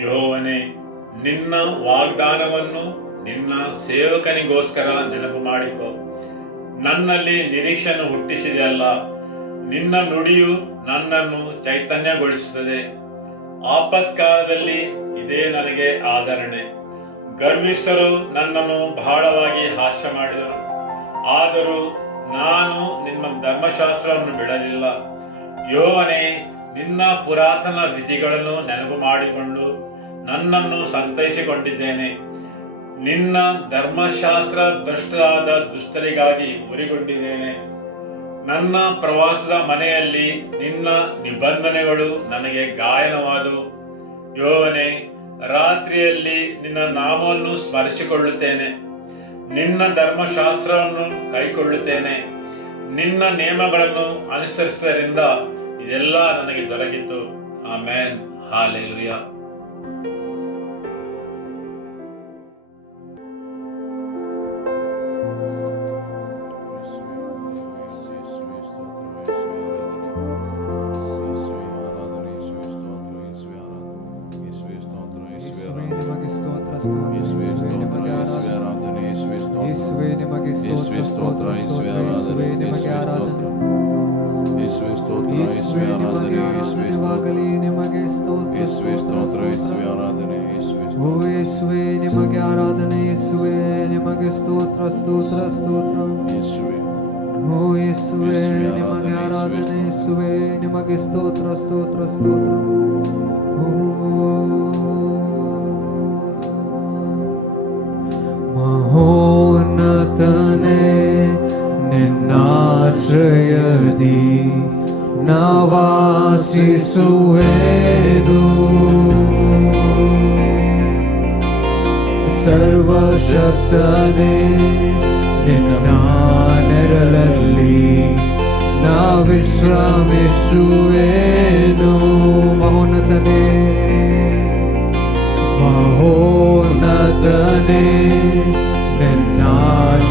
ಯೆಹೋವನೇ, ನಿನ್ನ ವಾಗ್ದಾನವನ್ನು ನಿನ್ನ ಸೇವಕನಿಗೋಸ್ಕರ ನೆನಪು ಮಾಡಿಕೊ. ನನ್ನಲ್ಲಿ ನಿರೀಕ್ಷೆಯನ್ನು ಹುಟ್ಟಿಸಿದೆಯಲ್ಲ. ನಿನ್ನ ನುಡಿಯು ನನ್ನನ್ನು ಚೈತನ್ಯಗೊಳಿಸುತ್ತದೆ. ಆಪತ್ಕಾಲದಲ್ಲಿ ಇದೇ ನನಗೆ ಆದರಣೆ. ಗರ್ವಿಷ್ಠರು ನನ್ನನ್ನು ಬಹಳವಾಗಿ ಹಾಸ್ಯ ಮಾಡಿದರು, ಆದರೂ ನಾನು ನಿಮ್ಮ ಧರ್ಮಶಾಸ್ತ್ರವನ್ನು ಬಿಡಲಿಲ್ಲ. ಯೆಹೋವನೇ, ನಿನ್ನ ಪುರಾತನ ವಿಧಿಗಳನ್ನು ನೆನಪು ಮಾಡಿಕೊಂಡು ನನ್ನನ್ನು ಸಂತೈಸಿಕೊಂಡಿದ್ದೇನೆ. ನಿನ್ನ ಧರ್ಮಶಾಸ್ತ್ರ ಭ್ರಷ್ಟರಾದ ದುಷ್ಟರಿಗಾಗಿ ಉರಿಗೊಂಡಿದ್ದೇನೆ. ನನ್ನ ಪ್ರವಾಸದ ಮನೆಯಲ್ಲಿ ನಿನ್ನ ನಿಬಂಧನೆಗಳು ನನಗೆ ಗಾಯನವಾದವು. ಯೆಹೋವನೇ, ರಾತ್ರಿಯಲ್ಲಿ ನಿನ್ನ ನಾಮವನ್ನು ಸ್ಮರಿಸಿಕೊಳ್ಳುತ್ತೇನೆ. ನಿನ್ನ ಧರ್ಮಶಾಸ್ತ್ರವನ್ನು ಕೈಕೊಳ್ಳುತ್ತೇನೆ. ನಿನ್ನ ನಿಯಮಗಳನ್ನು ಅನುಸರಿಸುವುದರಿಂದ ಇದೆಲ್ಲ ನನಗೆ ದೊರಕಿತು. ಆಮೆನ್. ಹಾಲೆಲೂಯಾ. ನಿಮಗೆ ಆರಾಧನೆ ಯೇಸುವೇ, ನಿಮಗೆ ಸ್ತೋತ್ರ ಸ್ತೋತ್ರ ಸ್ತೋತ್ರ. ಓ ಯೇಸುವೇ, ನಿಮಗೆ ಆರಾಧನೆ ಯೇಸುವೇ, ನಿಮಗೆ ಸ್ತೋತ್ರ ಸ್ತೋತ್ರ ಸ್ತೋತ್ರ. ಮಹೋನ್ನತನೇ, ನಿನ್ನಾಶ್ರಯದಿ ನವಾಸಿಸುವೆನು. ಸರ್ವಶಕ್ತನೇ, ನಿನ್ನ ನೆರಳಲ್ಲಿ ನಾ ವಿಶ್ರಮಿಸುವೆನು. ಮಹೋನ್ನತನೇ, ಮಹೋನ್ನತನೇ, ನಿನ್ನಾಶ್ರಯದಿ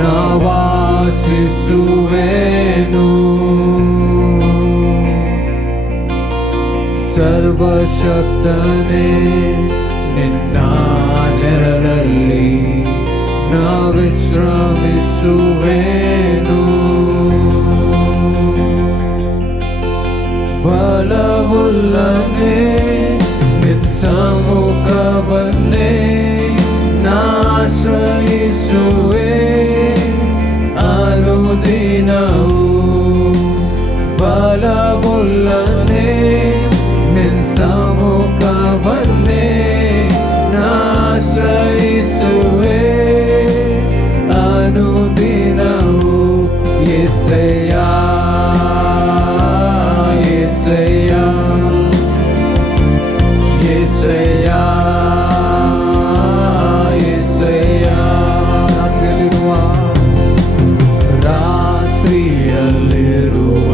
ನಾ ವಾಸಿಸುವೆನು. ಸರ್ವಶಕ್ತನೇ, ನಿನ್ನ ನೆರಳಲ್ಲಿ ನಾ ವಿಶ್ರಮಿಸುವೆನು. ಬಲವುಳ್ಳನೇ, ನಿನ್ನ ಸಮ್ಮುಖವನ್ನೇ ನಾಶ್ರಯಿಸುವೆ ಅನುದಿನವೂ. ಬಲವುಳ್ಳನೇ, ನಿನ್ನ ಸಮ್ಮುಖವನ್ನೇ ನಾಶ್ರಯಿಸುವೆ ಅನುದಿನವೂ. ಯೆಸಯ್ಯ, ಯೆಸಯ್ಯ, ಯೆಸಯ್ಯ, ಯೆಸಯ್ಯ. ರಾತ್ರಿಯಲ್ಲಿರುವ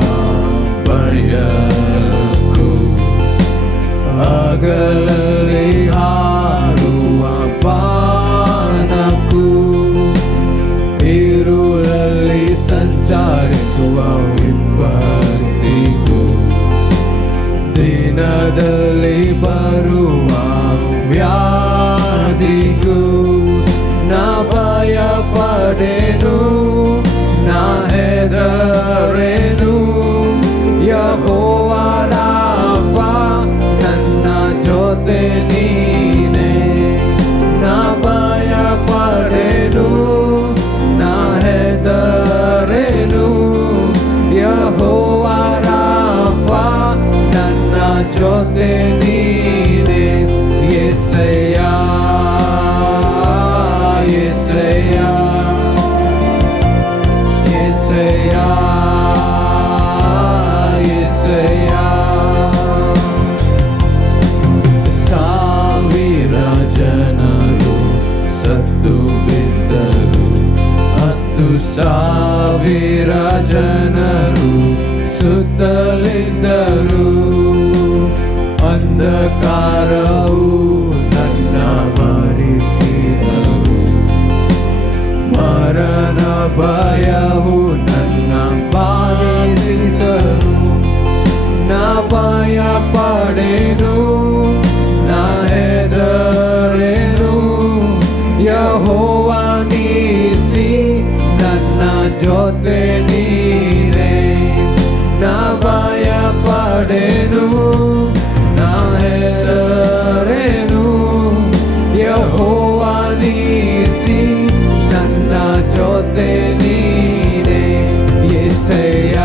ಭಯಕ್ಕೂ, ಹಗಲಲ್ಲಿ ಹಾರುವ ಬಾಣಕ್ಕೂ, ಇರುಳಲ್ಲಿ ಸಂಚರಿಸುವ ವಿಪತ್ತಿಗೂ, ದಿನದಲ್ಲಿ ಬರುವ ವ್ಯಾಧಿಗೂ ನಾ ಭಯಪಡೆನು, ನಾ ಹೆದರೆನು. ಯೆಹೋವ ರಾಫ, ನನ್ನ ಜೊತೆ ನೀನೆ. ನಾ ಭಯಪಡೆನು, ನಾ ಹೆದರೆನು. ಯೆಹೋವ ರಾಫ, ನನ್ನ ಜೊತೆ ನೀನೆ. ಯೆಸಯ್ಯ, ಯೆಸಯ್ಯ, ಯೆಸಯ್ಯ, ಯೆಸಯ್ಯ. ಸಾವಿರ ಜನರು ಸತ್ತು ಬಿದ್ದರು, 10,000 ಜನರು ಸುತ್ತಲಿದ್ದರು. ಅಂಧಕಾರವು ನನ್ನ ಮರೆಸಿದರು, ಮರಣ ಭಯವು ನನ್ನ ಬಾಧಿಸಿದರು. ನಾ ಭಯಪಡೆ ಭಯಪಡೆನು ನಾ ಹೆದರೆನು ಯೆಹೋವ ನೀಸಿ ನನ್ನ ಜೊತೆ ನೀನೇ ನಾ ಭಯಪಡೆನು ನಾ ಹೆದರೆನು ಯೆಹೋವ ನೀಸಿ ನನ್ನ ಜೊತೆ ನೀನೇ ಯೆಹೋವ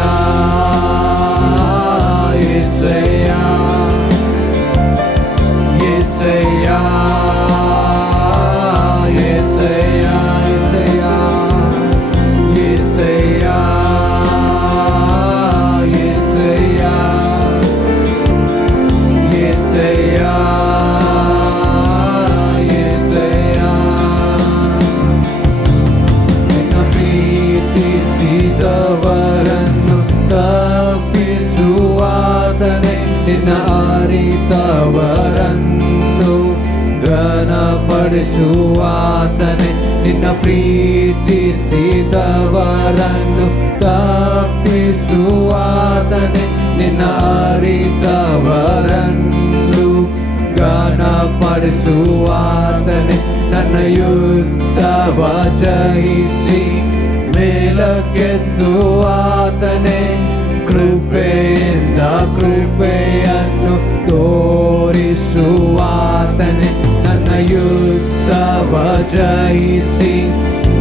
ನಿನ್ನ ಅರಿತವರನ್ನು ಘನಪಡಿಸುವಾತನೆ ನಿನ್ನ ಪ್ರೀತಿಸಿದವರನ್ನು ತಪ್ಪಿಸುವಾತನೆ ನಿನ್ನ ಅರಿತವರನ್ನು ಘನಪಡಿಸುವಾತನೆ ನನ್ನ ಯುದ್ಧವ ಜಯಿಸಿ ಮೇಲಕ್ಕೆತ್ತುವಾತನೆ ಕೃಪೆಯಿಂದ ಕೃಪೆಯನ್ನು ತೋರಿಸುವಾತನೆ ನನ್ನ ಯುದ್ಧವ ಜಯಿಸಿ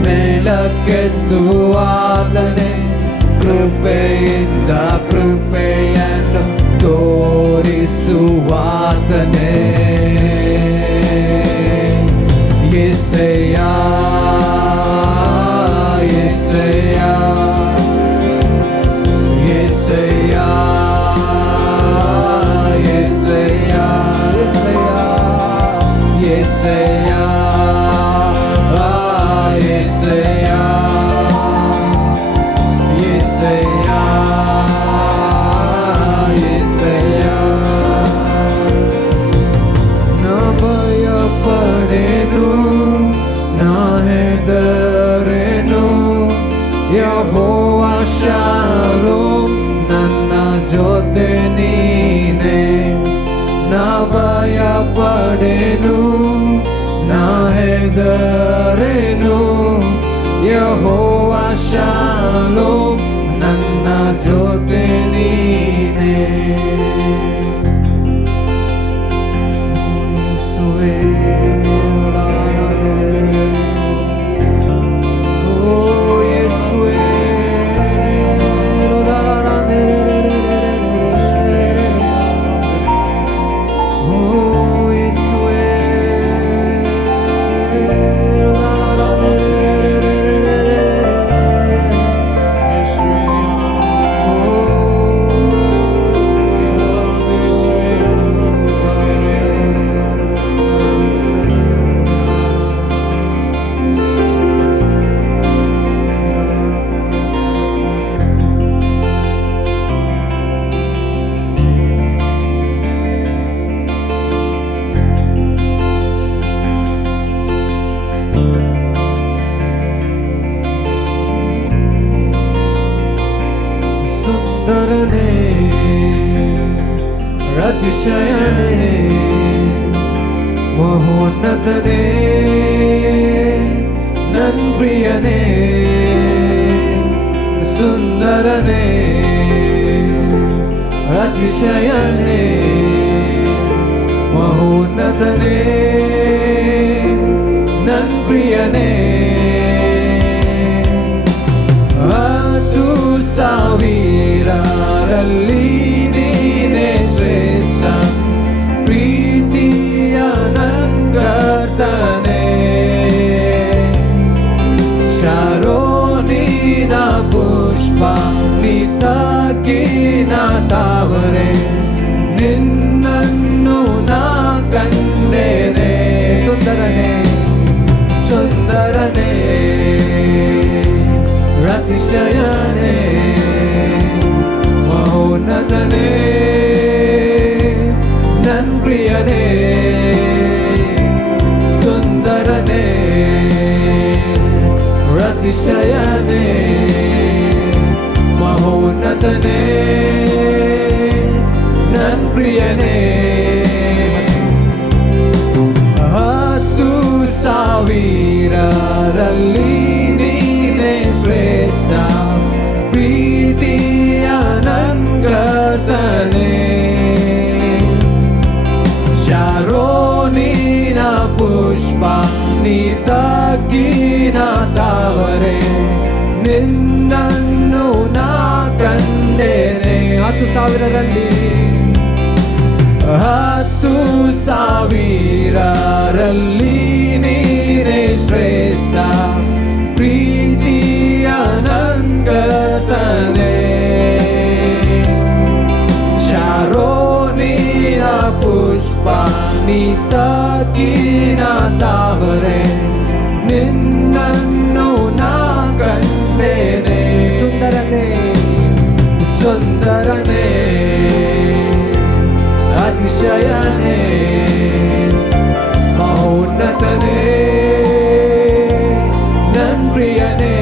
ಮೇಲಕ್ಕೆತ್ತುವಾತನೆ ಕೃಪೆಯಿಂದ ಕೃಪೆಯನ್ನು ತೋರಿಸುವಾತನೆ ಯೆಹೋವ ಶಾಲೋಮ್ ನನ್ನ ಜೊತೆ ನೀನೆ ನಾ ಭಯಪಡೆನು ನಾ ಹೆದರೆನು ಯೆಹೋವ ಶಾಲೋಮ್ ನನ್ನ ಜೊತೆ ನೀನೆ ಸುಂದರನೇ ಅತಿಶಯನೇ ಮಹೋನ್ನತನೇ ನನ್ ಪ್ರಿಯನೇ ಸುಂದರನೇ ಅತಿಶಯನೇ ಮಹೋನ್ನತನೇ ನನ್ ಪ್ರಿಯನೇ ಅದು ಸಾವಿರರಲ್ಲಿ ನೀನೇ ಶ್ರೇಷ್ಠ ಪ್ರೀತಿಯ ನನ್ ಕರ್ತನೇ ಶಾರೋನಿನ ಪುಷ್ಪ ನಿತಕಿನ ತಾವರೆ ನಿನ್ನನ್ನು ನಾ ಕಂಡೆನೆ ಸುಂದರನೇ ಸುಂದರನೇ ಅತಿಶಯನೇ ಮಹೋನ್ನತನೇ ನನ್ ಪ್ರಿಯನೇ ಸುಂದರನೇ ಅತಿಶಯನೇ ಮಹೋನ್ನತನೇ ನನ್ ಪ್ರಿಯನೇ 10,000ರಲ್ಲಿ 10,000ರಲ್ಲಿ ನೀನೇ ಶ್ರೇಷ್ಠ ಪ್ರೀತಿಯ ನಂಗತನೆ ಶಾರೋನಿನ ಪುಷ್ಪ ನಿತಕಿನ ತಾವರೆ ನಿನ್ನನ್ನು ನಾ ಕಂಡೇನೆ ಸುಂದರನೇ ಸುಂದರನೇ ಅತಿಶಯನೇ ಮಹೋನ್ನತನೇ ನನ್ ಪ್ರಿಯನೇ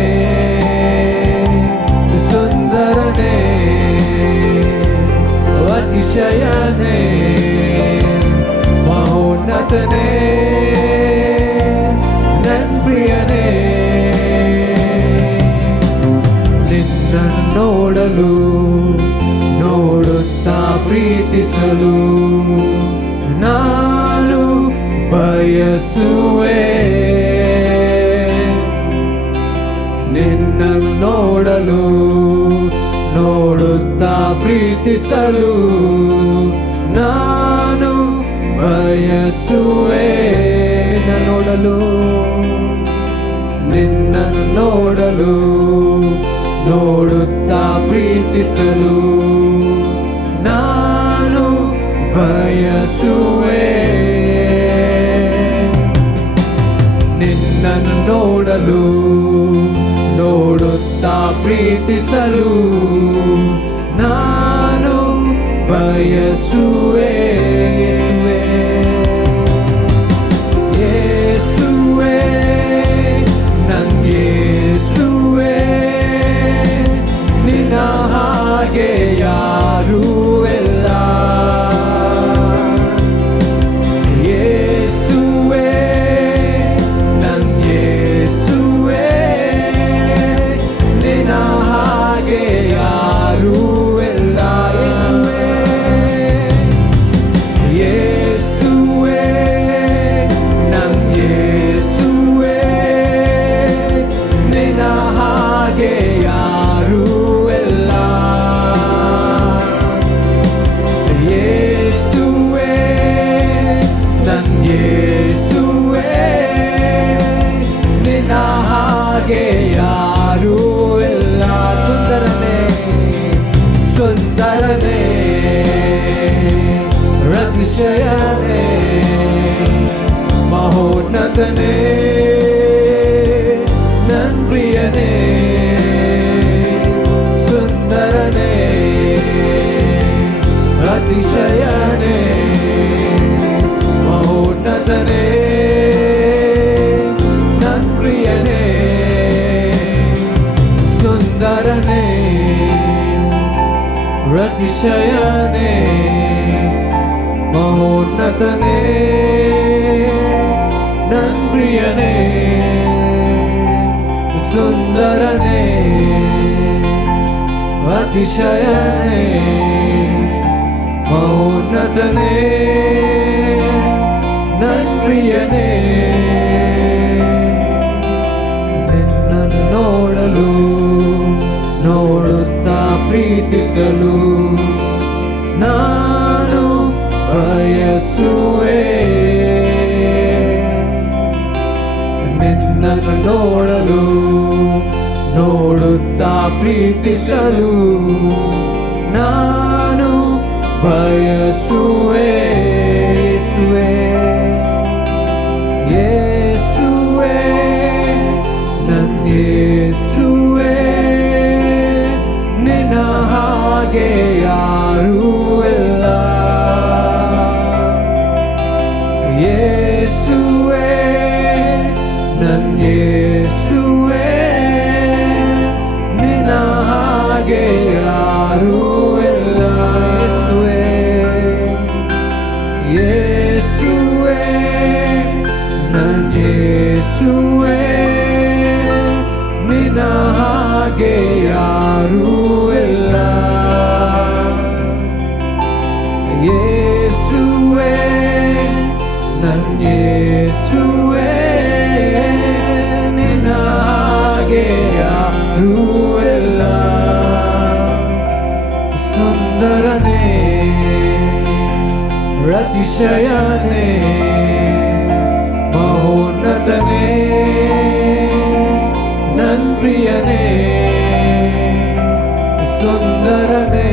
ಸುಂದರನೇ ಅತಿಶಯನೇ ಮಹೋನ್ನತನೇ ನನ್ ಪ್ರಿಯನೇ ನಿನ್ನನ್ನು ನೋಡಲು ನೋಡುತ್ತಾ ಪ್ರೀತಿಸಲು ನಾನು ಬಯಸುವೆ ನಿನ್ನನ್ನು ನೋಡಲು ನೋಡುತ್ತಾ ಪ್ರೀತಿಸಲು ನಾನು ಬಯಸುವೆ ನಿನ್ನನ್ನು ನೋಡಲು ನೋಡುತ್ತಾ ಪ್ರೀತಿಸಲು ನಾನು ಬಯಸುವೆ ನಿನ್ನನ್ನು ನೋಡಲು ನೋಡುತ್ತಾ ಪ್ರೀತಿಸಲು ನಾನು ಬಯಸುವೆ ಯೇಸುವೆ ನನ್ ಯೇಸುವೆ ನಿನ್ನ ಹಾಗೆ ಯಾರೂ ಇಲ್ಲ ಯೇಸುವೆ ನನ್ ಯೇಸುವೆ ನಿನ್ನ ಹಾಗೆ ಯಾರೂ ಇಲ್ಲ ಯೇಸುವೆ ನನ್ ಯೇಸುವೆ ನಿನ್ನ ಹಾಗೆ ಯಾರೂ ಇಲ್ಲ ಯೇಸುವೆ ನನ್ ಯೇಸುವೆ ನಿನ್ನ ಹಾಗೆ ಯಾರೂ ಇಲ್ಲ ಸುಂದರನೇ ಸುಂದರನೇ ಅತಿಶಯನೇ ಮಹೋನ್ನತನೇ ನನ್ ಪ್ರಿಯನೇ ಸುಂದರನೇ ಅತಿಶಯನೇ ಮಹೋನ್ನತನೇ ನನ್ ಪ್ರಿಯನೇ ಸುಂದರನೇ ಅತಿಶಯನೇ ಮಹೋನ್ನತನೇ ನನ್ ಪ್ರಿಯನೇ ಸುಂದರನೇ ಅತಿಶಯನೇ ಮಹೋನ್ನತನೇ ನನ್ ಪ್ರಿಯನೇ ನಿನ್ನನ್ನು ನೋಡಲು ನೋಡುತ್ತಾ ಪ್ರೀತಿಸಲು ನಾನು ಬಯಸುವೆ ನಿನ್ನನ್ನು ನೋಡಲು ನೋಡುತ್ತಾ ಪ್ರೀತಿಸಲು ನಾನು ಬಯಸುವೆ ಯೇಸುವೆ ನನ್ ಯೇಸುವೆ ನಿನ್ನ ಹಾಗೆ ಯಾರೂ ಇಲ್ಲ ಯೇಸುವೆ ನನ್ ಯೇಸುವೆ ನಿನ್ನ ಹಾಗೆ ಯಾರೂ ಇಲ್ಲ ಯೇಸುವೆ ಸುಂದರನೇ ಅತಿಶಯನೇ ಮಹೋನ್ನತನೇ ನನ್ ಪ್ರಿಯನೇ ಸುಂದರನೇ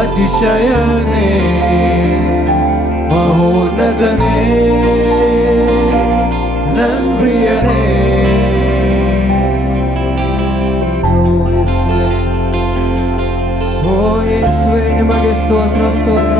ಅತಿಶಯನೇ ಮಹೋನ್ನತನೇ ನನ್ ಪ್ರಿಯನೇ ಓ ಯೇಸುವೆ ನಿಮಗೆ ಸ್ತೋತ್ರ ಸ್ತೋತ್ರ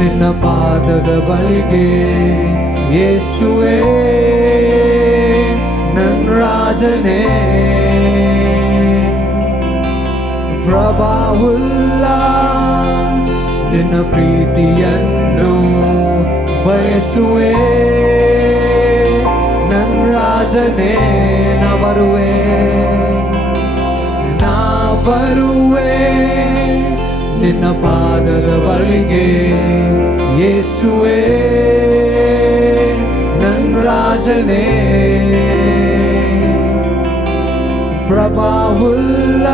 ನಿನ್ನ ಪಾದದ ಬಳಿಗೆ ಯೇಸುವೇ ನನ್ನ ರಾಜನೇ ಪ್ರಭಾವುಲ್ಲ ನಿನ್ನ ಪ್ರೀತಿಯನ್ನು ಬಯಸುವೆ ನನ್ನ ರಾಜನೇ ನಾ ಬರುವೆ ನಿನ್ನ ಪಾದದ ಬಳಿಗೆ ಯೇಸುವೇ ನನ್ನ ರಾಜನೇ ಪ್ರಭಾವುಲ್ಲ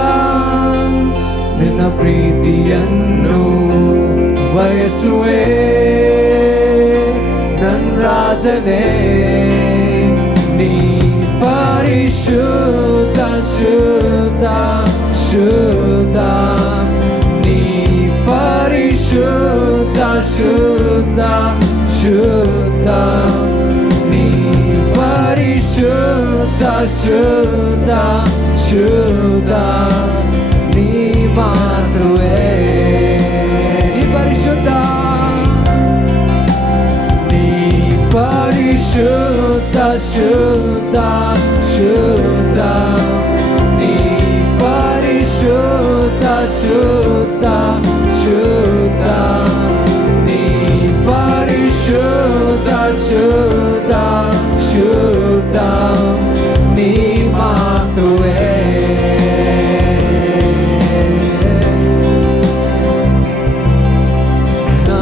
ನಿನ್ನ ಪ್ರೀತಿಯನ್ನು ಬಯಸುವೆ ನನ್ನ ರಾಜನೇ ನೀ ಪರಿಶುದ್ಧ ಶುದ್ಧ ಶುದ್ಧ ಶುದ್ಧ ಶುದ್ಧ ಶುದ್ಧ ನೀ ಪರಿಶುದ್ಧ ಶುದ್ಧ ಶುದ್ಧ ನೀ ಮಾತೃವೇ ನೀ ಪರಿಶುದ್ಧ ನೀ ಪರಿಶುದ್ಧ ಶುದ್ಧ ಶುದ್ಧ ನೀ ಪರಿಶುದ್ಧ ಶುದ್ಧ ಶುದ್ಧ ನೀ ಪರಿಶುದ್ಧ ಶುದ್ಧ ಶುದ್ಧ ನೀ ಮಾತೃವೇ ನಾ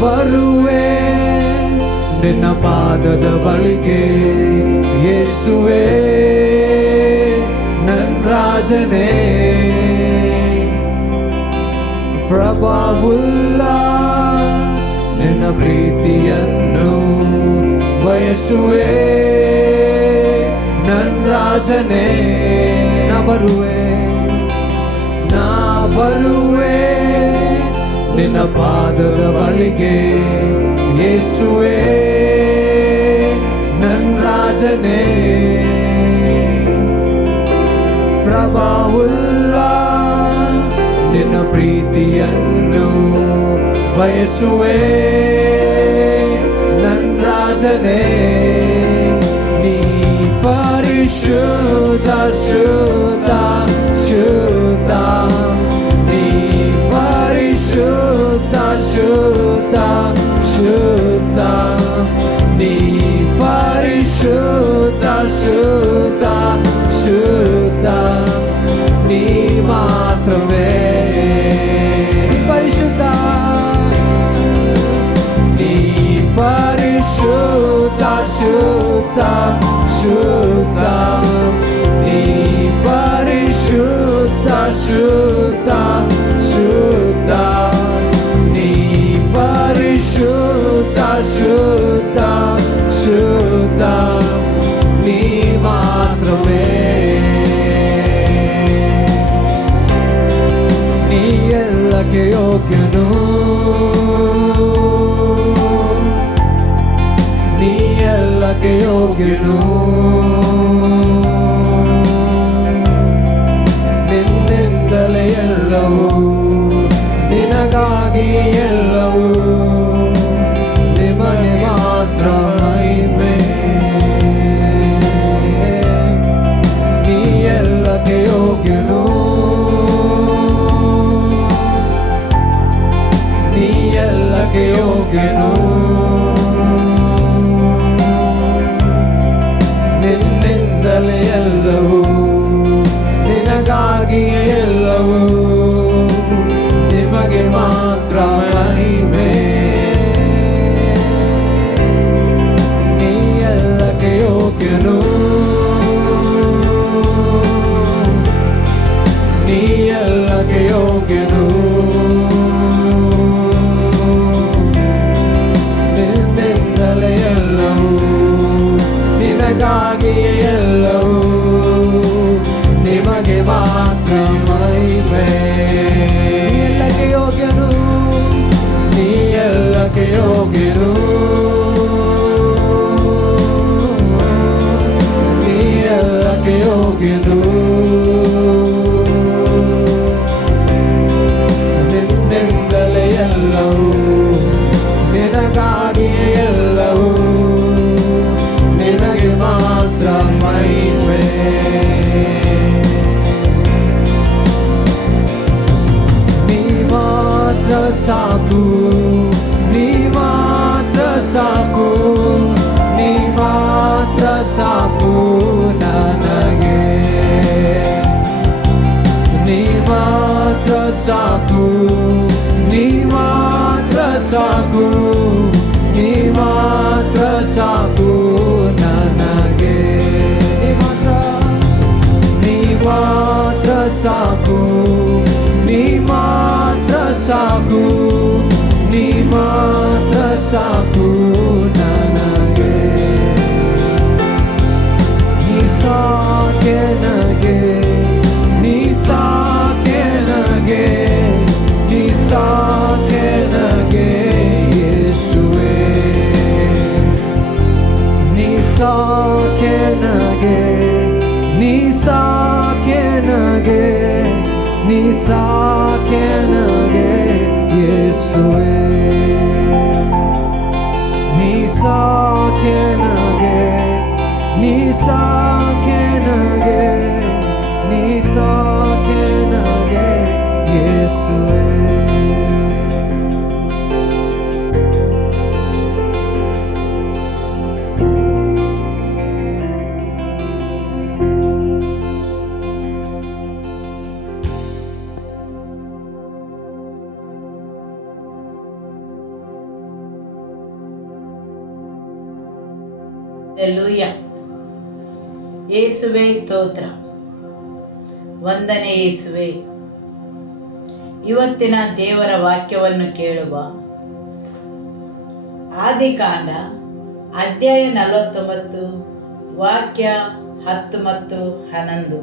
ಬರುವೆ ನಿನ್ನ ಪಾದದ ಬಳಿಗೆ ಯೇಸುವೇ ನನ್ನ ರಾಜನೇ ಪ್ರಭಾವುಲ್ಲ ನಿನ್ನ ಪ್ರೀತಿಯನ್ನು ಬಯಸುವೆ ನನ್ನ ರಾಜನೇ ನಾ ಬರುವೆ ನಿನ್ನ ಪಾದದ ಬಳಿಗೆ ಯೇಸುವೇ ನನ್ನ ರಾಜನೇ ಪ್ರಭಾವುಲ್ಲ ನಿನ್ನ ಪ್ರೀತಿಯನ್ನು ಬಯಸುವೆ ನನ್ನ ರಾಜನೇ ನೀ ಪರಿಶುದ್ಧ ಶುದ್ಧ ಶುದ್ಧ ನೀ ಪರಿಶುದ್ಧ ಶುದ್ಧ ಶುದ್ಧ ನೀ ಪರಿಶುದ್ಧ ಶುದ್ಧ ಶುದ್ಧ ನೀ ಮಾತ್ರವೇ ಪರಿಶುದ್ಧ ನೀ ಪರಿಶುದ್ಧ ಶುದ್ಧ ಶುದ್ಧ ನೀ ಪರಿಶುದ್ಧ ಶುದ್ಧ ಶುದ್ಧ ನೀ ಪರಿಶುದ್ಧ ಶುದ್ಧ ಶುದ್ಧ ನೀ ಮಾತ್ರವೇ ನೀ ಎಲ್ಲಕ್ಕೆ ಯೋಗ್ಯನು ನೀ ಎಲ್ಲಕ್ಕೆ ಯೋಗ್ಯನು ನಿನ್ನಿಂದಲೇ ಎಲ್ಲವೂ ನಿನಗಾಗಿ ಎಲ್ಲವೂ ನಿಮಗೆ ಮಾತ್ರ ಮಹಿಮೆ ನೀ ಎಲ್ಲಕ್ಕೆ ಯೋಗ್ಯನು ಮಹಿಮೆ ಎಲ್ಲಕ್ಕೆ ಯೋಗ್ಯನು ನೀ ಎಲ್ಲಕ್ಕೆ ಯೋಗ್ಯನು ನೀ ಎಲ್ಲಕ್ಕೆ ಯೋಗ್ಯನು ನಿನ್ನಿಂದಲೇ ಎಲ್ಲವೂ ನಿನಗಾಗಿಯೇ ಎಲ್ಲವೂ ನಿನಗೆ ಮಾತ್ರ ಮಹಿಮೆ ನೀ ಮಾತ್ರ ಸಾಕು ನೀ ಮಾತ್ರ ಸಾಕು ನೀ ಮಾತ್ರ ಸಾಕು ನನಗೆ ನೀ ಮಾತ್ರ ಸಾಕು ನೀ ಮಾತ್ರ ಸಾಕು ನೀ ಮಾತ್ರ ಸಾಕು ನನಗೆ ನೀ ಮಾತ್ರ ಸಾಕು ನೀ ಮಾತ್ರ ಸಾಕು ನೀ ಮಾತ್ರ ಸಾಕು ನನಗೆ ನೀ ಸಾಕೆ ನನಗೆ ನೀ ಸಾಕೆ ನನಗೆ ನೀ ಸಾಕೆ ನನಗೆ ಯೇಸುವೇ ನೀ ಸಾಕೆ ನನಗೆ ನೀ ಸಾಕೆ ನನಗೆ ನೀ ಸಾಕೆ ನನಗೆ ಯೇಸುವೇ ನೀ ಸಾಕೆ ನನಗೆ ನೀ ಸಾಕೆ ನನಗೆ ನೀ ಸಾಕೆ ನನಗೆ ಯೇಸುವೇ ಹಲ್ಲೆಲೂಯ. ಯೇಸುವೇ ಸ್ತೋತ್ರ. ವಂದನೆ ಯೇಸುವೆ. ಇವತ್ತಿನ ದೇವರ ವಾಕ್ಯವನ್ನು ಕೇಳುವ ಆದಿಕಾಂಡ ಅಧ್ಯಾಯ 49 ವಾಕ್ಯ 10 ಮತ್ತು 11.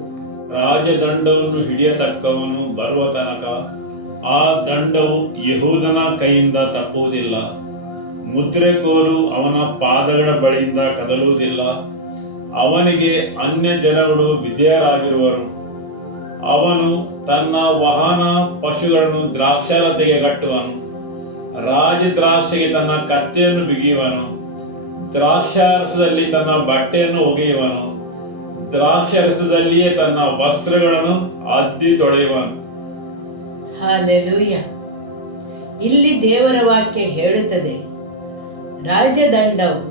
ರಾಜದಂಡವನ್ನು ಹಿಡಿಯತಕ್ಕವನು ಬರುವ ತನಕ ಆ ದಂಡವು ಯೆಹೂದನ ಕೈಯಿಂದ ತಪ್ಪುವುದಿಲ್ಲ. ಮುದ್ರೆಕೋಲು ಅವನ ಪಾದಗಳ ಬಳಿಯಿಂದ ಕದಲುವುದಿಲ್ಲ. ಅವನಿಗೆ ಅನ್ಯ ಜನಗಳು ವಿಧೇಯರಾಗಿರುವರು. ಅವನು ತನ್ನ ವಾಹನ ಪಶುಗಳನ್ನು ದ್ರಾಕ್ಷಾಲತೆಗೆ ಕಟ್ಟುವನು. ರಾಜದ್ರಾಕ್ಷಿಗೆ ತನ್ನ ಕತ್ತೆಯನ್ನು ಬಿಗಿಯುವನು. ದ್ರಾಕ್ಷಾರಸದಲ್ಲಿ ತನ್ನ ಬಟ್ಟೆಯನ್ನು ಒಗೆಯುವನು. ದ್ರಾಕ್ಷಾರಸದಲ್ಲಿಯೇ ತನ್ನ ವಸ್ತ್ರಗಳನ್ನು ಅದ್ದಿ ತೊಳೆಯುವನು. ಹಲ್ಲೆಲೂಯ. ಇಲ್ಲಿ ದೇವರ ವಾಕ್ಯ ಹೇಳುತ್ತದೆ, ರಾಜದಂಡವು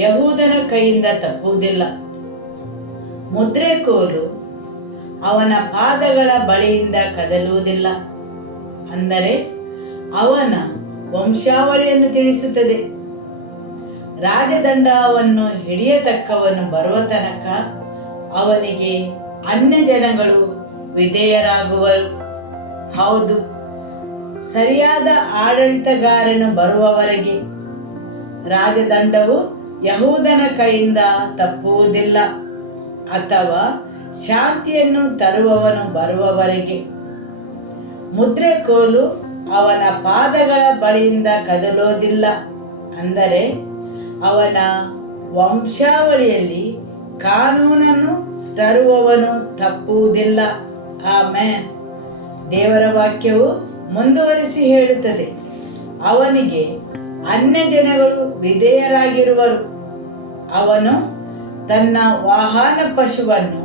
ಯಹೂದನ ಕೈಯಿಂದ ತಪ್ಪುವುದಿಲ್ಲ. ಮುದ್ರೆಕೋಲು ಅವನ ಪಾದಗಳ ಬಳಿಯಿಂದ ಕದಲುವುದಿಲ್ಲ. ಅಂದರೆ ಅವನ ವಂಶಾವಳಿಯನ್ನು ತಿಳಿಸುತ್ತದೆ. ರಾಜದಂಡವನ್ನು ಹಿಡಿಯತಕ್ಕವನು ಬರುವ ತನಕ ಅವನಿಗೆ ಅನ್ಯ ಜನಗಳು ವಿಧೇಯರಾಗುವರು. ಹೌದು, ಸರಿಯಾದ ಆಡಳಿತಗಾರನು ಬರುವವರೆಗೆ ರಾಜದಂಡವು ಯಹೂದನ ಕೈಯಿಂದ ತಪ್ಪುವುದಿಲ್ಲ, ಅಥವಾ ಶಾಂತಿಯನ್ನು ತರುವವನು ಬರುವವರೆಗೆ. ಮುದ್ರೆಕೋಲು ಅವನ ಪಾದಗಳ ಬಳಿಯಿಂದ ಕದಲೋದಿಲ್ಲ. ಅಂದರೆ ಅವನ ವಂಶಾವಳಿಯಲ್ಲಿ ಕಾನೂನನ್ನು ತರುವವನು ತಪ್ಪುವುದಿಲ್ಲ. ಆಮೆನ್. ದೇವರ ವಾಕ್ಯವು ಮುಂದುವರಿಸಿ ಹೇಳುತ್ತದೆ, ಅವನಿಗೆ ಅನ್ಯ ಜನಗಳು ವಿಧೇಯರಾಗಿರುವರು. ಅವನು ತನ್ನ ವಾಹನ ಪಶುವನ್ನು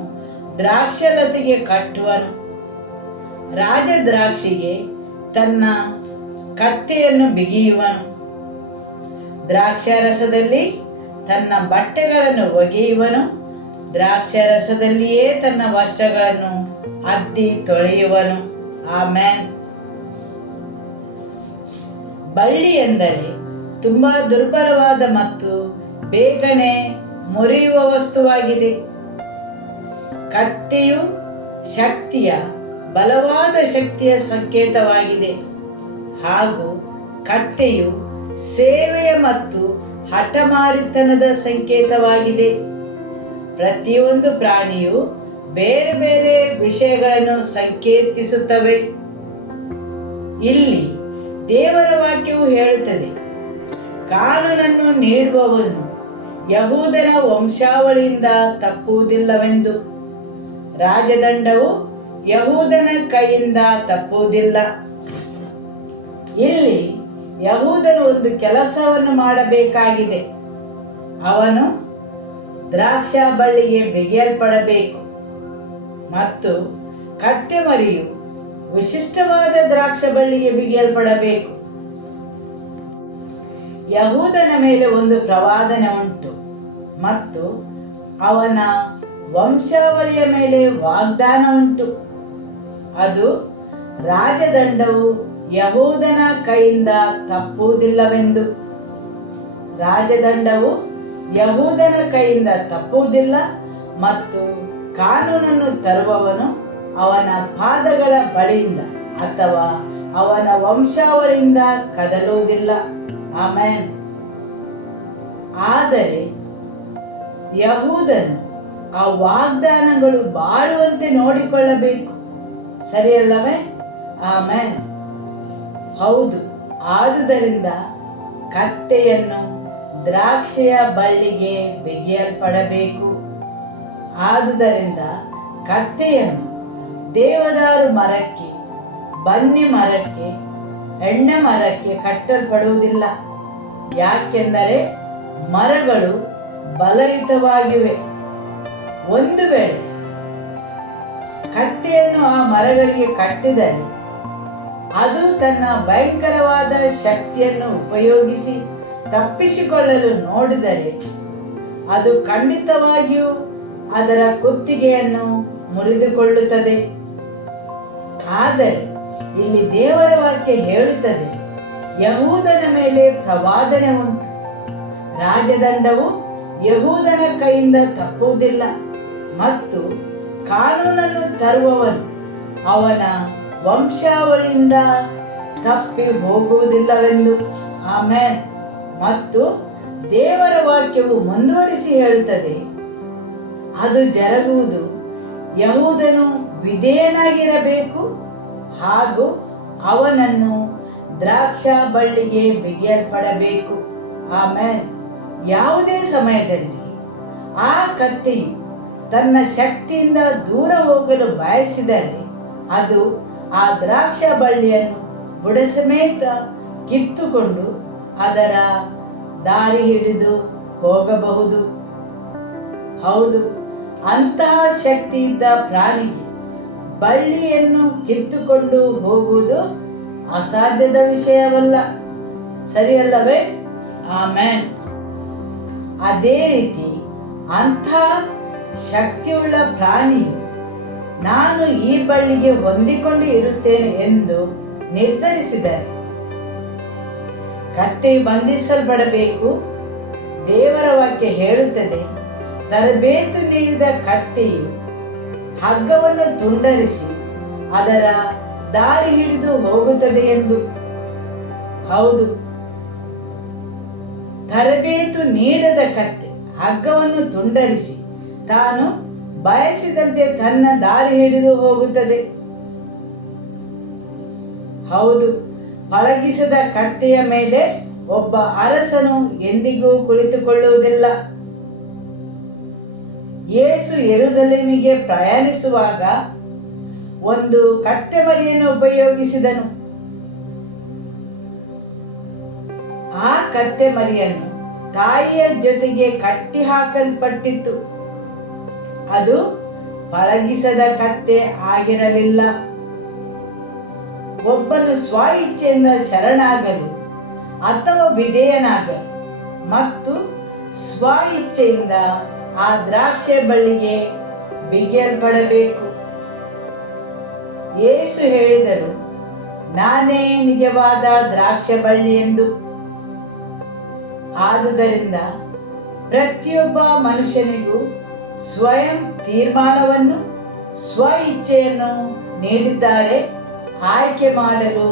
ದ್ರಾಕ್ಷಲತೆಗೆ ಕಟ್ಟುವನು. ರಾಜದ್ರಾಕ್ಷಿಗೆ ತನ್ನ ಕತ್ತೆಯನ್ನು ಬಿಗಿಯುವನು. ದ್ರಾಕ್ಷಾರಸದಲ್ಲಿ ತನ್ನ ಬಟ್ಟೆಗಳನ್ನು ಒಗೆಯುವನು. ದ್ರಾಕ್ಷಾರಸದಲ್ಲಿಯೇ ತನ್ನ ವಸ್ತ್ರಗಳನ್ನು ಅದ್ದಿ ತೊಳೆಯುವನು. ಆಮೆನ್. ಬಳ್ಳಿ ಎಂದರೆ ತುಂಬಾ ದುರ್ಬಲವಾದ ಮತ್ತು ಬೇಗನೆ ಮುರಿಯುವ ವಸ್ತುವಾಗಿದೆ. ಕತ್ತೆಯು ಶಕ್ತಿಯ ಬಲವಾದ ಶಕ್ತಿಯ ಸಂಕೇತವಾಗಿದೆ. ಹಾಗೂ ಕತ್ತೆಯು ಸೇವೆಯ ಮತ್ತು ಹಠಮಾರಿತನದ ಸಂಕೇತವಾಗಿದೆ. ಪ್ರತಿಯೊಂದು ಪ್ರಾಣಿಯು ಬೇರೆ ಬೇರೆ ವಿಷಯಗಳನ್ನು ಸಂಕೇತಿಸುತ್ತವೆ. ಇಲ್ಲಿ ದೇವರ ವಾಕ್ಯವು ಹೇಳುತ್ತದೆ, ಕಾನೂನನ್ನು ನೀಡುವವನು ಯಹೂದನ ವಂಶಾವಳಿಯಿಂದ ತಪ್ಪುವುದಿಲ್ಲವೆಂದು. ರಾಜದಂಡವು ಯಹೂದನ ಕೈಯಿಂದ ತಪ್ಪುವುದಿಲ್ಲ. ಇಲ್ಲಿ ಯಹೂದನು ಒಂದು ಕೆಲಸವನ್ನು ಮಾಡಬೇಕಾಗಿದೆ. ಅವನು ದ್ರಾಕ್ಷ ಬಳ್ಳಿಗೆ ಬಿಗಿಯಲ್ಪಡಬೇಕು ಮತ್ತು ಕತ್ತೆಮರಿಯು ವಿಶಿಷ್ಟವಾದ ದ್ರಾಕ್ಷ ಬಳ್ಳಿಗೆ ಬಿಗಿಯಲ್ಪಡಬೇಕು. ಯಹೂದನ ಮೇಲೆ ಒಂದು ಪ್ರವಾದನೆ ಉಂಟು ಮತ್ತು ಅವನ ವಂಶಾವಳಿಯ ಮೇಲೆ ವಾಗ್ದಾನ ಉಂಟು. ಅದು ರಾಜದಂಡವು ಯಹೂದನ ಕೈಯಿಂದ ತಪ್ಪುವುದಿಲ್ಲವೆಂದು. ರಾಜದಂಡವು ಯಹೂದನ ಕೈಯಿಂದ ತಪ್ಪುವುದಿಲ್ಲ ಮತ್ತು ಕಾನೂನನ್ನು ತರುವವನು ಅವನ ಪಾದಗಳ ಬಳಿಯಿಂದ ಅಥವಾ ಅವನ ವಂಶಾವಳಿಯಿಂದ ಕದಲುವುದಿಲ್ಲ. ಆಮೆನ್. ಆದರೆ ಯಹೂದನು ಆ ವಾಗ್ದಾನಗಳು ಬಾಳುವಂತೆ ನೋಡಿಕೊಳ್ಳಬೇಕು, ಸರಿಯಲ್ಲವೇ? ಆಮೆನ್. ಹೌದು. ಆದುದರಿಂದ ಕತ್ತೆಯನ್ನು ದ್ರಾಕ್ಷೆಯ ಬಳ್ಳಿಗೆ ಬಿಗಿಯಲ್ಪಡಬೇಕು. ಆದುದರಿಂದ ಕತ್ತೆಯನ್ನು ದೇವದಾರು ಮರಕ್ಕೆ, ಬನ್ನಿ ಮರಕ್ಕೆ, ಎಣ್ಣೆ ಮರಕ್ಕೆ ಕಟ್ಟಲ್ಪಡುವುದಿಲ್ಲ. ಯಾಕೆಂದರೆ ಮರಗಳು ಬಲಯುತವಾಗಿವೆ. ಒಂದು ವೇಳೆ ಕತ್ತೆಯನ್ನು ಆ ಮರಗಳಿಗೆ ಕಟ್ಟಿದರೆ ಅದು ತನ್ನ ಭಯಂಕರವಾದ ಶಕ್ತಿಯನ್ನು ಉಪಯೋಗಿಸಿ ತಪ್ಪಿಸಿಕೊಳ್ಳಲು ನೋಡಿದರೆ ಅದು ಖಂಡಿತವಾಗಿಯೂ ಅದರ ಕುತ್ತಿಗೆಯನ್ನು ಮುರಿದುಕೊಳ್ಳುತ್ತದೆ. ಆದರೆ ಇಲ್ಲಿ ದೇವರ ವಾಕ್ಯ ಹೇಳುತ್ತದೆ, ಯಹೂದನ ಮೇಲೆ ಪ್ರವಾದನೆ ಉಂಟು. ರಾಜದಂಡವು ಯಹೂದನ ಕೈಯಿಂದ ತಪ್ಪುವುದಿಲ್ಲ ಮತ್ತು ಕಾನೂನನ್ನು ತರುವವನು ಅವನ ವಂಶಾವಳಿಯಿಂದ ತಪ್ಪಿ ಹೋಗುವುದಿಲ್ಲವೆಂದು. ಆಮೆನ್. ಮತ್ತು ದೇವರ ವಾಕ್ಯವು ಮುಂದುವರಿಸಿ ಹೇಳುತ್ತದೆ, ಅದು ಜರುಗುವುದು ಯಹೂದನು ವಿಧೇಯನಾಗಿರಬೇಕು ಹಾಗೂ ಅವನನ್ನು ದ್ರಾಕ್ಷ ಬಳ್ಳಿಗೆ ಬಿಗಿಯಲ್ಪಡಬೇಕು. ಆಮೆನ್. ಯಾವುದೇ ಸಮಯದಲ್ಲಿ ಆ ಕತ್ತೆಯು ತನ್ನ ಶಕ್ತಿಯಿಂದ ದೂರ ಹೋಗಲು ಬಯಸಿದರೆ ಅದು ಆ ದ್ರಾಕ್ಷ ಬಳ್ಳಿಯನ್ನು ಬುಡಸಮೇತ ಕಿತ್ತುಕೊಂಡು ಅದರ ದಾರಿ ಹಿಡಿದು ಹೋಗಬಹುದು. ಹೌದು, ಅಂತಹ ಶಕ್ತಿ ಇದ್ದ ಪ್ರಾಣಿಗೆ ಬಳ್ಳಿಯನ್ನು ಕಿತ್ತುಕೊಂಡು ಹೋಗುವುದು ಅಸಾಧ್ಯದ ವಿಷಯವಲ್ಲ, ಸರಿಯಲ್ಲವೇ? ಆಮೆನ್. ಅದೇ ರೀತಿ ಅಂಥ ಶಕ್ತಿಯುಳ್ಳ ಪ್ರಾಣಿಯು ನಾನು ಈ ಬಳ್ಳಿಗೆ ಹೊಂದಿಕೊಂಡು ಇರುತ್ತೇನೆ ಎಂದು ನಿರ್ಧರಿಸಿದರೆ ಕತ್ತೆಯು ಬಂಧಿಸಲ್ಪಡಬೇಕು. ದೇವರ ವಾಕ್ಯ ಹೇಳುತ್ತದೆ, ತರಬೇತು ನೀಡಿದ ಕತ್ತೆಯು ಹಗ್ಗವನ್ನು ತುಂಡರಿಸಿ ಅದರ ದಾರಿ ಹಿಡಿದು ಹೋಗುತ್ತದೆ ಎಂದು. ಹೌದು, ತರಬೇತು ನೀಡದ ಕತ್ತೆ ಹಗ್ಗವನ್ನು ತುಂಡರಿಸಿ ತಾನು ಬಯಸಿದಂತೆ ತನ್ನ ದಾರಿ ಹಿಡಿದು ಹೋಗುತ್ತದೆ. ಹೌದು, ಪಳಗಿಸದ ಕತ್ತೆಯ ಮೇಲೆ ಒಬ್ಬ ಅರಸನು ಎಂದಿಗೂ ಕುಳಿತುಕೊಳ್ಳುವುದಿಲ್ಲ. ಯೇಸು ಯೆರೂಸಲೇಮಿಗೆ ಪ್ರಯಾಣಿಸುವಾಗ ಒಂದು ಕತ್ತೆಮರಿಯನ್ನು ಉಪಯೋಗಿಸಿದನು. ಆ ಕತ್ತೆಮರಿಯನ್ನು ತಾಯಿಯ ಜೊತೆಗೆ ಕಟ್ಟಿ ಹಾಕಲ್ಪಟ್ಟಿತ್ತು. ಅದು ಪಳಗಿಸದ ಕತ್ತೆ ಆಗಿರಲಿಲ್ಲ. ಒಬ್ಬನು ಸ್ವ ಇಚ್ಛೆಯಿಂದ ಶರಣಾಗಲು ಅಥವಾ ವಿಧೇಯನಾಗಲು ಮತ್ತು ಸ್ವ ಇಚ್ಛೆಯಿಂದ ಆ ದ್ರಾಕ್ಷೆ ಬಳ್ಳಿಗೆ ಬಿಗಿಯಲ್ಪಡಬೇಕು. ಯೇಸು ಹೇಳಿದರು, ನಾನೇ ನಿಜವಾದ ದ್ರಾಕ್ಷೆ ಬಳ್ಳಿ ಎಂದು. ಆದುದರಿಂದ ಪ್ರತಿಯೊಬ್ಬ ಮನುಷ್ಯನಿಗೂ ಸ್ವಯಂ ತೀರ್ಮಾನವನ್ನು, ಸ್ವ ಇಚ್ಛೆಯನ್ನು ನೀಡಿದ್ದಾರೆ ಆಯ್ಕೆ ಮಾಡಲು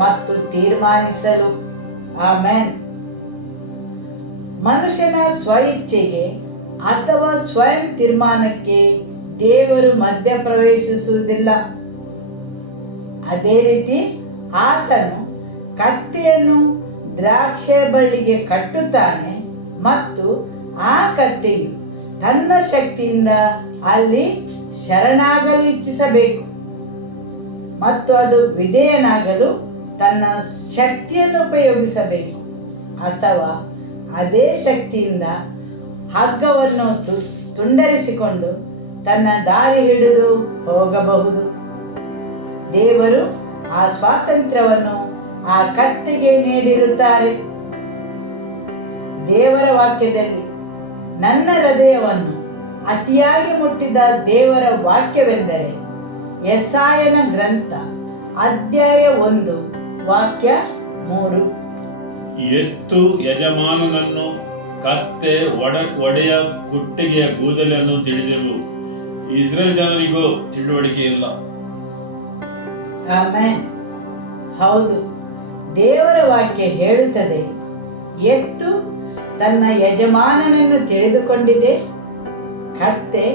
ಮತ್ತು ತೀರ್ಮಾನಿಸಲು. ಆಮೆನ್. ಮನುಷ್ಯನ ಸ್ವ ಇಚ್ಛೆಗೆ ಅಥವಾ ಸ್ವಯಂ ತೀರ್ಮಾನಕ್ಕೆ ದೇವರು ಮಧ್ಯಪ್ರವೇಶಿಸುವುದಿಲ್ಲ. ಅದೇ ರೀತಿ ಆತನು ಕತ್ತೆಯನ್ನು ದ್ರಾಕ್ಷೆ ಬಳ್ಳಿಗೆ ಕಟ್ಟುತ್ತಾನೆ ಮತ್ತು ಆ ಕತ್ತೆಯು ತನ್ನ ಶಕ್ತಿಯಿಂದ ಅಲ್ಲಿ ಶರಣಾಗಲು ಇಚ್ಛಿಸಬೇಕು ಮತ್ತು ಅದು ವಿಧೇಯನಾಗಲು ತನ್ನ ಶಕ್ತಿಯನ್ನು ಉಪಯೋಗಿಸಬೇಕು, ಅಥವಾ ಅದೇ ಶಕ್ತಿಯಿಂದ ಹಗ್ಗವನ್ನು ತುಂಡರಿಸಿಕೊಂಡು ತನ್ನ ದಾರಿ ಹಿಡಿದು ಹೋಗಬಹುದು. ದೇವರು ಆ ಸ್ವಾತಂತ್ರ್ಯವನ್ನು ಆ ಕತ್ತೆಗೆ ನೀಡಿರುತ್ತಾರೆ. ದೇವರ ವಾಕ್ಯದಲ್ಲಿ ನನ್ನ ಹೃದಯವನ್ನು ಅತಿಯಾಗಿ ಮುಟ್ಟಿದ ದೇವರ ವಾಕ್ಯವೆಂದರೆ ಯೆಶಾಯನ ಗ್ರಂಥ ಅಧ್ಯಾಯ 1 ವಾಕ್ಯ 3. ಎತ್ತು ಯಜಮಾನನನ್ನು, ಕತ್ತೆ ಒಡೆಯ ಕುಟ್ಟಿಗೆಯ ಕೂದಲನ್ನು ತಿಳಿದೆವು. ಇಸ್ರೇಲ್ ಜನರಿಗೂ ತಿಳುವಳಿಕೆ ಇಲ್ಲ. ಆಮೆನ್. ಹೌದು, ದೇವರ ವಾಕ್ಯ ಹೇಳುತ್ತದೆ, ಎತ್ತು ತನ್ನ ಯಜಮಾನನನ್ನು ತಿಳಿದುಕೊಂಡಿದೆ, ಕತ್ತೆ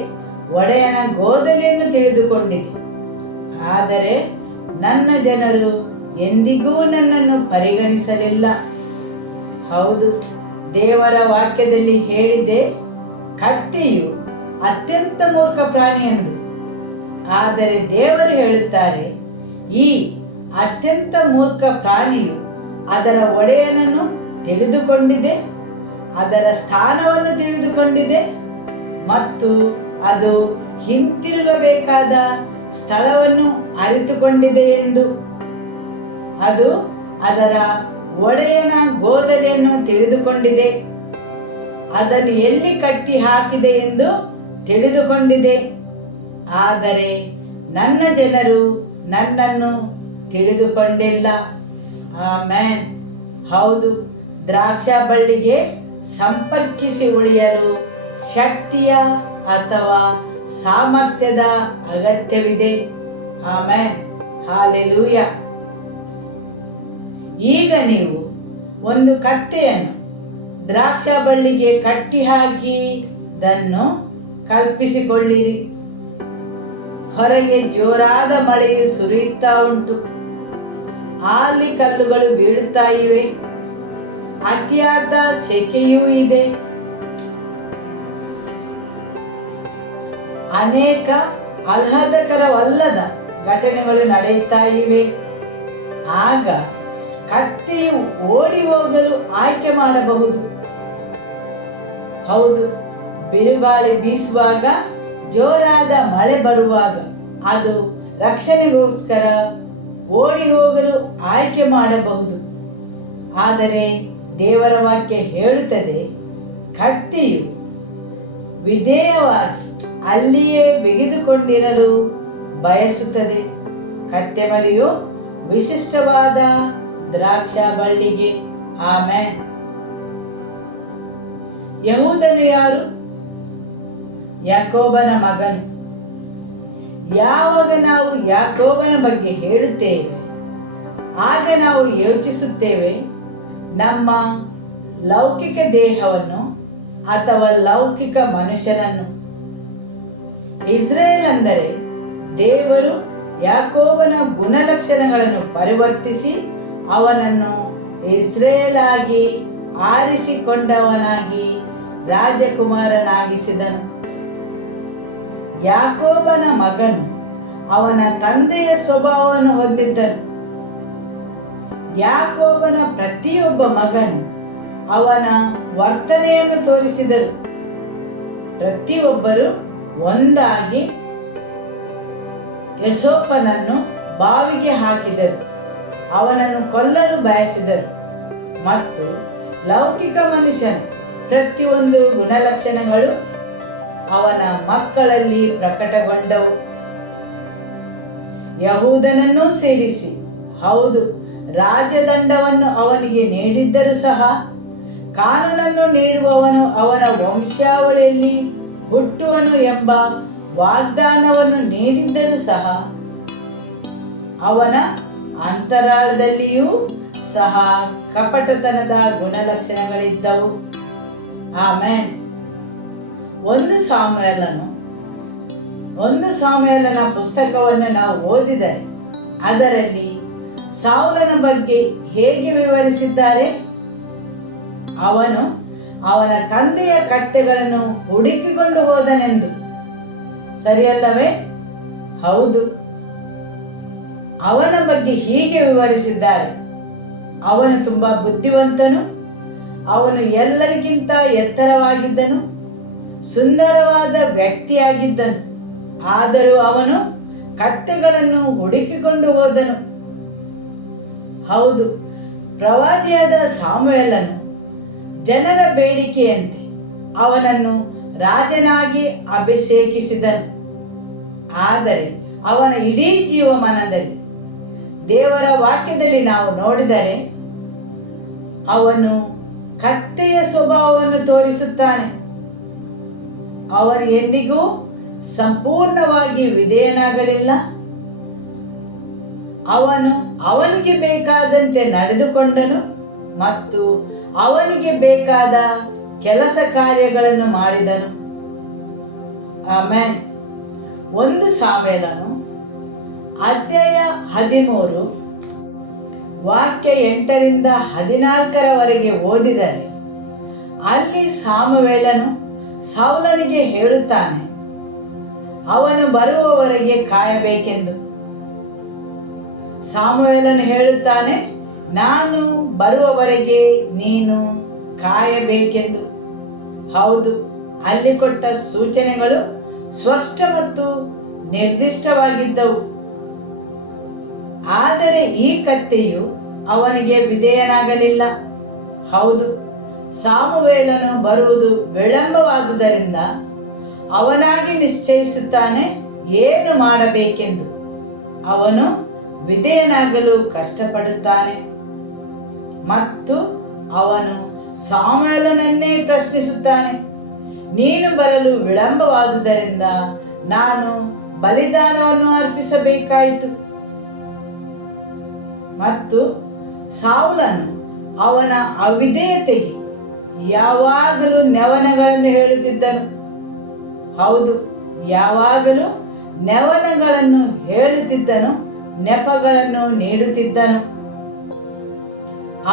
ಒಡೆಯನ ಗೋದಲಿಯನ್ನು ತಿಳಿದುಕೊಂಡಿದೆ. ಆದರೆ ನನ್ನ ಜನರು ಎಂದಿಗೂ ನನ್ನನ್ನು ಪರಿಗಣಿಸಲಿಲ್ಲ. ಹೌದು, ದೇವರ ವಾಕ್ಯದಲ್ಲಿ ಹೇಳಿದೆ, ಕತ್ತೆಯು ಅತ್ಯಂತ ಮೂರ್ಖ ಪ್ರಾಣಿ ಎಂದು. ಆದರೆ ದೇವರು ಹೇಳುತ್ತಾರೆ, ಈ ಅತ್ಯಂತ ಮೂರ್ಖ ಪ್ರಾಣಿಯು ಅದರ ಒಡೆಯನನ್ನು ತಿಳಿದುಕೊಂಡಿದೆ, ಅದರ ಸ್ಥಾನವನ್ನು ತಿಳಿದುಕೊಂಡಿದೆ ಮತ್ತು ಅದು ಹಿಂತಿರುಗಬೇಕಾದ ಸ್ಥಳವನ್ನು ಅರಿತುಕೊಂಡಿದೆ ಎಂದು. ಅದು ಅದರ ಒಡೆಯನ ಗೋದಲಿಯನ್ನು ತಿಳಿದುಕೊಂಡಿದೆ, ಅದನ್ನು ಎಲ್ಲಿ ಕಟ್ಟಿ ಹಾಕಿದೆ ಎಂದು ತಿಳಿದುಕೊಂಡಿದೆ. ಆದರೆ ನನ್ನ ಜನರು ನನ್ನನ್ನು ತಿಳಿದುಕೊಂಡಿಲ್ಲ. ಆಮೆನ್. ಹೌದು, ದ್ರಾಕ್ಷಾ ಬಳ್ಳಿಗೆ ಸಂಪರ್ಕಿಸಿ ಉಳಿಯಲು ಶಕ್ತಿಯ ಅಥವಾ ಸಾಮರ್ಥ್ಯದ ಅಗತ್ಯವಿದೆ. ಆಮೆನ್. ಹಾಲೆಲೂಯ. ಈಗ ನೀವು ಒಂದು ಕತ್ತೆಯನ್ನು ದ್ರಾಕ್ಷಾ ಬಳ್ಳಿಗೆ ಕಟ್ಟಿ ಹಾಕಿದನ್ನು ಕಲ್ಪಿಸಿಕೊಳ್ಳಿರಿ. ಹೊರಗೆ ಜೋರಾದ ಮಳೆಯು ಸುರಿಯುತ್ತಾ ಉಂಟು, ಆಲಿ ಕಲ್ಲುಗಳು ಬೀಳುತ್ತಾ ಇವೆ, ಅತಿಯಾದ ಸೆಕೆಯೂ ಇದೆ, ಅನೇಕ ಆಹ್ಲಾದಕರವಲ್ಲದ ಘಟನೆಗಳು ನಡೆಯುತ್ತಾ ಇವೆ. ಆಗ ಕತ್ತೆಯು ಓಡಿ ಹೋಗಲು ಆಯ್ಕೆ ಮಾಡಬಹುದು. ಹೌದು, ಬಿರುಗಾಳಿ ಬೀಸುವಾಗ, ಜೋರಾದ ಮಳೆ ಬರುವಾಗ ಅದು ರಕ್ಷಣೆಗೋಸ್ಕರ ಓಡಿ ಹೋಗಲು ಆಯ್ಕೆ ಮಾಡಬಹುದು. ಆದರೆ ದೇವರ ವಾಕ್ಯ ಹೇಳುತ್ತದೆ, ಕತ್ತೆಯು ವಿಧೇಯವಾಗಿ ಅಲ್ಲಿಯೇ ಬಿಗಿದುಕೊಂಡಿರಲು ಬಯಸುತ್ತದೆ. ಕತ್ತೆ ಮರಿಯು ವಿಶಿಷ್ಟವಾದ ದ್ರಾಕ್ಷಾ ಬಳ್ಳಿಗೆ. ಆಮೆನ್. ಯಹೂದನು ಯಾರು? ಯಾಕೋಬನ ಮಗನು. ಯಾವಾಗ ನಾವು ಯಾಕೋಬನ ಬಗ್ಗೆ ಹೇಳುತ್ತೇವೆ, ಆಗ ನಾವು ಯೋಚಿಸುತ್ತೇವೆ ನಮ್ಮ ಲೌಕಿಕ ದೇಹವನ್ನು ಅಥವಾ ಲೌಕಿಕ ಮನುಷ್ಯನನ್ನು. ಇಸ್ರೇಲ್ ಅಂದರೆ ದೇವರು ಯಾಕೋಬನ ಗುಣಲಕ್ಷಣಗಳನ್ನು ಪರಿವರ್ತಿಸಿ ಅವನನ್ನು ಇಸ್ರೇಲ್ ಆಗಿ ಆರಿಸಿಕೊಂಡವನಾಗಿ ರಾಜಕುಮಾರನಾಗಿಸಿದನು. ಯಾಕೋಬನ ಮಗನು ಅವನ ತಂದೆಯ ಸ್ವಭಾವವನ್ನು ಹೊಂದಿದ್ದನು. ಯಾಕೋಬನ ಪ್ರತಿಯೊಬ್ಬ ಮಗನು ಅವನ ವರ್ತನೆಯನ್ನು ತೋರಿಸಿದರು. ಪ್ರತಿಯೊಬ್ಬರು ಒಂದಾಗಿ ಯೋಸೇಫನನ್ನು ಬಾವಿಗೆ ಹಾಕಿದರು, ಅವನನ್ನು ಕೊಲ್ಲಲು ಬಯಸಿದರು. ಮತ್ತು ಲೌಕಿಕ ಮನುಷ್ಯನ ಪ್ರತಿಯೊಂದು ಗುಣಲಕ್ಷಣಗಳು ಅವನ ಮಕ್ಕಳಲ್ಲಿ ಪ್ರಕಟಗೊಂಡವು. ಯಹೂದನನ್ನೂ ಸೇರಿಸಿ, ಹೌದು, ರಾಜದಂಡವನ್ನು ಅವನಿಗೆ ನೀಡಿದ್ದರೂ ಸಹ ಕಾನೂನನ್ನು ನೀಡುವವನು ಅವನ ವಂಶಾವಳಿಯಲ್ಲಿ ಹುಟ್ಟುವನು ಎಂಬ ವಾಗ್ದಾನವನ್ನು ನೀಡಿದ್ದರೂ ಸಹ ಅವನ ಅಂತರಾಳದಲ್ಲಿಯೂ ಸಹ ಕಪಟತನದ ಗುಣಲಕ್ಷಣಗಳಿದ್ದವು. ಆಮೇನ್. 1 ಸಾಮುವೇಲನು 1 ಸಾಮುವೇಲನ ಪುಸ್ತಕವನ್ನು ನಾವು ಓದಿದರೆ ಅದರಲ್ಲಿ ಸೌಲನ ಬಗ್ಗೆ ಹೇಗೆ ವಿವರಿಸಿದ್ದಾರೆ? ಅವನು ಅವನ ತಂದೆಯ ಕತ್ತೆಗಳನ್ನು ಹುಡುಕಿಕೊಂಡು ಹೋದನೆಂದು. ಸರಿಯಲ್ಲವೇ? ಹೌದು. ಅವನ ಬಗ್ಗೆ ಹೀಗೆ ವಿವರಿಸಿದ್ದಾರೆ: ಅವನು ತುಂಬಾ ಬುದ್ಧಿವಂತನು, ಅವನು ಎಲ್ಲರಿಗಿಂತ ಎತ್ತರವಾಗಿದ್ದನು, ಸುಂದರವಾದ ವ್ಯಕ್ತಿಯಾಗಿದ್ದನು. ಆದರೂ ಅವನು ಕತ್ತೆಗಳನ್ನು ಹುಡುಕಿಕೊಂಡು ಹೋದನು. ಹೌದು, ಪ್ರವಾದಿಯಾದ ಸಾಮುವೇಲನು ಜನರ ಬೇಡಿಕೆಯಂತೆ ಅವನನ್ನು ರಾಜನಾಗಿ ಅಭಿಷೇಕಿಸಿದನು. ಆದರೆ ಅವನ ಇಡೀ ಜೀವಮಾನದಲ್ಲಿ ದೇವರ ವಾಕ್ಯದಲ್ಲಿ ನಾವು ನೋಡಿದರೆ ಅವನು ಕತ್ತೆಯ ಸ್ವಭಾವವನ್ನು ತೋರಿಸುತ್ತಾನೆ. ಅವನು ಎಂದಿಗೂ ಸಂಪೂರ್ಣವಾಗಿ ವಿಧೇಯನಾಗಲಿಲ್ಲ. ಅವನು ಅವನಿಗೆ ಬೇಕಾದಂತೆ ನಡೆದುಕೊಂಡನು ಮತ್ತು ಅವನಿಗೆ ಬೇಕಾದ ಕೆಲಸ ಕಾರ್ಯಗಳನ್ನು ಮಾಡಿದನು. ಆಮೆನ್. 1 ಸಾಮುವೇಲನು ಅಧ್ಯಾಯ 13 ವಾಕ್ಯ 8ರಿಂದ 14ರವರೆಗೆ ಓದಿದರೆ ಅಲ್ಲಿ ಸಾಮುವೇಲನು ಸೌಲನಿಗೆ ಹೇಳುತ್ತಾನೆ, ಅವನು ಬರುವವರೆಗೆ ಕಾಯಬೇಕೆಂದು. ಸಾಮುವೇಲನು ಹೇಳುತ್ತಾನೆ, ನಾನು ಬರುವವರೆಗೆ ನೀನು ಕಾಯಬೇಕೆಂದು. ಹೌದು, ಅಲ್ಲಿ ಕೊಟ್ಟ ಸೂಚನೆಗಳು ಸ್ಪಷ್ಟ ಮತ್ತು ನಿರ್ದಿಷ್ಟವಾಗಿದ್ದವು. ಆದರೆ ಈ ಕತ್ತೆಯು ಅವನಿಗೆ ವಿಧೇಯನಾಗಲಿಲ್ಲ. ಹೌದು, ಸಾಮುವೇಲನು ಬರುವುದು ವಿಳಂಬವಾದುದರಿಂದ ಅವನಾಗಿ ನಿಶ್ಚಯಿಸುತ್ತಾನೆ ಏನು ಮಾಡಬೇಕೆಂದು. ಅವನು ವಿಧೇಯನಾಗಲು ಕಷ್ಟಪಡುತ್ತಾನೆ ಮತ್ತು ಅವನು ಸಾಮುವೇಲನನ್ನೇ ಪ್ರಶ್ನಿಸುತ್ತಾನೆ, ನೀನು ಬರಲು ವಿಳಂಬವಾದುದರಿಂದ ನಾನು ಬಲಿದಾನವನ್ನು ಅರ್ಪಿಸಬೇಕಾಯಿತು. ಮತ್ತು ಸೌಲನು ಅವನ ಅವಿಧೇಯತೆಗೆ ಯಾವಾಗಲೂ ನೆವನಗಳನ್ನು ಹೇಳುತ್ತಿದ್ದನು. ಹೌದು, ಯಾವಾಗಲೂ ನೆವನಗಳನ್ನು ಹೇಳುತ್ತಿದ್ದನು, ನೆಪಗಳನ್ನು ನೀಡುತ್ತಿದ್ದನು.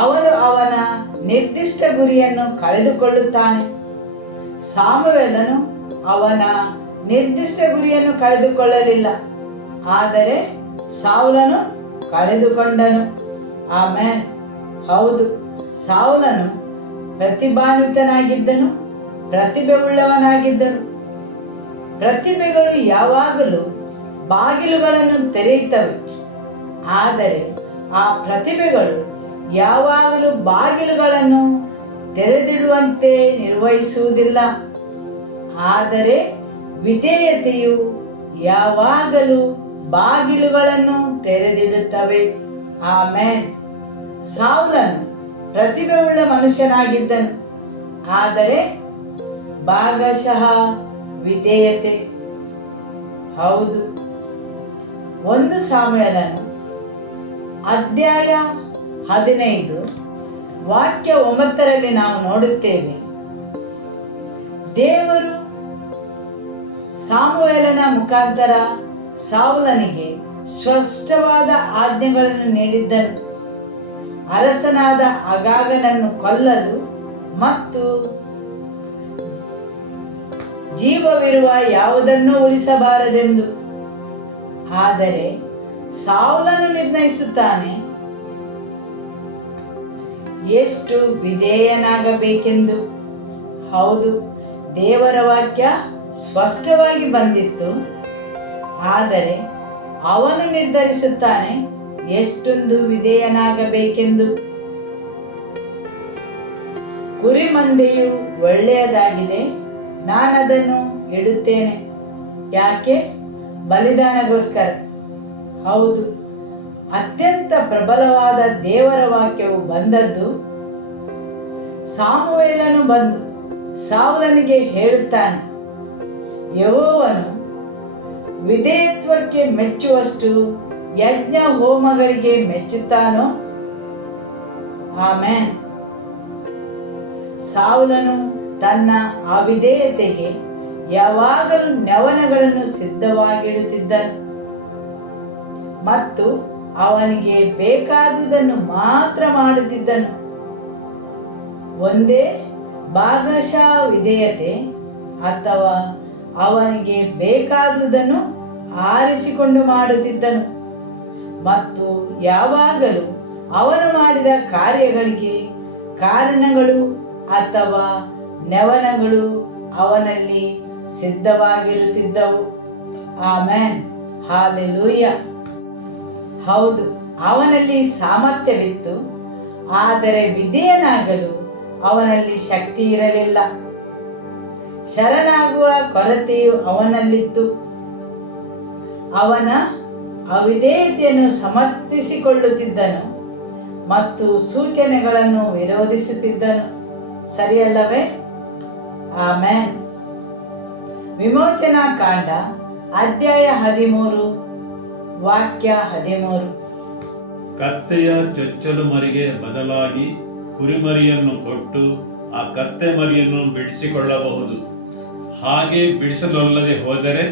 ಅವನು ಅವನ ನಿರ್ದಿಷ್ಟ ಗುರಿಯನ್ನು ಕಳೆದುಕೊಳ್ಳುತ್ತಾನೆ. ಸಾಮುವೇಲನು ಅವನ ನಿರ್ದಿಷ್ಟ ಗುರಿಯನ್ನು ಕಳೆದುಕೊಳ್ಳಲಿಲ್ಲ, ಆದರೆ ಸೌಲನು ಕಳೆದುಕೊಂಡನು. ಆಮೆನ್. ಹೌದು, ಸೌಲನು ಪ್ರತಿಭಾನ್ವಿತನಾಗಿದ್ದನು, ಪ್ರತಿಭೆ ಉಳ್ಳವನಾಗಿದ್ದನು. ಪ್ರತಿಭೆಗಳು ಯಾವಾಗಲೂ ಬಾಗಿಲುಗಳನ್ನು ತೆರೆಯುತ್ತವೆ, ಆದರೆ ಆ ಪ್ರತಿಭೆಗಳು ಯಾವಾಗಲೂ ಬಾಗಿಲುಗಳನ್ನು ತೆರೆದಿಡುವಂತೆ ನಿರ್ವಹಿಸುವುದಿಲ್ಲ. ಆದರೆ ವಿಧೇಯತೆಯು ಯಾವಾಗಲೂ ಬಾಗಿಲುಗಳನ್ನು ತೆರೆದಿಡುತ್ತವೆ. ಆಮೆನ್. ಸೌಲನು ಪ್ರತಿಭೆಯುಳ್ಳ ಮನುಷ್ಯನಾಗಿದ್ದನು, ಆದರೆ ಭಾಗಶಃ ವಿಧೇಯತೆ. ಹೌದು. 1 ಸಾಮುವೇಲನು ಅಧ್ಯಾಯ 15 ವಾಕ್ಯ 9ರಲ್ಲಿ ನಾವು ನೋಡುತ್ತೇವೆ, ದೇವರು ಸಾಮುವೇಲನ ಮುಖಾಂತರ ಸೌಲನಿಗೆ ಸ್ಪಷ್ಟವಾದ ಆಜ್ಞೆಗಳನ್ನು ನೀಡಿದ್ದನು. ಅರಸನಾದ ಅಗಾಗನನ್ನು ಕೊಲ್ಲಲು ಮತ್ತು ಜೀವವಿರುವ ಯಾವುದನ್ನೂ ಉಳಿಸಬಾರದೆಂದು. ಆದರೆ ಸೌಲನು ನಿರ್ಣಯಿಸುತ್ತಾನೆ ಎಷ್ಟು ವಿಧೇಯನಾಗಬೇಕೆಂದು. ಹೌದು, ದೇವರ ವಾಕ್ಯ ಸ್ಪಷ್ಟವಾಗಿ ಬಂದಿತ್ತು, ಆದರೆ ಅವನು ನಿರ್ಧರಿಸುತ್ತಾನೆ ಎಷ್ಟೊಂದು ವಿಧೇಯನಾಗಬೇಕೆಂದು. ಕುರಿಮಂದೆಯು ಒಳ್ಳೆಯದಾಗಿದೆ, ನಾನದನ್ನು ಇಡುತ್ತೇನೆ. ಯಾಕೆ? ಬಲಿದಾನಗೋಸ್ಕರ. ಹೌದು, ಅತ್ಯಂತ ಪ್ರಬಲವಾದ ದೇವರ ವಾಕ್ಯವು ಬಂದದ್ದು. ಸಾಮುವೇಲನು ಬಂದು ಸೌಲನಿಗೆ ಹೇಳುತ್ತಾನೆ, ಯೆಹೋವನು ವಿಧೇಯತ್ವಕ್ಕೆ ಮೆಚ್ಚುವಷ್ಟು ಯಜ್ಞ ಹೋಮಗಳಿಗೆ ಮೆಚ್ಚುತ್ತಾನೋ? ಆಮೆನ್. ಸೌಲನು ತನ್ನ ಅವಿಧೇಯತೆಗೆ ಯಾವಾಗಲೂ ನೆವನಗಳನ್ನು ಸಿದ್ಧವಾಗಿಡುತ್ತಿದ್ದನು ಮತ್ತು ಅವನಿಗೆ ಬೇಕಾದುದನ್ನು ಮಾತ್ರ ಮಾಡುತ್ತಿದ್ದನು. ಒಂದೇ ಭಾಗಶಃ ವಿಧೇಯತೆ ಅಥವಾ ಅವನಿಗೆ ಬೇಕಾದುದನ್ನು ಆರಿಸಿಕೊಂಡು ಮಾಡುತ್ತಿದ್ದನು ಮತ್ತು ಯಾವಾಗಲೂ ಅವನು ಮಾಡಿದ ಕಾರ್ಯಗಳಿಗೆ ಕಾರಣಗಳು ಅಥವಾ ನೆವನಗಳು ಅವನಲ್ಲಿ ಸಿದ್ಧವಾಗಿರುತ್ತಿದ್ದವು. Amen, hallelujah. ಹೌದು, ಅವನಲ್ಲಿ ಸಾಮರ್ಥ್ಯವಿತ್ತು, ಆದರೆ ವಿಧೇಯನಾಗಲು ಅವನಲ್ಲಿ ಶಕ್ತಿ ಇರಲಿಲ್ಲ. ಶರಣಾಗುವ ಕೊರತೆಯು ಅವನಲ್ಲಿತ್ತು. ಅವನ ಅವಿಧೇಯತೆಯನ್ನು ಸಮರ್ಥಿಸಿಕೊಳ್ಳುತ್ತಿದ್ದನು ಮತ್ತು ಸೂಚನೆಗಳನ್ನು ವಿರೋಧಿಸುತ್ತಿದ್ದನು. ಸರಿಯಲ್ಲವೇ? ಆಮೆನ್. ವಿಮೋಚನಾ ಕಾಂಡ ಅಧ್ಯಾಯ 13 ವಾಕ್ಯ 13. ಕತ್ತೆಯ ಚೊಚ್ಚಲು ಮರಿಗೆ ಬದಲಾಗಿ ಕುರಿಮರಿಯನ್ನು ಕೊಟ್ಟು ಆ ಕತ್ತೆ ಮರಿಯನ್ನು ಬಿಡಿಸಿಕೊಳ್ಳಬಹುದು. ಹಾಗೆ ಬಿಡಿಸಲೊಲ್ಲದೆ ಹೋದರೆ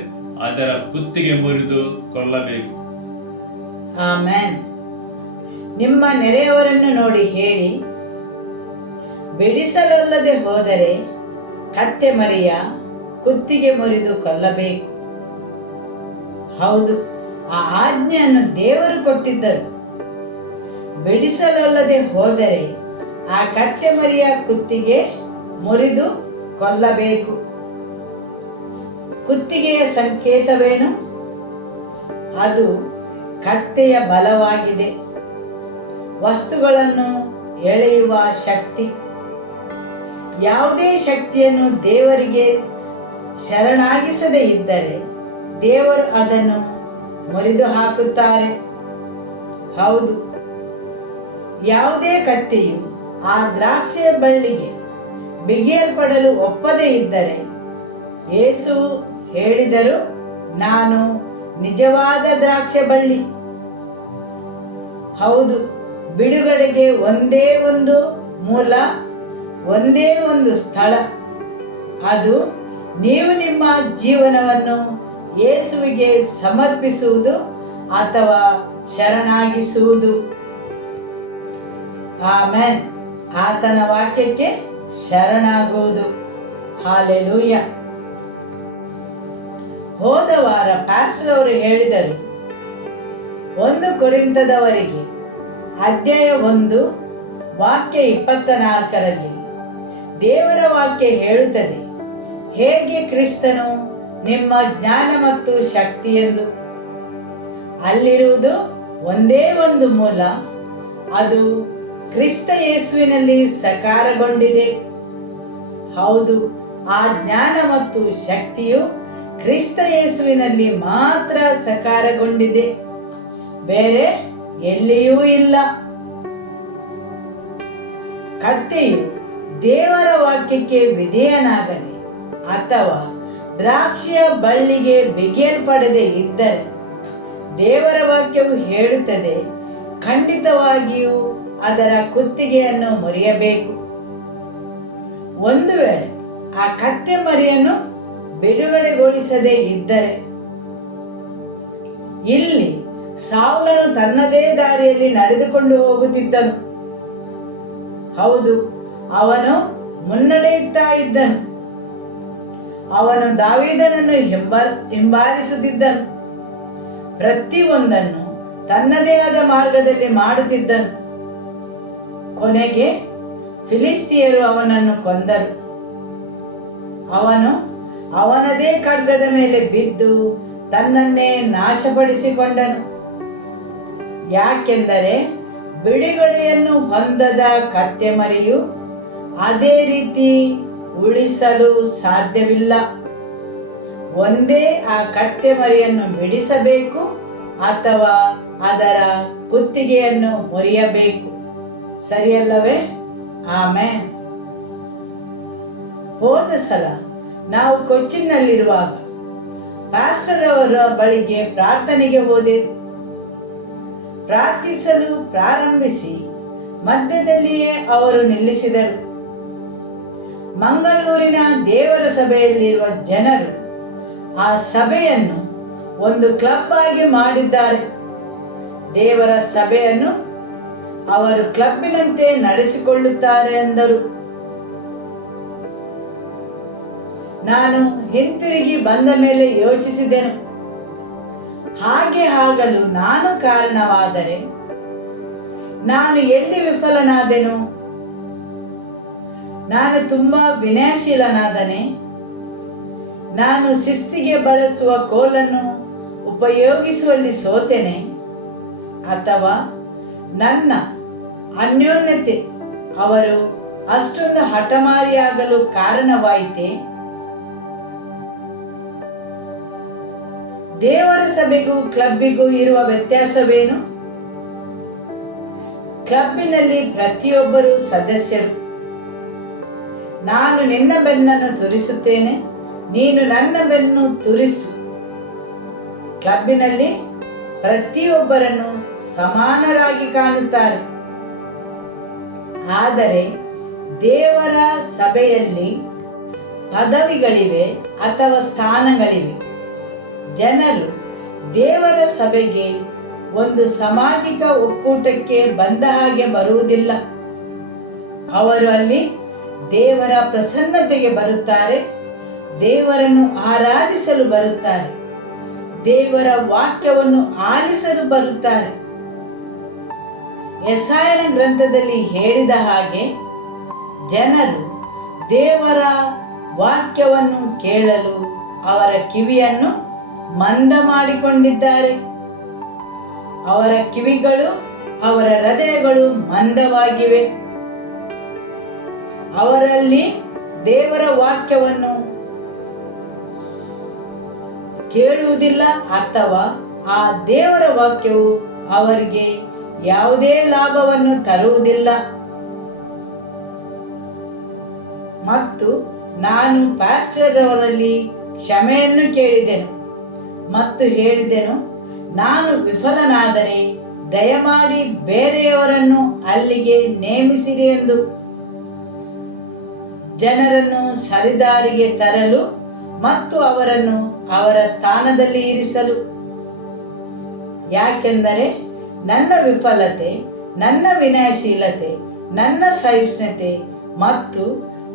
ಅದರ ಕುತ್ತಿಗೆ ಮುರಿದು ಕೊಲ್ಲಬೇಕು. ಆಮೆನ್. ನಿಮ್ಮ ನೆರೆಯವರನ್ನು ನೋಡಿ ಹೇಳಿ, ಬಿಡಿಸಲೊಲ್ಲದೆ ಹೋದರೆ ಕತ್ತೆ ಮರಿಯ ಕುತ್ತಿಗೆ ಮುರಿದು ಕೊಲ್ಲಬೇಕು. ಹೌದು, ಆ ಆಜ್ಞೆಯನ್ನು ದೇವರು ಕೊಟ್ಟಿದ್ದರು. ಬಿಡಿಸಲೊಲ್ಲದೆ ಹೋದರೆ ಆ ಕತ್ತೆ ಮರಿಯ ಕುತ್ತಿಗೆ ಮುರಿದು ಕೊಲ್ಲಬೇಕು. ಕುತ್ತಿಗೆಯ ಸಂಕೇತವೇನು? ಅದು ಕತ್ತೆಯ ಬಲವಾಗಿದೆ. ವಸ್ತುಗಳನ್ನು ಎಳೆಯುವ ಶಕ್ತಿ. ಯಾವುದೇ ಶಕ್ತಿಯನ್ನು ದೇವರಿಗೆ ಶರಣಾಗಿಸದೇ ಇದ್ದರೆ ದೇವರು ಅದನ್ನು ಮುರಿದು ಹಾಕುತ್ತಾರೆ. ಹೌದು, ಯಾವುದೇ ಕತ್ತೆಯು ಆ ದ್ರಾಕ್ಷಿಯ ಬಳ್ಳಿಗೆ ಬಿಗಿಯಲ್ಪಡಲು ಒಪ್ಪದೇ ಇದ್ದರೆ ಯೇಸು ಹೇಳಿದರು, ನಾನು ನಿಜವಾದ ದ್ರಾಕ್ಷಿ ಬಳ್ಳಿ. ಹೌದು, ಬಿಡುಗಡೆಗೆ ಒಂದೇ ಒಂದು ಮೂಲ, ಒಂದೇ ಒಂದು ಸ್ಥಳ. ಅದು ನೀವು ನಿಮ್ಮ ಜೀವನವನ್ನು ಯೇಸುವಿಗೆ ಸಮರ್ಪಿಸುವುದು ಅಥವಾ ಶರಣಾಗಿಸುವುದು. ಆಮೆನ್. ಆತನ ವಾಕ್ಯಕ್ಕೆ ಶರಣಾಗುವುದು. ಹಾಲೆಲೂಯ. ಹೋದ ವಾರ ಪಾಸ್ಟರ್ ಅವರು ಹೇಳಿದರು, 1 ಕೊರಿಂಥದವರಿಗೆ ಅಧ್ಯಾಯ 1 ವಾಕ್ಯ 24ರಲ್ಲಿ ದೇವರ ವಾಕ್ಯ ಹೇಳುತ್ತದೆ, ಹೇಗೆ ಕ್ರಿಸ್ತನು ನಿಮ್ಮ ಜ್ಞಾನ ಮತ್ತು ಶಕ್ತಿ ಎಂದು. ಅಲ್ಲಿರುವುದು ಒಂದೇ ಒಂದು ಮೂಲ, ಅದು ಕ್ರಿಸ್ತ ಯೇಸುವಿನಲ್ಲಿ ಸಕಾರಗೊಂಡಿದೆ. ಹೌದು, ಆ ಜ್ಞಾನ ಮತ್ತು ಶಕ್ತಿಯು ಕ್ರಿಸ್ತ ಯೇಸುವಿನಲ್ಲಿ ಮಾತ್ರ ಸಕಾರಗೊಂಡಿದೆ, ಬೇರೆ ಎಲ್ಲಿಯೂ ಇಲ್ಲ. ಕತ್ತೆಯು ದೇವರ ವಾಕ್ಯಕ್ಕೆ ವಿಧೇಯನಾಗದೆ ಅಥವಾ ದ್ರಾಕ್ಷಿಯ ಬಳ್ಳಿಗೆ ಬಿಗಿಯಲ್ಪಡದೆ ಇದ್ದರೆ ದೇವರ ವಾಕ್ಯವು ಹೇಳುತ್ತದೆ, ಖಂಡಿತವಾಗಿಯೂ ಅದರ ಕುತ್ತಿಗೆಯನ್ನು ಮುರಿಯಬೇಕು. ಒಂದು ವೇಳೆ ಆ ಕತ್ತೆ ಮರಿಯನ್ನು ಬಿಡುಗಡೆಗೊಳಿಸದೇ ಇದ್ದರೆ, ಇಲ್ಲಿ ಸೌಲನು ತನ್ನದೇ ದಾರಿಯಲ್ಲಿ ನಡೆದುಕೊಂಡು ಹೋಗುತ್ತಿದ್ದನು. ಹೌದು, ಅವನು ಮುನ್ನಡೆಯುತ್ತಾ ಇದ್ದನು. ಅವನು ದಾವೀದನನ್ನು ಹಿಂಬಾಲಿಸುತ್ತಿದ್ದನು. ಪ್ರತಿಯೊಂದನ್ನು ತನ್ನದೇ ಆದ ಮಾರ್ಗದಲ್ಲಿ ಮಾಡುತ್ತಿದ್ದನು. ಕೊನೆಗೆ ಫಿಲಿಸ್ತಿಯರು ಅವನನ್ನು ಕೊಂದರು. ಅವನು ಅವನದೇ ಖಡ್ಗದ ಮೇಲೆ ಬಿದ್ದು ತನ್ನನ್ನೇ ನಾಶಪಡಿಸಿಕೊಂಡನು. ಯಾಕೆಂದರೆ ಬಿಡುಗಡೆಯನ್ನು ಹೊಂದದ ಕತ್ತೆ ಮರಿಯು ಅದೇ ರೀತಿ ಉಳಿಸಲು ಸಾಧ್ಯವಿಲ್ಲ. ಒಂದೇ ಆ ಕತ್ತೆ ಮರಿಯನ್ನು ಬಿಡಿಸಬೇಕು ಅಥವಾ ಅದರ ಕುತ್ತಿಗೆಯನ್ನು ಮುರಿಯಬೇಕು. ಸರಿಯಲ್ಲವೇ? ಆಮೆನ್. ಹೋದ ಸಲ ನಾವು ಕೊಚ್ಚಿನ್ನಲ್ಲಿರುವಾಗ ಪಾಸ್ಟರ್ ಅವರ ಬಳಿಗೆ ಪ್ರಾರ್ಥನೆಗೆ ಹೋದೆ. ಪ್ರಾರ್ಥಿಸಲು ಪ್ರಾರಂಭಿಸಿ ಮಧ್ಯದಲ್ಲಿಯೇ ಅವರು ನಿಲ್ಲಿಸಿದರು ಮಂಗಳೂರಿನ ದೇವರ ಸಭೆಯಲ್ಲಿರುವ ಜನರು ಆ ಸಭೆಯನ್ನು ಒಂದು ಕ್ಲಬ್ ಆಗಿ ಮಾಡಿದ್ದಾರೆ. ದೇವರ ಸಭೆಯನ್ನು ಅವರು ಕ್ಲಬ್ಬಿನಂತೆ ನಡೆಸಿಕೊಳ್ಳುತ್ತಾರೆ ಎಂದರು. ನಾನು ಹಿಂತಿರುಗಿ ಬಂದ ಮೇಲೆ ಯೋಚಿಸಿದೆನು, ಹಾಗೆ ಆಗಲು ನಾನು ಕಾರಣವಾದರೆ ನಾನು ಎಲ್ಲಿ ವಿಫಲನಾದೆನು? ನಾನು ತುಂಬಾ ವಿನಯಶೀಲನಾದನೆ? ನಾನು ಶಿಸ್ತಿಗೆ ಬಳಸುವ ಕೋಲನ್ನು ಉಪಯೋಗಿಸುವಲ್ಲಿ ಸೋತೆನೆ? ಅಥವಾ ನನ್ನ ಅನ್ಯೋನ್ಯತೆ ಅವರು ಅಷ್ಟೊಂದು ಹಠಮಾರಿಯಾಗಲು ಕಾರಣವಾಯಿತೆ? ದೇವರ ಸಭೆಗೂ ಕ್ಲಬ್ಬಿಗೂ ಇರುವ ವ್ಯತ್ಯಾಸವೇನು? ಕ್ಲಬ್ಬಿನಲ್ಲಿ ಪ್ರತಿಯೊಬ್ಬರೂ ಸದಸ್ಯರು. ನಾನು ನಿನ್ನ ಬೆನ್ನನ್ನು ತುರಿಸುತ್ತೇನೆ, ನೀನು ನನ್ನ ಬೆನ್ನು ತುರಿಸು. ಕ್ಲಬ್ಬಿನಲ್ಲಿ ಪ್ರತಿಯೊಬ್ಬರನ್ನು ಸಮಾನರಾಗಿ ಕಾಣುತ್ತಾರೆ. ಆದರೆ ದೇವರ ಸಭೆಯಲ್ಲಿ ಪದವಿಗಳಿವೆ ಅಥವಾ ಸ್ಥಾನಗಳಿವೆ. ಜನರು ದೇವರ ಸಭೆಗೆ ಒಂದು ಸಾಮಾಜಿಕ ಒಕ್ಕೂಟಕ್ಕೆ ಬಂದ ಹಾಗೆ ಬರುವುದಿಲ್ಲ. ಅವರು ಅಲ್ಲಿ ದೇವರ ಪ್ರಸನ್ನತೆಗೆ ಬರುತ್ತಾರೆ, ದೇವರನ್ನು ಆರಾಧಿಸಲು ಬರುತ್ತಾರೆ, ದೇವರ ವಾಕ್ಯವನ್ನು ಆಲಿಸಲು ಬರುತ್ತಾರೆ. ಯೆಶಾಯನ ಗ್ರಂಥದಲ್ಲಿ ಹೇಳಿದ ಹಾಗೆ ಜನರು ದೇವರ ವಾಕ್ಯವನ್ನು ಕೇಳಲು ಅವರ ಕಿವಿಯನ್ನು ಮಂದ ಮಾಡಿಕೊಂಡಿದ್ದಾರೆ. ಅವರ ಕಿವಿಗಳು, ಅವರ ಹೃದಯಗಳು ಮಂದವಾಗಿವೆ. ಅವರಲ್ಲಿ ದೇವರ ವಾಕ್ಯವನ್ನು ಕೇಳುವುದಿಲ್ಲ, ಅಥವಾ ಆ ದೇವರ ವಾಕ್ಯವು ಅವರಿಗೆ ಯಾವುದೇ ಲಾಭವನ್ನು ತರುವುದಿಲ್ಲ. ಮತ್ತು ನಾನು ಪಾಸ್ಟರ್ ಅವರಲ್ಲಿ ಕ್ಷಮೆಯನ್ನು ಕೇಳಿದೆನು ಮತ್ತು ಹೇಳಿದೆನು, ನಾನು ವಿಫಲನಾದರೆ ದಯಮಾಡಿ ಬೇರೆಯವರನ್ನು ಅಲ್ಲಿಗೆ ನೇಮಿಸಿರಿ ಎಂದು, ಜನರನ್ನು ಸರಿದಾರಿಗೆ ತರಲು ಮತ್ತು ಅವರನ್ನು ಅವರ ಸ್ಥಾನದಲ್ಲಿ ಇರಿಸಲು. ಯಾಕೆಂದರೆ ನನ್ನ ವಿಫಲತೆ, ನನ್ನ ವಿನಯಶೀಲತೆ, ನನ್ನ ಸಹಿಷ್ಣುತೆ ಮತ್ತು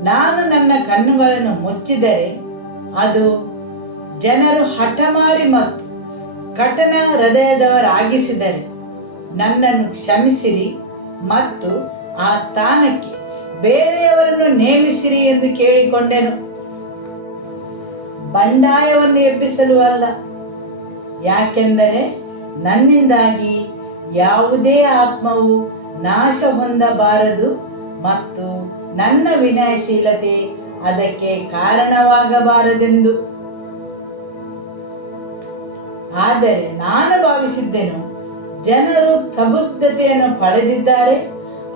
ನಾನು ನನ್ನ ಕಣ್ಣುಗಳನ್ನು ಮುಚ್ಚಿದರೆ ಅದು ಜನರು ಹಠಮಾರಿ ಮತ್ತು ಕಠಿಣ ಹೃದಯದವರಾಗಿಸಿದರೆ ನನ್ನನ್ನು ಕ್ಷಮಿಸಿರಿ ಮತ್ತು ಆ ಸ್ಥಾನಕ್ಕೆ ಬೇರೆಯವರನ್ನು ನೇಮಿಸಿರಿ ಎಂದು ಕೇಳಿಕೊಂಡೆನು. ಬಂಡಾಯವನ್ನು ಎಬ್ಬಿಸಲು ಅಲ್ಲ, ಯಾಕೆಂದರೆ ನನ್ನಿಂದಾಗಿ ಯಾವುದೇ ಆತ್ಮವು ನಾಶ ಹೊಂದಬಾರದು ಮತ್ತು ನನ್ನ ವಿನಯಶೀಲತೆ ಅದಕ್ಕೆ ಕಾರಣವಾಗಬಾರದೆಂದು. ಆದರೆ ನಾನು ಭಾವಿಸಿದ್ದೆನು, ಜನರು ಪ್ರಬುದ್ಧತೆಯನ್ನು ಪಡೆದಿದ್ದಾರೆ,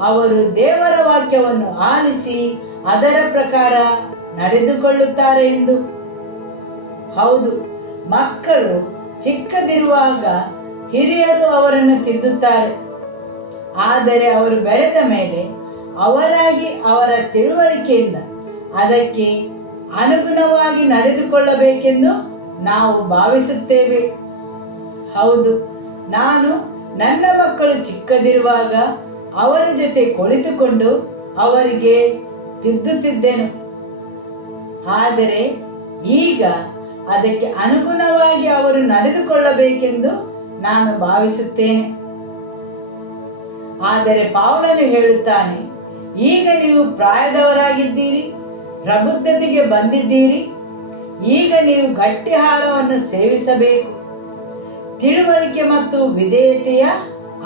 ಅವರು ದೇವರ ವಾಕ್ಯವನ್ನು ಆಲಿಸಿ ಅದರ ಪ್ರಕಾರ ನಡೆದುಕೊಳ್ಳುತ್ತಾರೆ ಎಂದು. ಹೌದು, ಮಕ್ಕಳು ಚಿಕ್ಕದಿರುವಾಗ ಹಿರಿಯರು ಅವರನ್ನು ತಿದ್ದುತ್ತಾರೆ, ಆದರೆ ಅವರು ಬೆಳೆದ ಮೇಲೆ ಅವರಾಗಿ ಅವರ ತಿಳುವಳಿಕೆಯಿಂದ ಅದಕ್ಕೆ ಅನುಗುಣವಾಗಿ ನಡೆದುಕೊಳ್ಳಬೇಕೆಂದು ನಾವು ಭಾವಿಸುತ್ತೇವೆ. ಹೌದು, ನಾನು ನನ್ನ ಮಕ್ಕಳು ಚಿಕ್ಕದಿರುವಾಗ ಅವರ ಜೊತೆ ಕುಳಿತುಕೊಂಡು ಅವರಿಗೆ ತಿದ್ದುತ್ತಿದ್ದೆನು, ಆದರೆ ಈಗ ಅದಕ್ಕೆ ಅನುಗುಣವಾಗಿ ಅವರು ನಡೆದುಕೊಳ್ಳಬೇಕೆಂದು ನಾನು ಭಾವಿಸುತ್ತೇನೆ. ಆದರೆ ಪೌಲನು ಹೇಳುತ್ತಾನೆ, ಈಗ ನೀವು ಪ್ರಾಯದವರಾಗಿದ್ದೀರಿ, ಪ್ರಬುದ್ಧತೆಗೆ ಬಂದಿದ್ದೀರಿ, ಈಗ ನೀವು ಗಟ್ಟಿ ಆಹಾರವನ್ನು ಸೇವಿಸಬೇಕು, ತಿಳುವಳಿಕೆ ಮತ್ತು ವಿಧೇಯತೆಯ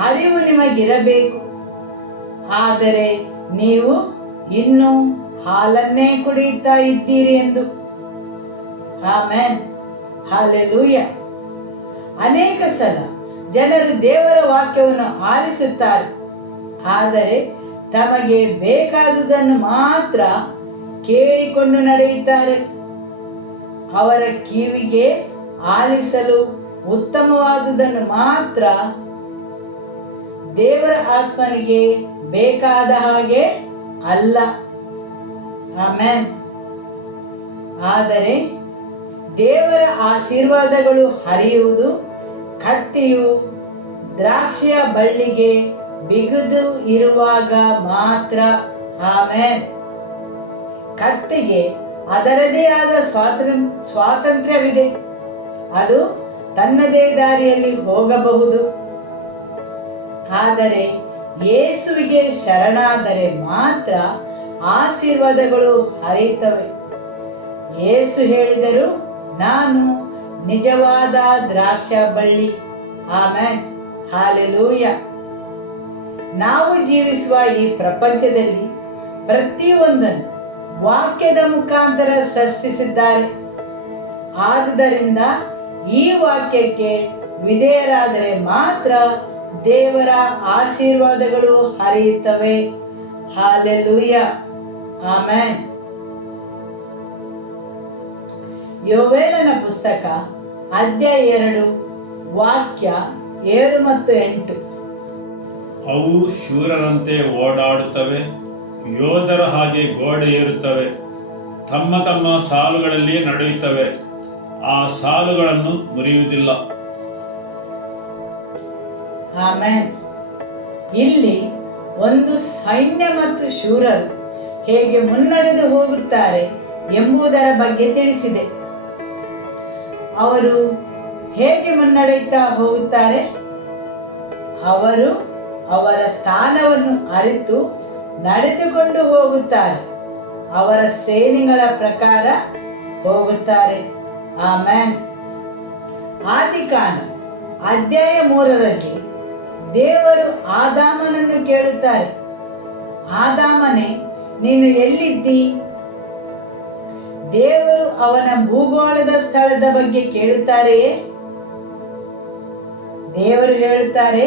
ಅರಿವು ನಿಮಗಿರಬೇಕು. ಆದರೆ ನೀವು ಇನ್ನೂ ಹಾಲನ್ನೇ ಕುಡಿಯುತ್ತಾ ಇದ್ದೀರಿ ಎಂದು. Amen, hallelujah. ಅನೇಕ ಸಲ ಜನರು ದೇವರ ವಾಕ್ಯವನ್ನು ಆಲಿಸುತ್ತಾರೆ, ಆದರೆ ತಮಗೆ ಬೇಕಾದುದನ್ನು ಮಾತ್ರ ಕೇಳಿಕೊಂಡು ನಡೆಯುತ್ತಾರೆ. ಅವರ ಕಿವಿಗೆ ಆಲಿಸಲು ಉತ್ತಮವಾದುದನ್ನು ಮಾತ್ರ, ದೇವರ ಆತ್ಮನಿಗೆ ಬೇಕಾದ ಹಾಗೆ ಅಲ್ಲ. ಆಮೆನ್. ಆದರೆ ದೇವರ ಆಶೀರ್ವಾದಗಳು ಹರಿಯುವುದು ಕತ್ತಿಯು ದ್ರಾಕ್ಷಿಯ ಬಳ್ಳಿಗೆ ಬಿಗಿದು ಇರುವಾಗ ಮಾತ್ರ. ಆಮೆನ್. ಕತ್ತಿಗೆ ಅದರದೇ ಆದ ಸ್ವಾತಂತ್ರ್ಯವಿದೆ. ಅದು ತನ್ನದೇ ದಾರಿಯಲ್ಲಿ ಹೋಗಬಹುದು. ಆದರೆ ಯೇಸುವಿಗೆ ಶರಣಾದರೆ ಮಾತ್ರ ಆಶೀರ್ವಾದಗಳು ಹರಿಯುತ್ತವೆ. ಯೇಸು ಹೇಳಿದರು, ನಾನು ನಿಜವಾದ ದ್ರಾಕ್ಷ ಬಳ್ಳಿ. ಆಮೆನ್. ಹಾಲೆಲೂಯ. ನಾವು ಜೀವಿಸುವ ಈ ಪ್ರಪಂಚದಲ್ಲಿ ಪ್ರತಿಯೊಂದನ್ನು ವಾಕ್ಯದ ಮುಖಾಂತರ ಸೃಷ್ಟಿಸಿದ್ದಾರೆ. ಆದುದರಿಂದ ಈ ವಾಕ್ಯಕ್ಕೆ ವಿಧೇಯರಾದರೆ ಮಾತ್ರ ದೇವರ ಆಶೀರ್ವಾದಗಳು ಹರಿಯುತ್ತವೆ. ಹಾಲೆಲೂಯ. ಆಮೆನ್. ಯೋವೇಲನ ಪುಸ್ತಕ ಅಧ್ಯಾಯ 2 ವಾಕ್ಯ 7 ಮತ್ತು 8. ಅವು ಶೂರರಂತೆ ಓಡಾಡುತ್ತವೆ, ಯೋಧರ ಹಾಗೆ ಗೋಡೆ ಏರುತ್ತವೆ, ತಮ್ಮ ತಮ್ಮ ಸಾಲುಗಳಲ್ಲಿ ನಡೆಯುತ್ತವೆ, ಆ ಸಾಲುಗಳನ್ನು ಮುರಿಯುವುದಿಲ್ಲ. ಆಮೆನ್. ಇಲ್ಲಿ ಒಂದು ಸೈನ್ಯ ಮತ್ತು ಶೂರರು ಹೇಗೆ ಮುನ್ನಡೆದು ಹೋಗುತ್ತಾರೆ ಎಂಬುದರ ಬಗ್ಗೆ ತಿಳಿಸಿದೆ. ಅವರು ಹೇಗೆ ಮುನ್ನಡೆಯುತ್ತಾ ಹೋಗುತ್ತಾರೆ? ಅವರು ಅವರ ಸ್ಥಾನವನ್ನು ಅರಿತು ನಡೆದುಕೊಂಡು ಹೋಗುತ್ತಾರೆ. ಅವರ ಶ್ರೇಣಿಗಳ ಪ್ರಕಾರ ಹೋಗುತ್ತಾರೆ. ಆಮೆನ್. ಆದಿಕಾಂಡ ಅಧ್ಯಾಯ 3ರಲ್ಲಿ ದೇವರು ಆದಾಮನನ್ನು ಕೇಳುತ್ತಾರೆ, ಆದಾಮನೇ, ನೀನು ಎಲ್ಲಿದ್ದಿ? ದೇವರು ಅವನ ಭೂಗೋಳದ ಸ್ಥಳದ ಬಗ್ಗೆ ಕೇಳುತ್ತಾರೆಯೇ? ದೇವರು ಹೇಳುತ್ತಾರೆ,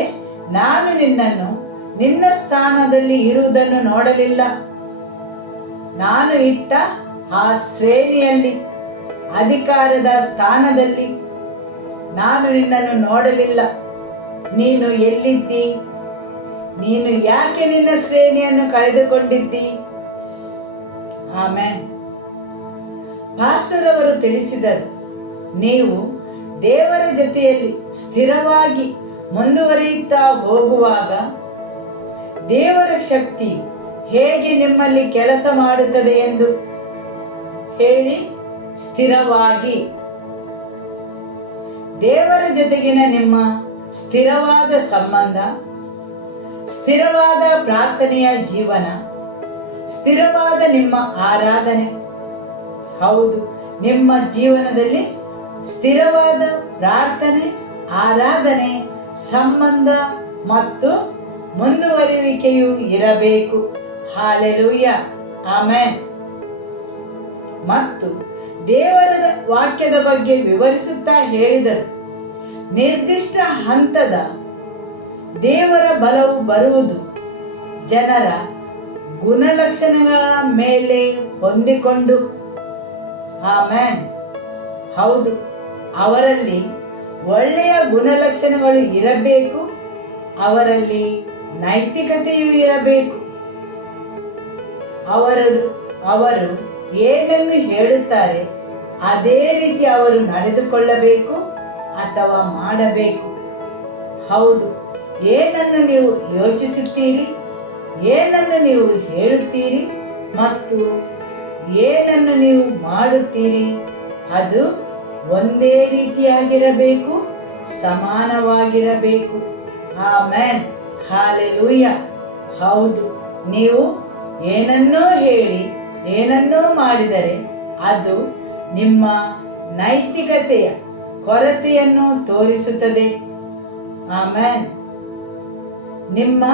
ನಾನು ನಿನ್ನನ್ನು ನಿನ್ನ ಸ್ಥಾನದಲ್ಲಿ ಇರುವುದನ್ನು ನೋಡಲಿಲ್ಲ. ನಾನು ಇಟ್ಟ ಆ ಶ್ರೇಣಿಯಲ್ಲಿ, ಅಧಿಕಾರದ ಸ್ಥಾನದಲ್ಲಿ ನಾನು ನಿನ್ನನ್ನು ನೋಡಲಿಲ್ಲ. ನೀನು ಎಲ್ಲಿದ್ದಿ? ನೀನು ಯಾಕೆ ನಿನ್ನ ಶ್ರೇಣಿಯನ್ನು ಕಳೆದುಕೊಂಡಿದ್ದಿ? ಆಮೆನ್. ಪಾಸ್ಟರ್ ಅವರು ತಿಳಿಸಿದರು, ನೀವು ದೇವರ ಜೊತೆಯಲ್ಲಿ ಸ್ಥಿರವಾಗಿ ಮುಂದುವರಿಯುತ್ತಾ ಹೋಗುವಾಗ ದೇವರ ಶಕ್ತಿ ಹೇಗೆ ನಿಮ್ಮಲ್ಲಿ ಕೆಲಸ ಮಾಡುತ್ತದೆ ಎಂದು ಹೇಳಿ. ಸ್ಥಿರವಾಗಿ ದೇವರ ಜೊತೆಗಿನ ನಿಮ್ಮ ಸ್ಥಿರವಾದ ಸಂಬಂಧ, ಸ್ಥಿರವಾದ ಪ್ರಾರ್ಥನೆಯ ಜೀವನ, ಸ್ಥಿರವಾದ ನಿಮ್ಮ ಆರಾಧನೆ. ಹೌದು, ನಿಮ್ಮ ಜೀವನದಲ್ಲಿ ಸ್ಥಿರವಾದ ಪ್ರಾರ್ಥನೆ, ಆರಾಧನೆ, ಸಂಬಂಧ ಮತ್ತು ಮುಂದುವರಿಯುವಿಕೆಯು ಇರಬೇಕು. ಹಾಲೆಲೂಯ. ಆಮೆನ್. ಮತ್ತು ದೇವರ ವಾಕ್ಯದ ಬಗ್ಗೆ ವಿವರಿಸುತ್ತಾ ಹೇಳಿದರು, ನಿರ್ದಿಷ್ಟ ಹಂತದ ದೇವರ ಬಲವು ಬರುವುದು ಜನರ ಗುಣಲಕ್ಷಣಗಳ ಮೇಲೆ ಹೊಂದಿಕೊಂಡು. ಆಮೆನ್. ಹೌದು, ಅವರಲ್ಲಿ ಒಳ್ಳೆಯ ಗುಣಲಕ್ಷಣಗಳು ಇರಬೇಕು. ಅವರಲ್ಲಿ ನೈತಿಕತೆಯೂ ಇರಬೇಕು. ಅವರು ಏನನ್ನು ಹೇಳುತ್ತಾರೆ ಅದೇ ರೀತಿ ಅವರು ನಡೆದುಕೊಳ್ಳಬೇಕು ಅಥವಾ ಮಾಡಬೇಕು. ಹೌದು, ಏನನ್ನು ನೀವು ಯೋಚಿಸುತ್ತೀರಿ, ಏನನ್ನು ನೀವು ಹೇಳುತ್ತೀರಿ ಮತ್ತು ಏನನ್ನು ನೀವು ಮಾಡುತ್ತೀರಿ, ಅದು ಒಂದೇ ರೀತಿಯಾಗಿರಬೇಕು, ಸಮಾನವಾಗಿರಬೇಕು. ಆಮೆನ್. ಹಾಲೆಲೂಯ. ಹೌದು, ನೀವು ಏನನ್ನೋ ಹೇಳಿ ಏನನ್ನೋ ಮಾಡಿದರೆ ಅದು ನಿಮ್ಮ ನೈತಿಕತೆಯ ಕೊರತೆಯನ್ನು ತೋರಿಸುತ್ತದೆ. ಆಮೆನ್. ನಿಮ್ಮ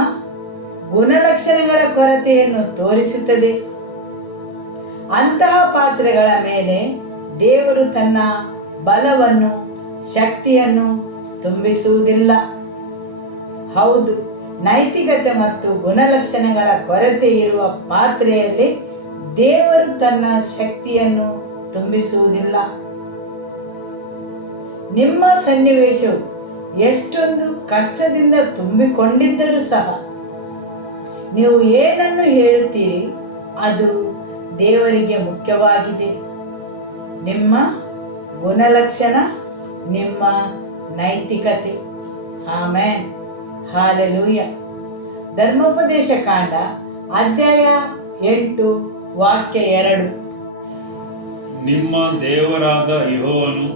ಗುಣಲಕ್ಷಣಗಳ ಕೊರತೆಯನ್ನು ತೋರಿಸುತ್ತದೆ. ಅಂತಹ ಪಾತ್ರೆಗಳ ಮೇಲೆ ದೇವರು ತನ್ನ ಬಲವನ್ನು, ಶಕ್ತಿಯನ್ನು ತುಂಬಿಸುವುದಿಲ್ಲ. ಹೌದು, ನೈತಿಕತೆ ಮತ್ತು ಗುಣಲಕ್ಷಣಗಳ ಕೊರತೆ ಇರುವ ಪಾತ್ರೆಯಲ್ಲಿ ದೇವರು ತನ್ನ ಶಕ್ತಿಯನ್ನು ತುಂಬಿಸುವುದಿಲ್ಲ. ನಿಮ್ಮ ಸನ್ನಿವೇಶವು ಎಷ್ಟೊಂದು ಕಷ್ಟದಿಂದ ತುಂಬಿಕೊಂಡಿದ್ದರೂ ಸಹ ನೀವು ಏನನ್ನು ಹೇಳುತ್ತೀರಿ ಅದು ದೇವರಿಗೆ ಮುಖ್ಯವಾಗಿದೆ. ನಿಮ್ಮ ಗುಣಲಕ್ಷಣ, ನಿಮ್ಮ ನೈತಿಕತೆ. ಆಮೆನ್. ಹಾಲೆಲೂಯ. ಧರ್ಮೋಪದೇಶ ಕಾಂಡ ಅಧ್ಯಾಯ 8 ವಾಕ್ಯ 2. ನಿಮ್ಮ ದೇವರಾದ ಯೆಹೋವನು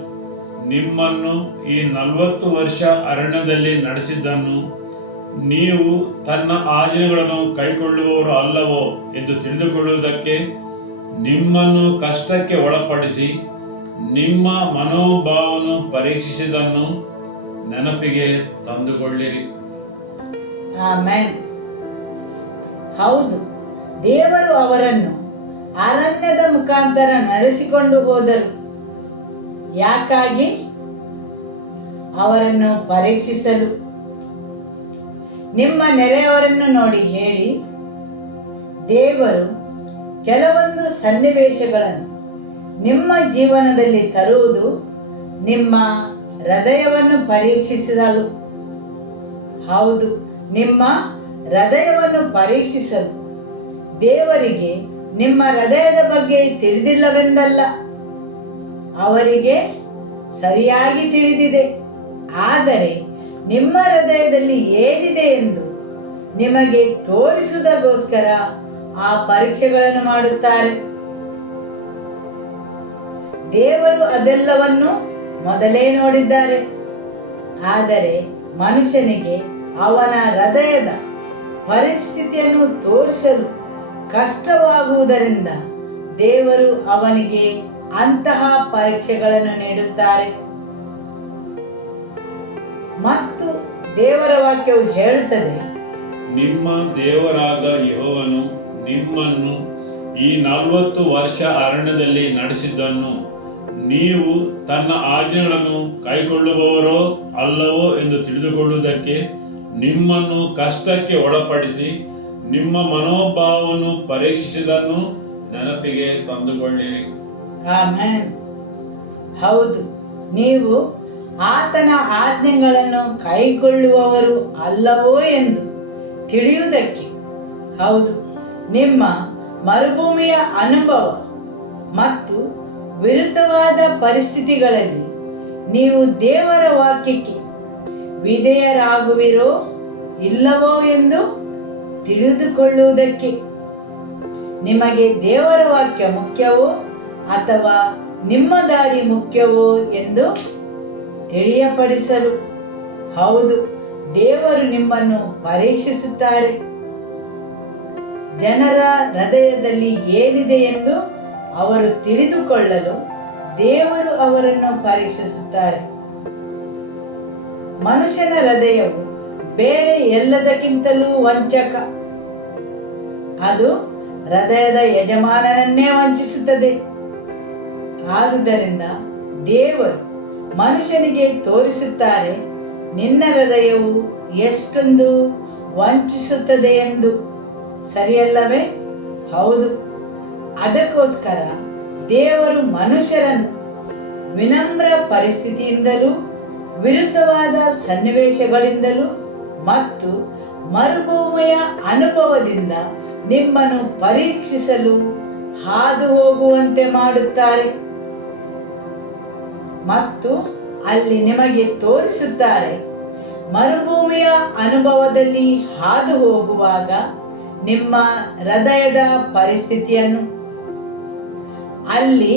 ನಿಮ್ಮನ್ನು ಈ 40 ವರ್ಷ ಅರಣ್ಯದಲ್ಲಿ ನಡೆಸಿದ್ದನ್ನು ನೀವು ತನ್ನ ಆಜ್ಞೆಗಳನ್ನು ಕೈಕೊಳ್ಳುವವರು ಅಲ್ಲವೋ ಎಂದು ತಿಳಿದುಕೊಳ್ಳುವುದಕ್ಕೆ ನಿಮ್ಮನ್ನು ಕಷ್ಟಕ್ಕೆ ಒಳಪಡಿಸಿ ನಿಮ್ಮ ಮನೋಭಾವವನ್ನು ಪರೀಕ್ಷಿಸಿದನ್ನು ನೆನಪಿಗೆ ತಂದುಕೊಳ್ಳಿರಿ. ಆಮೆನ್. ಹೌದು, ದೇವರು ಅವರನ್ನು ಅರಣ್ಯದ ಮುಖಾಂತರ ನಡೆಸಿಕೊಂಡು ಹೋದರು. ಯಾಕಾಗಿ? ಅವರನ್ನು ಪರೀಕ್ಷಿಸಲು. ನಿಮ್ಮ ನೆರೆಯವರನ್ನು ನೋಡಿ ಹೇಳಿ, ದೇವರು ಕೆಲವೊಂದು ಸನ್ನಿವೇಶಗಳನ್ನು ನಿಮ್ಮ ಜೀವನದಲ್ಲಿ ತರುವುದು ನಿಮ್ಮ ಹೃದಯವನ್ನು ಪರೀಕ್ಷಿಸಲು. ಹೌದು, ನಿಮ್ಮ ಹೃದಯವನ್ನು ಪರೀಕ್ಷಿಸಲು. ದೇವರಿಗೆ ನಿಮ್ಮ ಹೃದಯದ ಬಗ್ಗೆ ತಿಳಿದಿಲ್ಲವೆಂದಲ್ಲ, ಅವರಿಗೆ ಸರಿಯಾಗಿ ತಿಳಿದಿದೆ. ಆದರೆ ನಿಮ್ಮ ಹೃದಯದಲ್ಲಿ ಏನಿದೆ ಎಂದು ನಿಮಗೆ ತೋರಿಸುವುದಕ್ಕೋಸ್ಕರ ಆ ಪರೀಕ್ಷೆಗಳನ್ನು ಮಾಡುತ್ತಾರೆ. ದೇವರು ಅದೆಲ್ಲವನ್ನು ಮೊದಲೇ ನೋಡಿದ್ದಾರೆ. ಆದರೆ ಮನುಷ್ಯನಿಗೆ ಅವನ ಹೃದಯದ ಪರಿಸ್ಥಿತಿಯನ್ನು ತೋರಿಸಲು ಕಷ್ಟವಾಗುವುದರಿಂದ ದೇವರು ಅವನಿಗೆ ಅಂತಹ ಪರೀಕ್ಷೆಗಳನ್ನು ನೀಡುತ್ತಾರೆ. ಮತ್ತು ದೇವರ ವಾಕ್ಯವು ಹೇಳುತ್ತದೆ, ನಿಮ್ಮ ದೇವರಾದ ಯೆಹೋವನು ನಿಮ್ಮನ್ನು ಈ 40 ವರ್ಷ ಅರಣ್ಯದಲ್ಲಿ ನಡೆಸಿದ್ದನ್ನು ನೀವು ತನ್ನ ಆಜ್ಞೆಗಳನ್ನು ಕೈಕೊಳ್ಳುವವರೋ ಅಲ್ಲವೋ ಎಂದು ತಿಳಿದುಕೊಳ್ಳುವುದಕ್ಕೆ ನಿಮ್ಮನ್ನು ಕಷ್ಟಕ್ಕೆ ಒಳಪಡಿಸಿ ನಿಮ್ಮ ಮನೋಭಾವವನ್ನು ಪರೀಕ್ಷಿಸಿದನ್ನು ನೆನಪಿಗೆ ತಂದುಕೊಳ್ಳಿರಿ. ಆಮೆನ್. ಹೌದು, ನೀವು ಆತನ ಆಜ್ಞೆಗಳನ್ನು ಕೈಗೊಳ್ಳುವವರು ಅಲ್ಲವೋ ಎಂದು ತಿಳಿಯುವುದಕ್ಕೆ. ಹೌದು, ನಿಮ್ಮ ಮರುಭೂಮಿಯ ಅನುಭವ ಮತ್ತು ವಿರುದ್ಧವಾದ ಪರಿಸ್ಥಿತಿಗಳಲ್ಲಿ ನೀವು ದೇವರ ವಾಕ್ಯಕ್ಕೆ ವಿಧೇಯರಾಗುವಿರೋ ಇಲ್ಲವೋ ಎಂದು ತಿಳಿದುಕೊಳ್ಳುವುದಕ್ಕೆ. ನಿಮಗೆ ದೇವರ ವಾಕ್ಯ ಮುಖ್ಯವೋ ಅಥವಾ ನಿಮ್ಮ ದಾರಿ ಮುಖ್ಯವೋ ಎಂದು ತಿಳಿಯಪಡಿಸಲು. ಹೌದು, ದೇವರು ನಿಮ್ಮನ್ನು ಪರೀಕ್ಷಿಸುತ್ತಾರೆ. ಜನರ ಹೃದಯದಲ್ಲಿ ಏನಿದೆ ಎಂದು ಅವರು ತಿಳಿದುಕೊಳ್ಳಲು ದೇವರು ಅವರನ್ನು ಪರೀಕ್ಷಿಸುತ್ತಾರೆ. ಮನುಷ್ಯನ ಹೃದಯವು ಬೇರೆ ಎಲ್ಲದಕ್ಕಿಂತಲೂ ವಂಚಕ. ಅದು ಹೃದಯದ ಯಜಮಾನನನ್ನೇ ವಂಚಿಸುತ್ತದೆ. ಆದುದರಿಂದ ದೇವರು ಮನುಷ್ಯನಿಗೆ ತೋರಿಸುತ್ತಾರೆ, ನಿನ್ನ ಹೃದಯವು ಎಷ್ಟೊಂದು ವಂಚಿಸುತ್ತದೆ ಎಂದು. ಸರಿಯಲ್ಲವೇ? ಹೌದು. ಅದಕ್ಕೋಸ್ಕರ ದೇವರು ಮನುಷ್ಯರನ್ನು ವಿನಮ್ರ ಪರಿಸ್ಥಿತಿಯಿಂದಲೂ ವಿರುದ್ಧವಾದ ಸನ್ನಿವೇಶಗಳಿಂದಲೂ ಮತ್ತು ಮರುಭೂಮಿಯ ಅನುಭವದಿಂದ ನಿಮ್ಮನ್ನು ಪರೀಕ್ಷಿಸಲು ಹಾದು ಹೋಗುವಂತೆ ಮಾಡುತ್ತಾರೆ ಮತ್ತು ಅಲ್ಲಿ ನಿಮಗೆ ತೋರಿಸುತ್ತಾರೆ. ಮರುಭೂಮಿಯ ಅನುಭವದಲ್ಲಿ ಹಾದು ಹೋಗುವಾಗ ನಿಮ್ಮ ಹೃದಯದ ಪರಿಸ್ಥಿತಿಯನ್ನು, ಅಲ್ಲಿ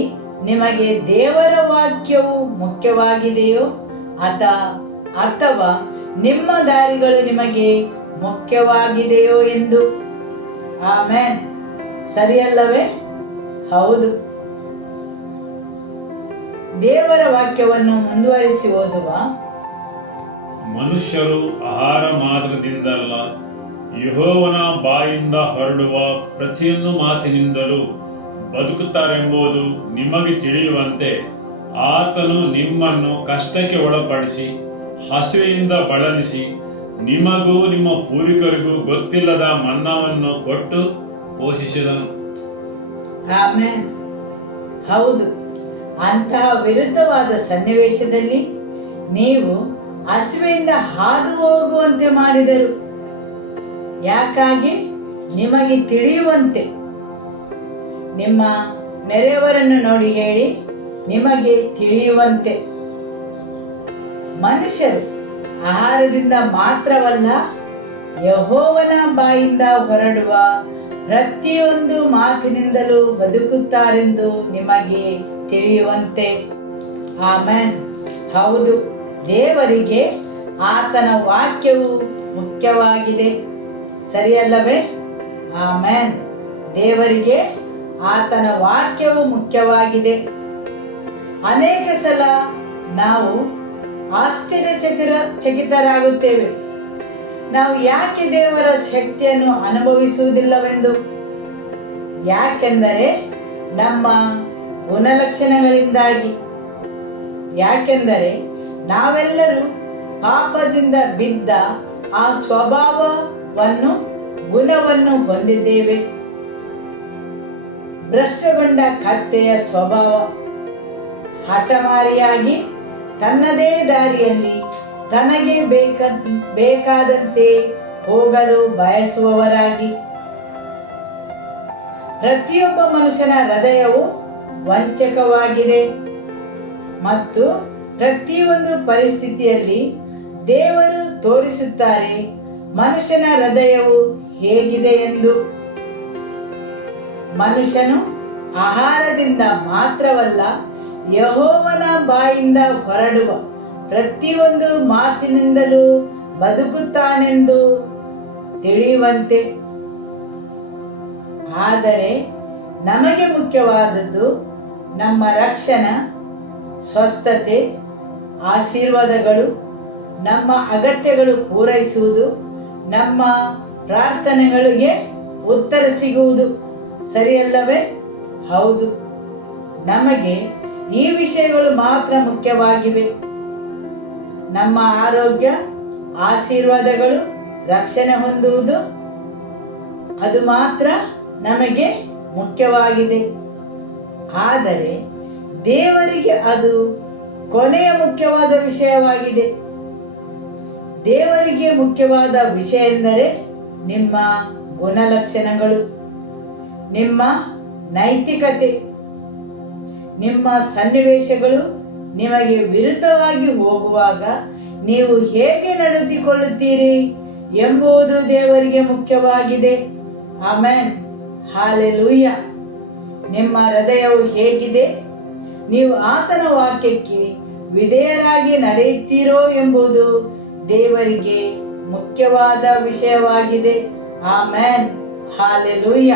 ನಿಮಗೆ ದೇವರ ವಾಕ್ಯವು ಮುಖ್ಯವಾಗಿದೆಯೋ ಅಥವಾ ನಿಮ್ಮ ದಾರಿಗಳು ನಿಮಗೆ ಮುಖ್ಯವಾಗಿದೆಯೋ ಎಂದು. ಆಮೆನ್. ಸರಿಯಲ್ಲವೇ? ಹೌದು. ದೇವರ ವಾಕ್ಯವನ್ನು ಮುಂದುವರಿಸಿ ಓದುವ. ಮನುಷ್ಯರು ಆಹಾರ ಮಾತ್ರದಿಂದಲ್ಲ, ಯೆಹೋವನ ಬಾಯಿಂದ ಹೊರಡುವ ಪ್ರತಿಯೊಂದು ಮಾತಿನಿಂದಲೂ ಬದುಕುತ್ತಾರೆಂಬುದು ನಿಮಗೆ ತಿಳಿಯುವಂತೆ ಆತನು ನಿಮ್ಮನ್ನು ಕಷ್ಟಕ್ಕೆ ಒಳಪಡಿಸಿ ಹಸಿವೆಯಿಂದ ಬಳಲಿಸಿ ನಿಮಗೂ ನಿಮ್ಮ ಪೂರ್ವಿಕರಿಗೂ ಗೊತ್ತಿಲ್ಲದ ಮನ್ನವನ್ನು ಕೊಟ್ಟು ಪೋಷಿಸಿದನು. ಆಮೆನ್. ಹೌದು, ಅಂತಹ ವಿರುದ್ಧವಾದ ಸನ್ನಿವೇಶದಲ್ಲಿ ನೀವು ಹಸಿವೆಯಿಂದ ಹಾದು ಹೋಗುವಂತೆ ಮಾಡಿದರು. ಯಾಕಾಗಿ? ನಿಮಗೆ ತಿಳಿಯುವಂತೆ ನಿಮ್ಮ ನೆರೆಯವರನ್ನು ನೋಡಿ ಹೇಳಿ, ನಿಮಗೆ ತಿಳಿಯುವಂತೆ. ಮನುಷ್ಯರು ಆಹಾರದಿಂದ ಮಾತ್ರವಲ್ಲ, ಯೆಹೋವನ ಬಾಯಿಂದ ಹೊರಡುವ ಪ್ರತಿಯೊಂದು ಮಾತಿನಿಂದಲೂ ಬದುಕುತ್ತಾರೆಂದು ನಿಮಗೆ ತಿಳಿಯುವಂತೆ. ಆಮೆನ್. ಹೌದು, ದೇವರಿಗೆ ಆತನ ವಾಕ್ಯವು ಮುಖ್ಯವಾಗಿದೆ, ಸರಿಯಲ್ಲವೇ? ಆಮೆನ್. ದೇವರಿಗೆ ಆತನ ವಾಕ್ಯವು ಮುಖ್ಯವಾಗಿದೆ. ಅನೇಕ ಸಲ ನಾವು ಚಕಿತರಾಗುತ್ತೇವೆ. ನಾವು ಯಾಕೆ ದೇವರ ಶಕ್ತಿಯನ್ನು ಅನುಭವಿಸುವುದಿಲ್ಲವೆಂದು. ಯಾಕೆಂದರೆ ನಮ್ಮ ಗುಣಲಕ್ಷಣಗಳಿಂದಾಗಿ. ಯಾಕೆಂದರೆ ನಾವೆಲ್ಲರೂ ಪಾಪದಿಂದ ಬಿದ್ದ ಆ ಸ್ವಭಾವವನ್ನು, ಗುಣವನ್ನು ಹೊಂದಿದ್ದೇವೆ. ಭ್ರಷ್ಟಗೊಂಡ ಕತ್ತೆಯ ಸ್ವಭಾವ, ಹಠಮಾರಿಯಾಗಿ ತನ್ನದೇ ದಾರಿಯಲ್ಲಿ ತನಗೆ ಬೇಕಾದಂತೆ ಹೋಗಲು ಬಯಸುವವರಾಗಿ. ಪ್ರತಿಯೊಬ್ಬ ಮನುಷ್ಯನ ಹೃದಯವು ವಂಚಕವಾಗಿದೆ ಮತ್ತು ಪ್ರತಿಯೊಂದು ಪರಿಸ್ಥಿತಿಯಲ್ಲಿ ದೇವರು ತೋರಿಸುತ್ತಾರೆ ಮನುಷ್ಯನ ಹೃದಯವು ಹೇಗಿದೆ ಎಂದು. ಮನುಷ್ಯನು ಆಹಾರದಿಂದ ಮಾತ್ರವಲ್ಲ, ಯೆಹೋವನ ಬಾಯಿಂದ ಹೊರಡುವ ಪ್ರತಿಯೊಂದು ಮಾತಿನಿಂದಲೂ ಬದುಕುತ್ತಾನೆಂದು ತಿಳಿಯುವಂತೆ. ಆದರೆ ನಮಗೆ ಮುಖ್ಯವಾದದ್ದು ನಮ್ಮ ರಕ್ಷಣೆ, ಸ್ವಸ್ಥತೆ, ಆಶೀರ್ವಾದಗಳು, ನಮ್ಮ ಅಗತ್ಯಗಳು ಪೂರೈಸುವುದು, ನಮ್ಮ ಪ್ರಾರ್ಥನೆಗಳಿಗೆ ಉತ್ತರ ಸಿಗುವುದು, ಸರಿಯಲ್ಲವೇ? ಹೌದು, ನಮಗೆ ಈ ವಿಷಯಗಳು ಮಾತ್ರ ಮುಖ್ಯವಾಗಿವೆ. ನಮ್ಮ ಆರೋಗ್ಯ, ಆಶೀರ್ವಾದಗಳು, ರಕ್ಷಣೆ ಹೊಂದುವುದು, ಅದು ಮಾತ್ರ ನಮಗೆ ಮುಖ್ಯವಾಗಿದೆ. ಆದರೆ ದೇವರಿಗೆ ಅದು ಕೊನೆಯ ಮುಖ್ಯವಾದ ವಿಷಯವಾಗಿದೆ. ದೇವರಿಗೆ ಮುಖ್ಯವಾದ ವಿಷಯ ಎಂದರೆ ನಿಮ್ಮ ಗುಣಲಕ್ಷಣಗಳು, ನಿಮ್ಮ ನೈತಿಕತೆ. ನಿಮ್ಮ ಸನ್ನಿವೇಶಗಳು ನಿಮಗೆ ವಿರುದ್ಧವಾಗಿ ಹೋಗುವಾಗ ನೀವು ಹೇಗೆ ನಡೆದುಕೊಳ್ಳುತ್ತೀರಿ ಎಂಬುದು ದೇವರಿಗೆ ಮುಖ್ಯವಾಗಿದೆ. ಆಮೆನ್. ಹಾಲೆಲೂಯ. ನಿಮ್ಮ ಹೃದಯವು ಹೇಗಿದೆ, ನೀವು ಆತನ ವಾಕ್ಯಕ್ಕೆ ವಿಧೇಯರಾಗಿ ನಡೆಯುತ್ತೀರೋ ಎಂಬುದು ದೇವರಿಗೆ ಮುಖ್ಯವಾದ ವಿಷಯವಾಗಿದೆ. ಆಮೆನ್. ಹಾಲೆಲೂಯ.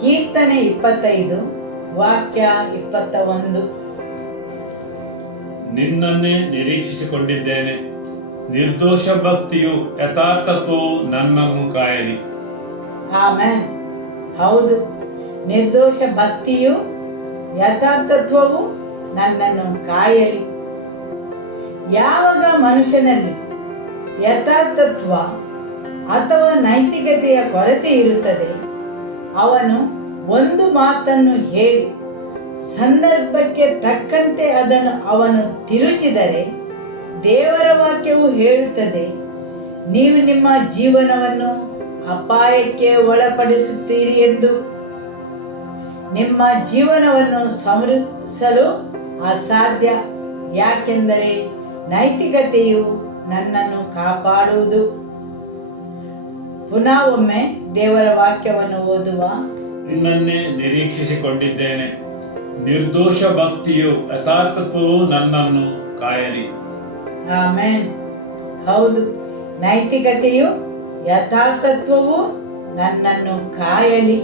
ಕೀರ್ತನೆ 25 ವಾಕ್ಯ 21. ನಿನ್ನನ್ನೇ ನಿರೀಕ್ಷಿಸಿಕೊಂಡಿದ್ದೇನೆ, ನಿರ್ದೋಷ ಭಕ್ತಿಯು ಯಥಾರ್ಥತ್ವವು ನನ್ನನ್ನು ಕಾಯಲಿ. ಆಮೆನ್. ಹೌದು, ನಿರ್ದೋಷ ಭಕ್ತಿಯು ಯಥಾರ್ಥತ್ವವು ನನ್ನನ್ನು ಕಾಯಲಿ. ಯಾವಾಗ ಮನುಷ್ಯನಲ್ಲಿ ಯಥಾರ್ಥತ್ವ ಅಥವಾ ನೈತಿಕತೆಯ ಕೊರತೆ ಇರುತ್ತದೆ, ಅವನು ಒಂದು ಮಾತನ್ನು ಹೇಳಿ ಸಂದರ್ಭಕ್ಕೆ ತಕ್ಕಂತೆ ಅದನ್ನು ಅವನು ತಿರುಚಿದರೆ, ದೇವರ ವಾಕ್ಯವು ಹೇಳುತ್ತದೆ, ನೀವು ನಿಮ್ಮ ಜೀವನವನ್ನು ಅಪಾಯಕ್ಕೆ ಒಳಪಡಿಸುತ್ತೀರಿ ಎಂದು. ನಿಮ್ಮ ಜೀವನವನ್ನು ಸಂರಕ್ಷಿಸಲು ಅಸಾಧ್ಯ. ಯಾಕೆಂದರೆ ನೈತಿಕತೆಯು ನನ್ನನ್ನು ಕಾಪಾಡುವುದು. ಪುನಃ ಒಮ್ಮೆ ದೇವರ ವಾಕ್ಯವನ್ನು ಓದುವ. ನಿನ್ನನ್ನೇ ನಿರೀಕ್ಷಿಸಿಕೊಂಡಿದ್ದೇನೆ, ನಿರ್ದೋಷ ಭಕ್ತಿಯು ಯಥಾರ್ಥತ್ವವು ನನ್ನನ್ನು ಕಾಯಲಿ. ಆಮೆನ್. ಹೌದು, ನೈತಿಕತೆಯು ಯಥಾರ್ಥತ್ವವು ನನ್ನನ್ನು ಕಾಯಲಿ.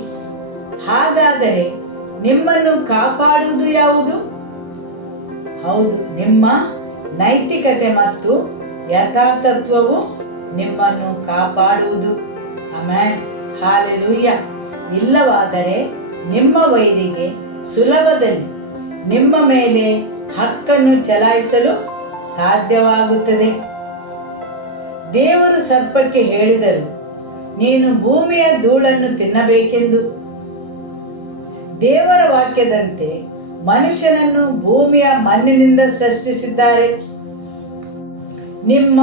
ಹಾಗಾದರೆ ನಿಮ್ಮನ್ನು ಕಾಪಾಡುವುದು ಯಾವುದು? ಹೌದು, ನಿಮ್ಮ ನೈತಿಕತೆ ಮತ್ತು ಯಥಾರ್ಥತ್ವವು ನಿಮ್ಮನ್ನು ಕಾಪಾಡುವುದು. ಆಮೆನ್. ಹಾಲೆಲೂಯ. ಇಲ್ಲವಾದರೆ ನಿಮ್ಮ ವೈರಿಗೆ ಸುಲಭದಲ್ಲಿ ನಿಮ್ಮ ಮೇಲೆ ಹಕ್ಕನ್ನು ಚಲಾಯಿಸಲು ಸಾಧ್ಯವಾಗುತ್ತದೆ. ದೇವರು ಸರ್ಪಕ್ಕೆ ಹೇಳಿದರು, ನೀನು ಭೂಮಿಯ ಧೂಳನ್ನು ತಿನ್ನಬೇಕೆಂದು. ದೇವರ ವಾಕ್ಯದಂತೆ ಮನುಷ್ಯನನ್ನು ಭೂಮಿಯ ಮಣ್ಣಿನಿಂದ ಸೃಷ್ಟಿಸಿದ್ದಾರೆ. ನಿಮ್ಮ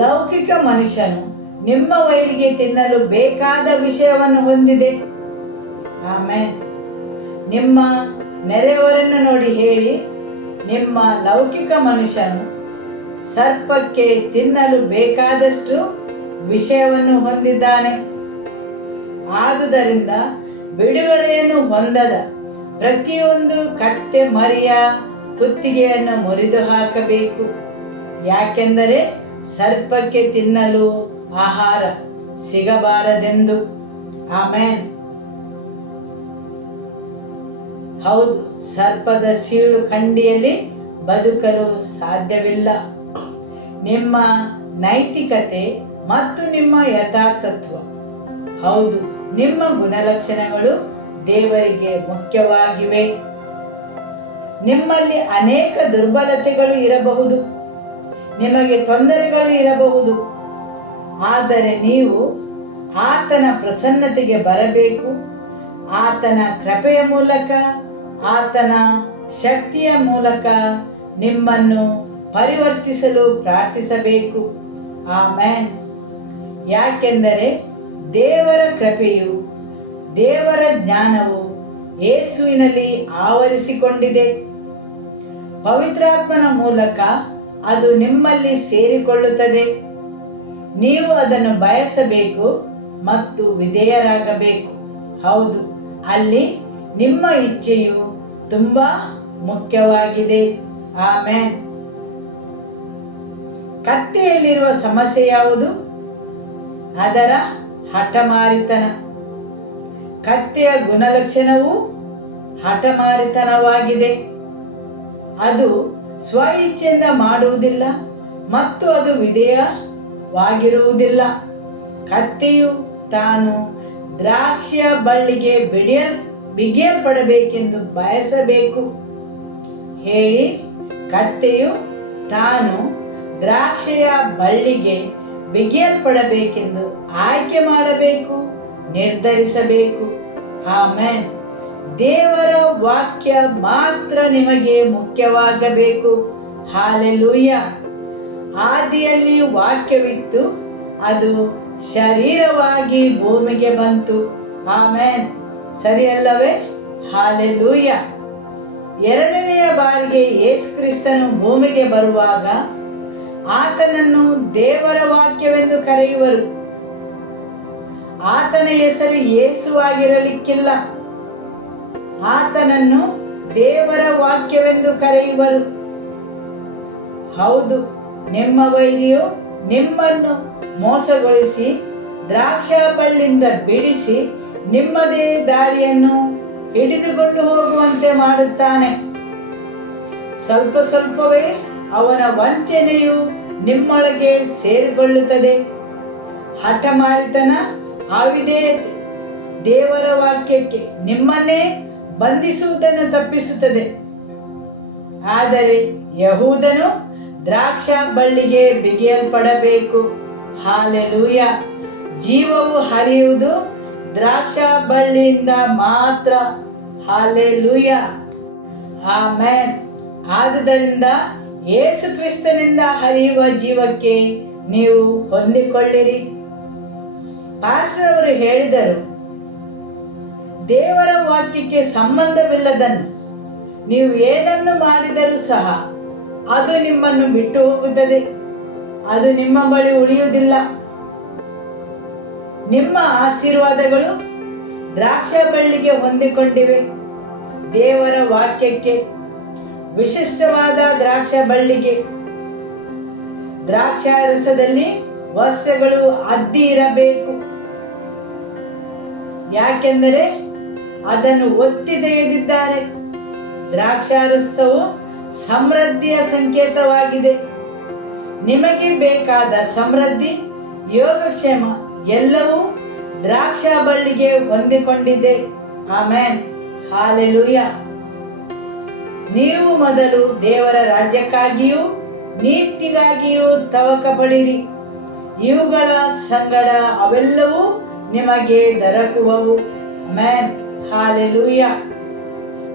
ಲೌಕಿಕ ಮನುಷ್ಯನು ನಿಮ್ಮ ವೈರಿಗೆ ತಿನ್ನಲು ಬೇಕಾದ ವಿಷಯವನ್ನು ಹೊಂದಿದೆ. ಆಮೇನ್. ನಿಮ್ಮ ನೆರೆಯವರನ್ನು ನೋಡಿ ಹೇಳಿ, ನಿಮ್ಮ ಲೌಕಿಕ ಮನುಷ್ಯನು ಸರ್ಪಕ್ಕೆ ತಿನ್ನಲು ಬೇಕಾದಷ್ಟು ವಿಷಯವನ್ನು ಹೊಂದಿದ್ದಾನೆ. ಆದುದರಿಂದ ಬಿಡುಗಡೆಯನ್ನು ಹೊಂದದ ಪ್ರತಿಯೊಂದು ಕತ್ತೆ ಮರಿಯ ಕುತ್ತಿಗೆಯನ್ನು ಮುರಿದು ಹಾಕಬೇಕು. ಯಾಕೆಂದರೆ ಸರ್ಪಕ್ಕೆ ತಿನ್ನಲು ಆಹಾರ ಸಿಗಬಾರದೆಂದು. ಆಮೇನ್. ಹೌದು, ಸರ್ಪದ ಸೀಳು ಕಂಡಿಯಲ್ಲಿ ಬದುಕಲು ಸಾಧ್ಯವಿಲ್ಲ. ನಿಮ್ಮ ನೈತಿಕತೆ ಮತ್ತು ನಿಮ್ಮ ಯಥಾರ್ಥತ್ವ, ಹೌದು, ನಿಮ್ಮ ಗುಣಲಕ್ಷಣಗಳು ದೇವರಿಗೆ ಮುಖ್ಯವಾಗಿವೆ. ನಿಮ್ಮಲ್ಲಿ ಅನೇಕ ದುರ್ಬಲತೆಗಳು ಇರಬಹುದು, ನಿಮಗೆ ತೊಂದರೆಗಳು ಇರಬಹುದು. ಆದರೆ ನೀವು ಆತನ ಪ್ರಸನ್ನತೆಗೆ ಬರಬೇಕು. ಆತನ ಕೃಪೆಯ ಮೂಲಕ, ಆತನ ಶಕ್ತಿಯ ಮೂಲಕ ನಿಮ್ಮನ್ನು ಪರಿವರ್ತಿಸಲು ಪ್ರಾರ್ಥಿಸಬೇಕು. ಆಮೇನ್. ಯಾಕೆಂದರೆ ದೇವರ ಕೃಪೆಯು, ದೇವರ ಜ್ಞಾನವು ಯೇಸುವಿನಲ್ಲಿ ಆವರಿಸಿಕೊಂಡಿದೆ. ಪವಿತ್ರಾತ್ಮನ ಮೂಲಕ ಅದು ನಿಮ್ಮಲ್ಲಿ ಸೇರಿಕೊಳ್ಳುತ್ತದೆ. ನೀವು ಅದನ್ನು ಬಯಸಬೇಕು ಮತ್ತು ವಿಧೇಯರಾಗಬೇಕು. ಹೌದು, ಅಲ್ಲಿ ನಿಮ್ಮ ಇಚ್ಛೆಯು ತುಂಬಾ ಮುಖ್ಯವಾಗಿದೆ. ಆಮೇನ್. ಕತ್ತೆಯಲ್ಲಿರುವ ಸಮಸ್ಯೆ ಯಾವುದು? ಅದರ ಹಠಮಾರಿತನ. ಕತ್ತೆಯ ಗುಣಲಕ್ಷಣವು ಹಠಮಾರಿತನವಾಗಿದೆ. ಅದು ಸ್ವ ಇಚ್ಛೆಯಿಂದ ಮಾಡುವುದಿಲ್ಲ ಮತ್ತು ಅದು ವಿಧೇಯವಾಗಿರುವುದಿಲ್ಲ. ಕತ್ತೆಯು ತಾನು ದ್ರಾಕ್ಷಿಯ ಬಳ್ಳಿಗೆ ಬಿಗಿಯಲ್ಪಡಬೇಕೆಂದು ಬಯಸಬೇಕು. ಹೇಳಿ, ಕತ್ತೆಯು ತಾನು ದ್ರಾಕ್ಷಿಯ ಬಳ್ಳಿಗೆ ಬಿಗಿಯಲ್ಪಡಬೇಕೆಂದು ಆಯ್ಕೆ ಮಾಡಬೇಕು, ನಿರ್ಧರಿಸಬೇಕು. ಆಮೇನ್. ದೇವರ ವಾಕ್ಯ ಮಾತ್ರ ನಿಮಗೆ ಮುಖ್ಯವಾಗಬೇಕು. ಹಾಲೆಲೂಯ. ಆದಿಯಲ್ಲಿ ವಾಕ್ಯವಿತ್ತು, ಅದು ಶರೀರವಾಗಿ ಭೂಮಿಗೆ ಬಂತು. ಆಮೇನ್. ಸರಿಯಲ್ಲವೇ? ಹಾಲೆಲೂಯ. ಎರಡನೆಯ ಬಾರಿಗೆ ಯೇಸು ಕ್ರಿಸ್ತನು ಭೂಮಿಗೆ ಬರುವಾಗ ಆತನನ್ನು ದೇವರ ವಾಕ್ಯವೆಂದು ಕರೆಯುವರು. ಆತನ ಹೆಸರು ಯೇಸುವಾಗಿರಲಿಕ್ಕಿಲ್ಲ. ಆತನನ್ನು ದೇವರ ವಾಕ್ಯವೆಂದು ಕರೆಯುವರು. ಹೌದು, ನಿಮ್ಮ ವೈರಿಯು ನಿಮ್ಮನ್ನು ಮೋಸಗೊಳಿಸಿ ದ್ರಾಕ್ಷಾ ಬಳ್ಳಿಯಿಂದ ಬಿಡಿಸಿ ನಿಮ್ಮದೇ ದಾರಿಯನ್ನು ಹಿಡಿದುಕೊಂಡು ಹೋಗುವಂತೆ ಮಾಡುತ್ತಾನೆ. ಸ್ವಲ್ಪ ಸ್ವಲ್ಪವೇ ಅವನ ವಂಚನೆಯು ನಿಮ್ಮೊಳಗೆ ಸೇರಿಕೊಳ್ಳುತ್ತದೆ. ಹಠಮಾರಿತನ, ಅವಿಧೇಯತೆ ದೇವರ ವಾಕ್ಯಕ್ಕೆ ನಿಮ್ಮನ್ನೇ ಬಂಧಿಸುವುದನ್ನು ತಪ್ಪಿಸುತ್ತದೆ. ಆದರೆ ಯಹೂದನು ದ್ರಾಕ್ಷಾ ಬಳ್ಳಿಗೆ ಬಿಗಿಯಲ್ಪಡಬೇಕು. ಹಾಲೆಲೂಯ. ಜೀವವು ಹರಿಯುವುದು ದ್ರಾಕ್ಷಾ ಬಳ್ಳಿಯಿಂದ ಮಾತ್ರ. ಹಾಲೆಲೂಯ. ಆಮೇನ್. ಆದುದರಿಂದ ಯೇಸು ಕ್ರಿಸ್ತನಿಂದ ಹರಿಯುವ ಜೀವಕ್ಕೆ ನೀವು ಹೊಂದಿಕೊಳ್ಳಿರಿ. ಪಾಸ್ಟರ್ ಅವರು ಹೇಳಿದರು, ದೇವರ ವಾಕ್ಯಕ್ಕೆ ಸಂಬಂಧವಿಲ್ಲದನ್ನು ನೀವು ಏನನ್ನು ಮಾಡಿದರೂ ಸಹ ಅದು ನಿಮ್ಮನ್ನು ಬಿಟ್ಟು ಹೋಗುತ್ತದೆ. ಅದು ನಿಮ್ಮ ಬಳಿ ಉಳಿಯುವುದಿಲ್ಲ. ನಿಮ್ಮ ಆಶೀರ್ವಾದಗಳು ದ್ರಾಕ್ಷಾ ಬಳ್ಳಿಗೆ ಹೊಂದಿಕೊಂಡಿವೆ. ದೇವರ ವಾಕ್ಯಕ್ಕೆ, ವಿಶಿಷ್ಟವಾದ ದ್ರಾಕ್ಷಾ ಬಳ್ಳಿಗೆ. ದ್ರಾಕ್ಷಾ ರಸದಲ್ಲಿ ವಸ್ತ್ರಗಳು ಅದ್ದಿ ಇರಬೇಕು. ಯಾಕೆಂದರೆ ಅದನ್ನು ಒತ್ತಿ ತೆಗೆದಿದ್ದಾರೆ. ದ್ರಾಕ್ಷಾರಸವು ಸಮೃದ್ಧಿಯ ಸಂಕೇತವಾಗಿದೆ. ನಿಮಗೆ ಬೇಕಾದ ಸಮೃದ್ಧಿ, ಯೋಗಕ್ಷೇಮ ಎಲ್ಲವೂ ದ್ರಾಕ್ಷಾ ಬಳ್ಳಿಗೆ ಹೊಂದಿಕೊಂಡಿದೆ. ಆಮೇನ್. ಹಾಲೆಲೂಯ. ನೀವು ಮೊದಲು ದೇವರ ರಾಜ್ಯಕ್ಕಾಗಿಯೂ ನೀತಿಗಾಗಿಯೂ ತವಕ ಪಡಿರಿ. ಇವುಗಳ ಸಂಗಡ ಅವೆಲ್ಲವೂ ನಿಮಗೆ ದೊರಕುವವು. ಆಮೆನ್. ಹಾಲೆಲೂಯ.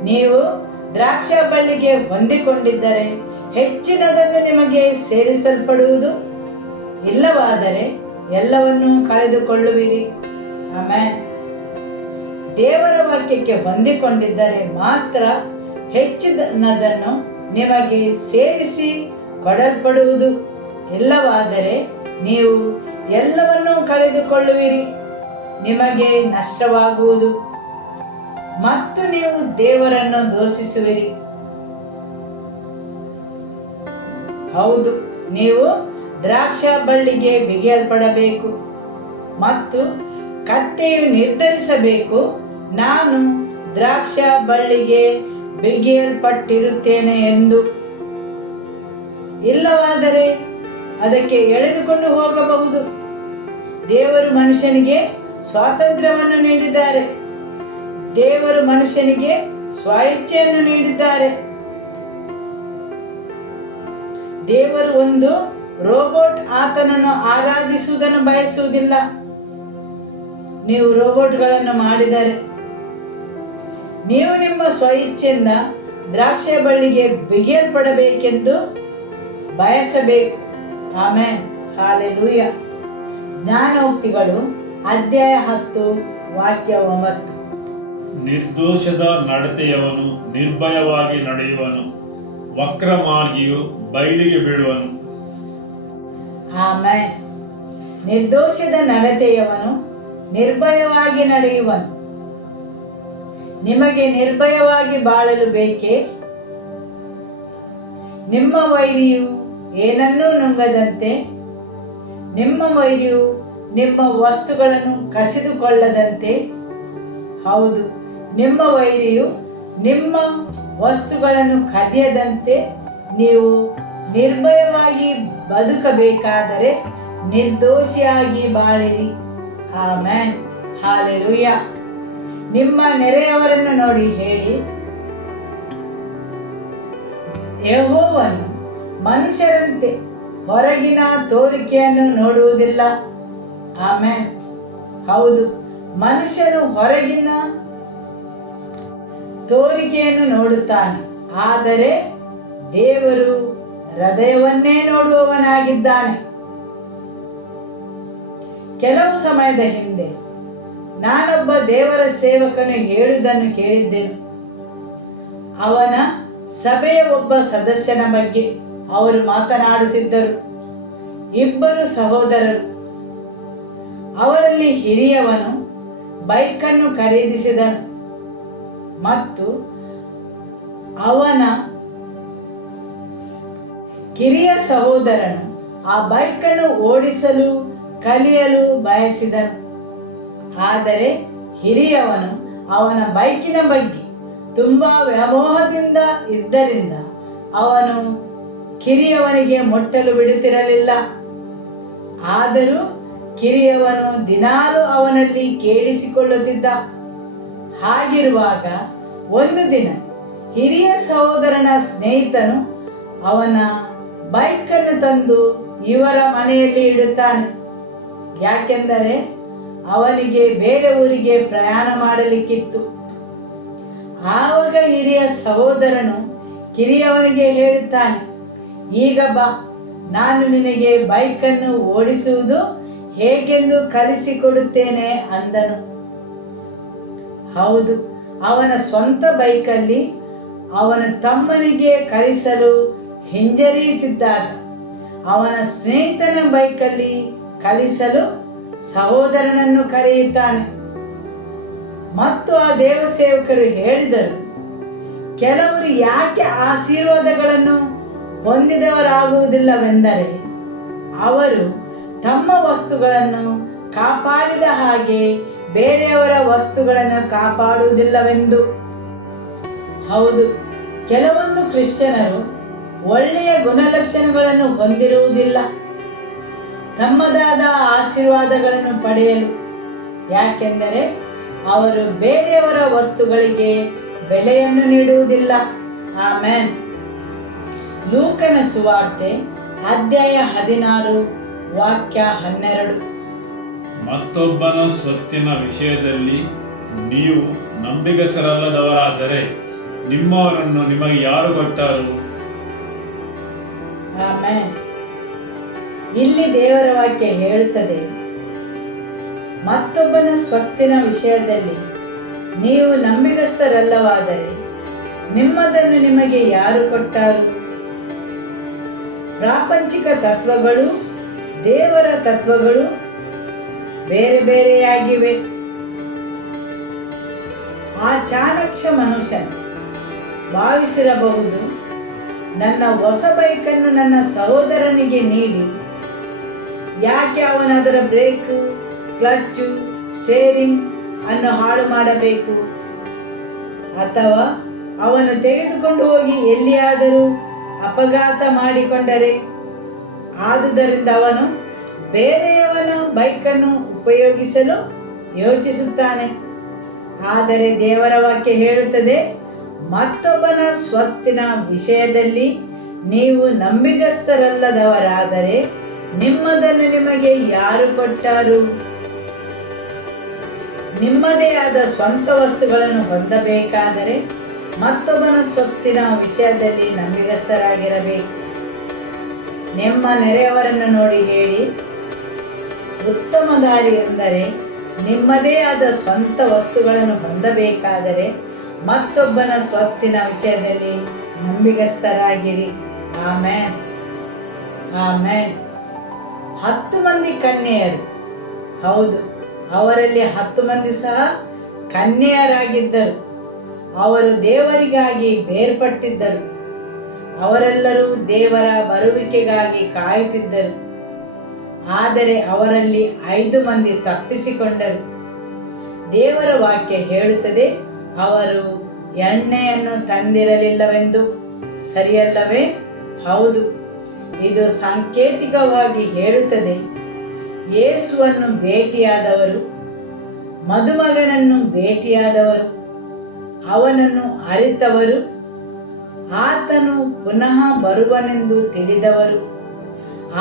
ನೀವು ದ್ರಾಕ್ಷಾ ಬಳ್ಳಿಗೆ ಹೊಂದಿಕೊಂಡಿದ್ದರೆ ಹೆಚ್ಚಿನದನ್ನು ನಿಮಗೆ ಸೇರಿಸಲ್ಪಡುವುದು. ಇಲ್ಲವಾದರೆ ಎಲ್ಲವನ್ನೂ ಕಳೆದುಕೊಳ್ಳುವಿರಿ. ಆಮೆನ್. ದೇವರ ವಾಕ್ಯಕ್ಕೆ ಹೊಂದಿಕೊಂಡಿದ್ದರೆ ಮಾತ್ರ ಹೆಚ್ಚಿನದನ್ನು ನಿಮಗೆ ಸೇರಿಸಿ ಕೊಡಲ್ಪಡುವುದು. ಇಲ್ಲವಾದರೆ ನೀವು ಎಲ್ಲವನ್ನೂ ಕಳೆದುಕೊಳ್ಳುವಿರಿ, ನಿಮಗೆ ನಷ್ಟವಾಗುವುದು ಮತ್ತು ನೀವು ದೇವರನ್ನು ದೂಷಿಸುವಿರಿ. ಹೌದು, ನೀವು ದ್ರಾಕ್ಷಾ ಬಳ್ಳಿಗೆ ಬಿಗಿಯಲ್ಪಡಬೇಕು ಮತ್ತು ಕತ್ತೆಯು ನಿರ್ಧರಿಸಬೇಕು, ನಾನು ದ್ರಾಕ್ಷಾ ಬಳ್ಳಿಗೆ ಬಿಗಿಯಲ್ಪಟ್ಟಿರುತ್ತೇನೆ ಎಂದು. ಇಲ್ಲವಾದರೆ ಅದಕ್ಕೆ ಎಳೆದುಕೊಂಡು ಹೋಗಬಹುದು. ದೇವರು ಮನುಷ್ಯನಿಗೆ ಸ್ವಾತಂತ್ರ್ಯವನ್ನು ನೀಡಿದ್ದಾರೆ, ದೇವರು ಮನುಷ್ಯನಿಗೆ ಸ್ವೇಚ್ಛೆಯನ್ನು ನೀಡಿದ್ದಾರೆ. ದೇವರು ಒಂದು ರೋಬೋಟ್ ಆತನನ್ನು ಆರಾಧಿಸುವುದನ್ನು ಬಯಸುವುದಿಲ್ಲ. ನೀವು ರೋಬೋಟ್ಗಳನ್ನು ಮಾಡಿದರೆ ನೀವು ನಿಮ್ಮ ಸ್ವಇಚ್ಛೆಯಿಂದ ದ್ರಾಕ್ಷಿ ಬಳ್ಳಿಗೆ ಬಿಗಿಯಲ್ಪಡಬೇಕೆಂದು ಬಯಸಬೇಕು. Amen, hallelujah. ಜ್ಞಾನೋಕ್ತಿಗಳು ಅಧ್ಯಾಯ 10 ವಾಕ್ಯ 9. ನಿರ್ದೋಷದ ನಡತೆಯವನು ನಿರ್ಭಯವಾಗಿ ನಡೆಯುವನು, ವಕ್ರ ಮಾರ್ಗಿಯು ಬಯಲಿಗೆ ಬೀಳುವನು. ಆಮೆನ್. ನಿರ್ದೋಷದ ನಡತೆಯವನು ನಿರ್ಭಯವಾಗಿ ನಡೆಯುವನು. ನಿಮಗೆ ನಿರ್ಭಯವಾಗಿ ಬಾಳಲು ಬೇಕೇ? ನಿಮ್ಮ ವೈರಿಯು ಏನನ್ನೂ ನುಂಗದಂತೆ, ನಿಮ್ಮ ವೈರಿಯು ನಿಮ್ಮ ವಸ್ತುಗಳನ್ನು ಕಸಿದುಕೊಳ್ಳದಂತೆ, ಹೌದು, ನಿಮ್ಮ ವೈರಿಯು ನಿಮ್ಮ ವಸ್ತುಗಳನ್ನು ಕದಿಯದಂತೆ ನೀವು ನಿರ್ಭಯವಾಗಿ ಬದುಕಬೇಕಾದರೆ ನಿರ್ದೋಷಿಯಾಗಿ ಬಾಳಿರಿ. Amen, hallelujah. ನಿಮ್ಮ ನೆರೆಯವರನ್ನು ನೋಡಿ ಹೇಳಿ, ಯೆಹೋವನು ಮನುಷ್ಯರಂತೆ ಹೊರಗಿನ ತೋರಿಕೆಯನ್ನು ನೋಡುವುದಿಲ್ಲ. ಆಮೆನ್, ಹೌದು, ಮನುಷ್ಯನು ಹೊರಗಿನ ತೋರಿಕೆಯನ್ನು ನೋಡುತ್ತಾನೆ, ಆದರೆ ದೇವರು ಹೃದಯವನ್ನೇ ನೋಡುವವನಾಗಿದ್ದಾನೆ. ಕೆಲವು ಸಮಯದ ಹಿಂದೆ ನಾನೊಬ್ಬ ದೇವರ ಸೇವಕನು ಹೇಳುವುದನ್ನು ಕೇಳಿದ್ದೆನು. ಅವನ ಸಭೆಯ ಒಬ್ಬ ಸದಸ್ಯನ ಬಗ್ಗೆ ಅವರು ಮಾತನಾಡುತ್ತಿದ್ದರು. ಇಬ್ಬರು ಸಹೋದರರು. ಅವರಲ್ಲಿ ಹಿರಿಯವನು ಬೈಕನ್ನು ಖರೀದಿಸಿದನು ಮತ್ತು ಅವನ ಕಿರಿಯ ಸಹೋದರನು ಆ ಬೈಕನ್ನು ಓಡಿಸಲು ಕಲಿಯಲು ಬಯಸಿದನು. ಆದರೆ ಹಿರಿಯವನು ಅವನ ಬೈಕಿನ ಬಗ್ಗೆ ತುಂಬಾ ವ್ಯಾಮೋಹದಿಂದ ಇದ್ದರಿಂದ ಅವನು ಕಿರಿಯವನಿಗೆ ಮುಟ್ಟಲು ಬಿಡುತ್ತಿರಲಿಲ್ಲ. ಆದರೂ ಕಿರಿಯವನು ದಿನಾಲೂ ಅವನಲ್ಲಿ ಕೇಳಿಸಿಕೊಳ್ಳುತ್ತಿದ್ದ. ಹಾಗಿರುವಾಗ ಒಂದು ದಿನ ಹಿರಿಯ ಸಹೋದರನ ಸ್ನೇಹಿತನು ಅವನ ಬೈಕನ್ನು ತಂದು ಇವರ ಮನೆಯಲ್ಲಿ ಇಡುತ್ತಾನೆ. ಯಾಕೆಂದರೆ ಅವನಿಗೆ ಬೇರೆ ಊರಿಗೆ ಪ್ರಯಾಣ ಮಾಡಲಿಕ್ಕಿತ್ತು. ಆವಾಗ ಹಿರಿಯ ಸಹೋದರನು ಕಿರಿಯವನಿಗೆ ಹೇಳುತ್ತಾನೆ, ಈಗ ಬಾ, ನಾನು ನಿನಗೆ ಬೈಕನ್ನು ಓಡಿಸುವುದು ಹೇಗೆಂದು ಕಲಿಸಿಕೊಡುತ್ತೇನೆ ಅಂದನು. ಹೌದು, ಅವನ ಸ್ವಂತ ಬೈಕಲ್ಲಿ ಅವನ ತಮ್ಮನಿಗೆ ಕಲಿಸಲು ಹಿಂಜರಿಯುತ್ತಿದ್ದಾಗ ಅವನ ಸ್ನೇಹಿತನ ಬೈಕಲ್ಲಿ ಕಲಿಸಲು ಸಹೋದರನನ್ನು ಕರೆಯುತ್ತಾನೆ. ಮತ್ತು ಆ ದೇವಸೇವಕರು ಹೇಳಿದರು, ಕೆಲವರು ಯಾಕೆ ಆಶೀರ್ವಾದಗಳನ್ನು ಹೊಂದಿದವರಾಗುವುದಿಲ್ಲವೆಂದರೆ ಅವರು ತಮ್ಮ ವಸ್ತುಗಳನ್ನು ಕಾಪಾಡಿದ ಹಾಗೆ ಬೇರೆಯವರ ವಸ್ತುಗಳನ್ನು ಕಾಪಾಡುವುದಿಲ್ಲವೆಂದು. ಹೌದು, ಕೆಲವೊಂದು ಕ್ರಿಶ್ಚಿಯನರು ಒಳ್ಳೆಯ ಗುಣಲಕ್ಷಣಗಳನ್ನು ಹೊಂದಿರುವುದಿಲ್ಲ ತಮ್ಮದಾದ ಆಶೀರ್ವಾದಗಳನ್ನು ಪಡೆಯಲು. ಯಾಕೆಂದರೆ ಅವರು ಬೇರೆಯವರ ವಸ್ತುಗಳಿಗೆ ಬೆಲೆಯನ್ನು ನೀಡುವುದಿಲ್ಲ. ಆಮೆನ್. ಲೂಕನ ಸುವಾರ್ತೆ ಅಧ್ಯಾಯ 16 ವಾಕ್ಯ 12. ಮತ್ತೊಬ್ಬನ ಸ್ವತ್ತಿನ ವಿಷಯದಲ್ಲಿ ನೀವು ನಂಬಿಗಸ್ತರಲ್ಲದವರಾದರೆ ನಿಮ್ಮವರನ್ನು ನಿಮಗೆ ಯಾರು ಕೊಟ್ಟರು? ಆಮೆನ್. ಇಲ್ಲಿ ದೇವರ ವಾಕ್ಯ ಹೇಳುತ್ತದೆ, ಮತ್ತೊಬ್ಬನ ಸ್ವತ್ತಿನ ವಿಷಯದಲ್ಲಿ ನೀವು ನಂಬಿಗಸ್ತರಲ್ಲವಾದರೆ ನಿಮ್ಮದನ್ನು ನಿಮಗೆ ಯಾರು ಕೊಟ್ಟಾರು? ಪ್ರಾಪಂಚಿಕ ತತ್ವಗಳು ದೇವರ ತತ್ವಗಳು ಬೇರೆ ಬೇರೆಯಾಗಿವೆ. ಆ ಚಾಣಾಕ್ಷ ಮನುಷ್ಯನು ಭಾವಿಸಿರಬಹುದು, ನನ್ನ ಹೊಸ ಬೈಕನ್ನು ನನ್ನ ಸಹೋದರನಿಗೆ ನೀಡಿ ಯಾಕೆ ಅವನದರ ಬ್ರೇಕು, ಕ್ಲಚ್ಚು, ಸ್ಟೇರಿಂಗ್ ಅನ್ನು ಹಾಳು ಮಾಡಬೇಕು? ಅಥವಾ ಅವನು ತೆಗೆದುಕೊಂಡು ಹೋಗಿ ಎಲ್ಲಿಯಾದರೂ ಅಪಘಾತ ಮಾಡಿಕೊಂಡರೆ? ಆದುದರಿಂದ ಅವನು ಬೇರೆಯವನ ಬೈಕನ್ನು ಉಪಯೋಗಿಸಲು ಯೋಚಿಸುತ್ತಾನೆ. ಆದರೆ ದೇವರ ವಾಕ್ಯ ಹೇಳುತ್ತದೆ, ಮತ್ತೊಬ್ಬನ ಸ್ವತ್ತಿನ ವಿಷಯದಲ್ಲಿ ನೀವು ನಂಬಿಗಸ್ತರಲ್ಲದವರಾದರೆ ನಿಮ್ಮದನ್ನು ನಿಮಗೆ ಯಾರು ಕೊಟ್ಟಾರು? ನಿಮ್ಮದೇ ಆದ ಸ್ವಂತ ವಸ್ತುಗಳನ್ನು ಹೊಂದಬೇಕಾದರೆ ಮತ್ತೊಬ್ಬನ ಸ್ವತ್ತಿನ ವಿಷಯದಲ್ಲಿ ನಂಬಿಗಸ್ತರಾಗಿರಬೇಕು. ನಿಮ್ಮ ನೆರೆಯವರನ್ನು ನೋಡಿ ಹೇಳಿ, ಉತ್ತಮ ದಾರಿ ಎಂದರೆ ನಿಮ್ಮದೇ ಆದ ಸ್ವಂತ ವಸ್ತುಗಳನ್ನು ಹೊಂದಬೇಕಾದರೆ ಮತ್ತೊಬ್ಬನ ಸ್ವತ್ತಿನ ವಿಷಯದಲ್ಲಿ ನಂಬಿಗಸ್ತರಾಗಿರಿ. ಆಮೇನ್, ಆಮೇನ್. 10 ಮಂದಿ ಕನ್ಯೆಯರು, ಹೌದು, ಅವರಲ್ಲಿ 10 ಮಂದಿ ಸಹ ಕನ್ಯೆಯರಾಗಿದ್ದರು. ಅವರು ದೇವರಿಗಾಗಿ ಬೇರ್ಪಟ್ಟಿದ್ದರು. ಅವರೆಲ್ಲರೂ ದೇವರ ಬರುವಿಕೆಗಾಗಿ ಕಾಯುತ್ತಿದ್ದರು. ಆದರೆ ಅವರಲ್ಲಿ 5 ಮಂದಿ ತಪ್ಪಿಸಿಕೊಂಡರು. ದೇವರ ವಾಕ್ಯ ಹೇಳುತ್ತದೆ, ಅವರು ಎಣ್ಣೆಯನ್ನು ತಂದಿರಲಿಲ್ಲವೆಂದು. ಸರಿಯಲ್ಲವೇ? ಹೌದು. ಇದು ಸಾಂಕೇತಿಕವಾಗಿ ಹೇಳುತ್ತದೆ, ಯೇಸುವನ್ನು ಭೇಟಿಯಾದವರು, ಮದುಮಗನನ್ನು ಭೇಟಿಯಾದವರು, ಅವನನ್ನು ಅರಿತವರು, ಆತನು ಪುನಃ ಬರುವನೆಂದು ತಿಳಿದವರು,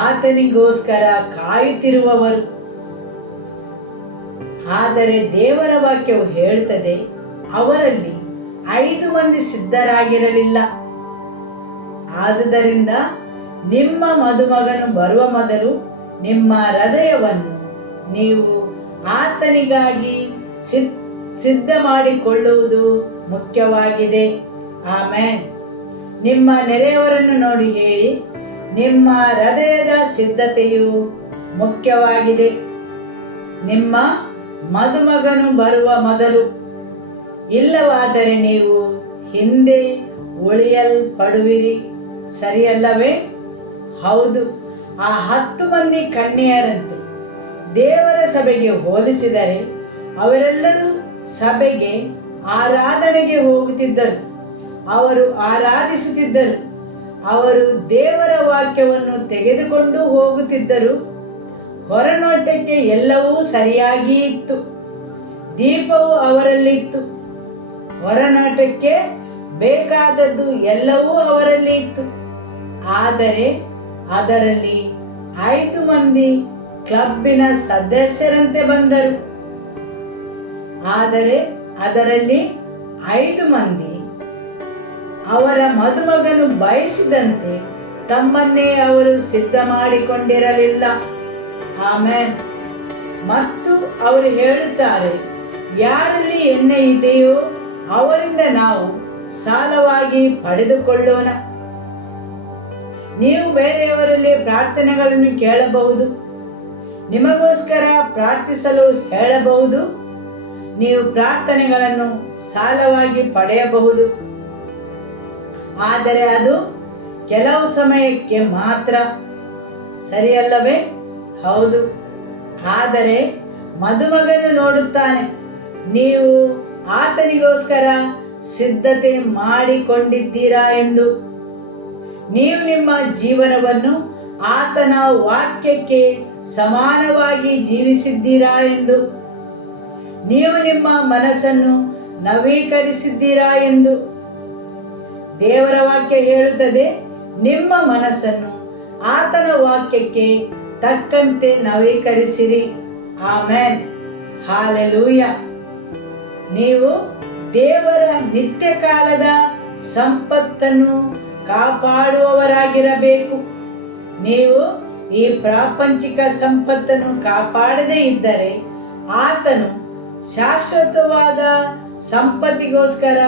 ಆತನಿಗೋಸ್ಕರ ಕಾಯುತ್ತಿರುವವರು. ಆದರೆ ದೇವರ ವಾಕ್ಯವು ಹೇಳುತ್ತದೆ, ಅವರಲ್ಲಿ 5 ಮಂದಿ ಸಿದ್ಧರಾಗಿರಲಿಲ್ಲ. ಆದುದರಿಂದ ನಿಮ್ಮ ಮದುಮಗನು ಬರುವ ಮೊದಲು ನಿಮ್ಮ ಹೃದಯವನ್ನು ನೀವು ಆತನಿಗಾಗಿ ಸಿದ್ಧ ಮಾಡಿಕೊಳ್ಳುವುದು ಮುಖ್ಯವಾಗಿದೆ. ಆಮೇನ್. ನಿಮ್ಮ ನೆರೆಯವರನ್ನು ನೋಡಿ ಹೇಳಿ, ನಿಮ್ಮ ಹೃದಯದ ಸಿದ್ಧತೆಯು ಮುಖ್ಯವಾಗಿದೆ. ನಿಮ್ಮ ಮದುಮಗನು ಬರುವ ಮೊದಲು, ಇಲ್ಲವಾದರೆ ನೀವು ಹಿಂದೆ ಉಳಿಯಲ್ಪಡುವಿರಿ. ಸರಿಯಲ್ಲವೇ? ಹೌದು. ಆ 10 ಮಂದಿ ಕನ್ಯೆಯರಂತೆ ದೇವರ ಸಭೆಗೆ ಹೋಲಿಸಿದರೆ ಅವರೆಲ್ಲರೂ ಸಭೆಗೆ ಆರಾಧನೆಗೆ ಹೋಗುತ್ತಿದ್ದರು. ಅವರು ಆರಾಧಿಸುತ್ತಿದ್ದರು. ಅವರು ದೇವರ ವಾಕ್ಯವನ್ನು ತೆಗೆದುಕೊಂಡು ಹೋಗುತ್ತಿದ್ದರು. ಹೊರನೋಟಕ್ಕೆ ಎಲ್ಲವೂ ಸರಿಯಾಗಿ ಇತ್ತು. ದೀಪವು ಅವರಲ್ಲಿತ್ತು. ಹೊರನೋಟಕ್ಕೆ ಬೇಕಾದದ್ದು ಎಲ್ಲವೂ ಅವರಲ್ಲಿ ಇತ್ತು. ಆದರೆ ಅದರಲ್ಲಿ 5 ಮಂದಿ ಕ್ಲಬ್ಬಿನ ಸದಸ್ಯರಂತೆ ಬಂದರು. ಆದರೆ ಅದರಲ್ಲಿ 5 ಮಂದಿ ಅವರ ಮದುಮಗನು ಬಯಸಿದಂತೆ ತಮ್ಮನ್ನೇ ಅವರು ಸಿದ್ಧ ಮಾಡಿಕೊಂಡಿರಲಿಲ್ಲ. ಆಮೇನ್. ಮತ್ತು ಅವರು ಹೇಳುತ್ತಾರೆ, ಯಾರಲ್ಲಿ ಎಣ್ಣೆ ಇದೆಯೋ ಅವರಿಂದ ನಾವು ಸಾಲವಾಗಿ ಪಡೆದುಕೊಳ್ಳೋಣ. ನೀವು ಬೇರೆಯವರಲ್ಲಿ ಪ್ರಾರ್ಥನೆಗಳನ್ನು ಕೇಳಬಹುದು, ನಿಮಗೋಸ್ಕರ ಪ್ರಾರ್ಥಿಸಲು ಹೇಳಬಹುದು. ನೀವು ಪ್ರಾರ್ಥನೆಗಳನ್ನು ಸಾಲವಾಗಿ ಪಡೆಯಬಹುದು, ಆದರೆ ಅದು ಕೆಲವು ಸಮಯಕ್ಕೆ ಮಾತ್ರ. ಸರಿಯಲ್ಲವೇ? ಹೌದು. ಆದರೆ ಮದುಮಗನು ನೋಡುತ್ತಾನೆ, ನೀವು ಆತನಿಗೋಸ್ಕರ ಸಿದ್ಧತೆ ಮಾಡಿಕೊಂಡಿದ್ದೀರಾ ಎಂದು. ನೀವು ನಿಮ್ಮ ಜೀವನವನ್ನು ಆತನ ವಾಕ್ಯಕ್ಕೆ ಸಮಾನವಾಗಿ ಜೀವಿಸಿದ್ದೀರಾ ಎಂದು. ನೀವು ನಿಮ್ಮ ಮನಸ್ಸನ್ನು ನವೀಕರಿಸಿದ್ದೀರಾ ಎಂದು. ದೇವರ ವಾಕ್ಯ ಹೇಳುತ್ತದೆ, ನಿಮ್ಮ ಮನಸ್ಸನ್ನು ಆತನ ವಾಕ್ಯಕ್ಕೆ ತಕ್ಕಂತೆ ನವೀಕರಿಸಿರಿ. ಆಮೇನ್. ಹಾಲೆಲೂಯ. ನೀವು ದೇವರ ನಿತ್ಯ ಕಾಲದ ಸಂಪತ್ತನ್ನು ಕಾಪಾಡುವವರಾಗಿರಬೇಕು. ನೀವು ಈ ಪ್ರಾಪಂಚಿಕ ಸಂಪತ್ತನ್ನು ಕಾಪಾಡದೇ ಇದ್ದರೆ ಆತನು ಶಾಶ್ವತವಾದ ಸಂಪತ್ತಿಗೋಸ್ಕರ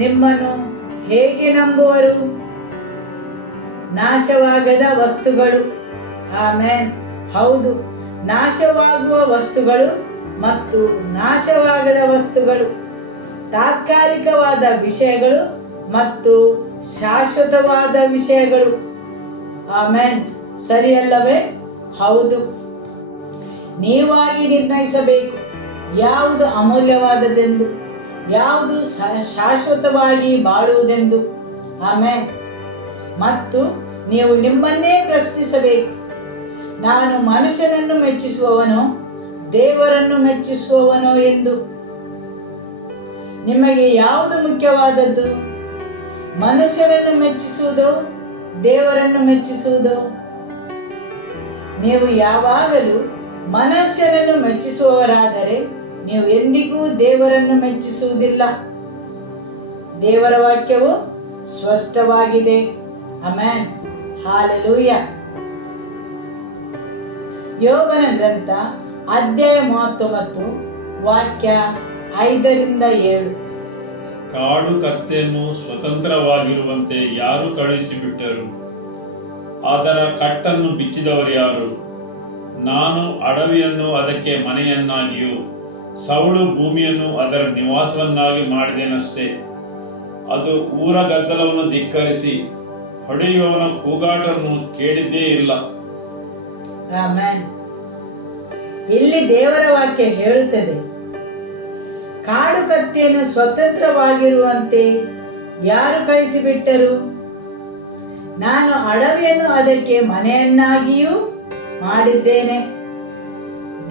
ನಿಮ್ಮನ್ನು ಹೇಗೆ ನಂಬುವರು? ನಾಶವಾಗದ ವಸ್ತುಗಳು. ಆಮೆನ್. ಹೌದು, ನಾಶವಾಗುವ ವಸ್ತುಗಳು ಮತ್ತು ನಾಶವಾಗದ ವಸ್ತುಗಳು, ತಾತ್ಕಾಲಿಕವಾದ ವಿಷಯಗಳು ಮತ್ತು ಶಾಶ್ವತವಾದ ವಿಷಯಗಳು. ಆಮೆನ್. ಸರಿಯಲ್ಲವೇ? ಹೌದು. ನೀವಾಗಿ ನಿರ್ಣಯಿಸಬೇಕು ಯಾವುದು ಅಮೂಲ್ಯವಾದದೆಂದು, ಯಾವುದು ಶಾಶ್ವತವಾಗಿ ಬಾಳುವುದೆಂದು. ಆಮೆನ್. ಮತ್ತು ನೀವು ನಿಮ್ಮನ್ನೇ ಪ್ರಶ್ನಿಸಬೇಕು, ನಾನು ಮನುಷ್ಯನನ್ನು ಮೆಚ್ಚಿಸುವವನೋ ದೇವರನ್ನು ಮೆಚ್ಚಿಸುವವನೋ ಎಂದು. ನಿಮಗೆ ಯಾವುದು ಮುಖ್ಯವಾದದ್ದು? ಮನುಷ್ಯರನ್ನು ಮೆಚ್ಚಿಸುವುದೋ ದೇವರನ್ನು ಮೆಚ್ಚಿಸುವುದೋ? ನೀವು ಯಾವಾಗಲೂ ಮನುಷ್ಯನನ್ನು ಮೆಚ್ಚಿಸುವವರಾದರೆ ನೀವು ಎಂದಿಗೂ ದೇವರನ್ನು ಮೆಚ್ಚಿಸುವುದಿಲ್ಲ. ದೇವರ ವಾಕ್ಯವು ಸ್ಪಷ್ಟವಾಗಿದೆ. ಆಮೆನ್. ಹಾಲೆಲೂಯ. ಯೋಬನ ಗ್ರಂಥ ಅಧ್ಯಾಯ 39 ವಾಕ್ಯ 5-7. ಕಾಡು ಕತ್ತೆಯನ್ನು ಸ್ವತಂತ್ರವಾಗಿರುವಂತೆ ಯಾರು ಕಳುಹಿಸಿಬಿಟ್ಟರು? ಅದರ ಕಟ್ಟನ್ನು ಬಿಚ್ಚಿದವರು ಯಾರು? ನಾನು ಅಡವಿಯನ್ನು ಅದಕ್ಕೆ ಮನೆಯನ್ನಾಗಿಯೂ ಸೌಳು ಭೂಮಿಯನ್ನು ಅದರ ನಿವಾಸವನ್ನಾಗಿ ಮಾಡಿದೆನಷ್ಟೇ. ಅದು ಊರ ಗದ್ದಲವನ್ನು ಧಿಕ್ಕರಿಸಿ ಹೊಡೆಯುವವನ ಕೂಗಾಟವನ್ನು ಕೇಳಿದ್ದೇ ಇಲ್ಲ. ಆಮೆನ್. ಇಲ್ಲಿ ದೇವರ ವಾಕ್ಯ ಹೇಳುತ್ತದೆ, ಕಾಡು ಕತ್ತೆಯನ್ನು ಸ್ವತಂತ್ರವಾಗಿರುವಂತೆ ಯಾರು ಕಳಿಸಿಬಿಟ್ಟರು? ನಾನು ಅಡವಿಯನ್ನು ಅದಕ್ಕೆ ಮನೆಯನ್ನಾಗಿಯೂ ಮಾಡಿದ್ದೇನೆ.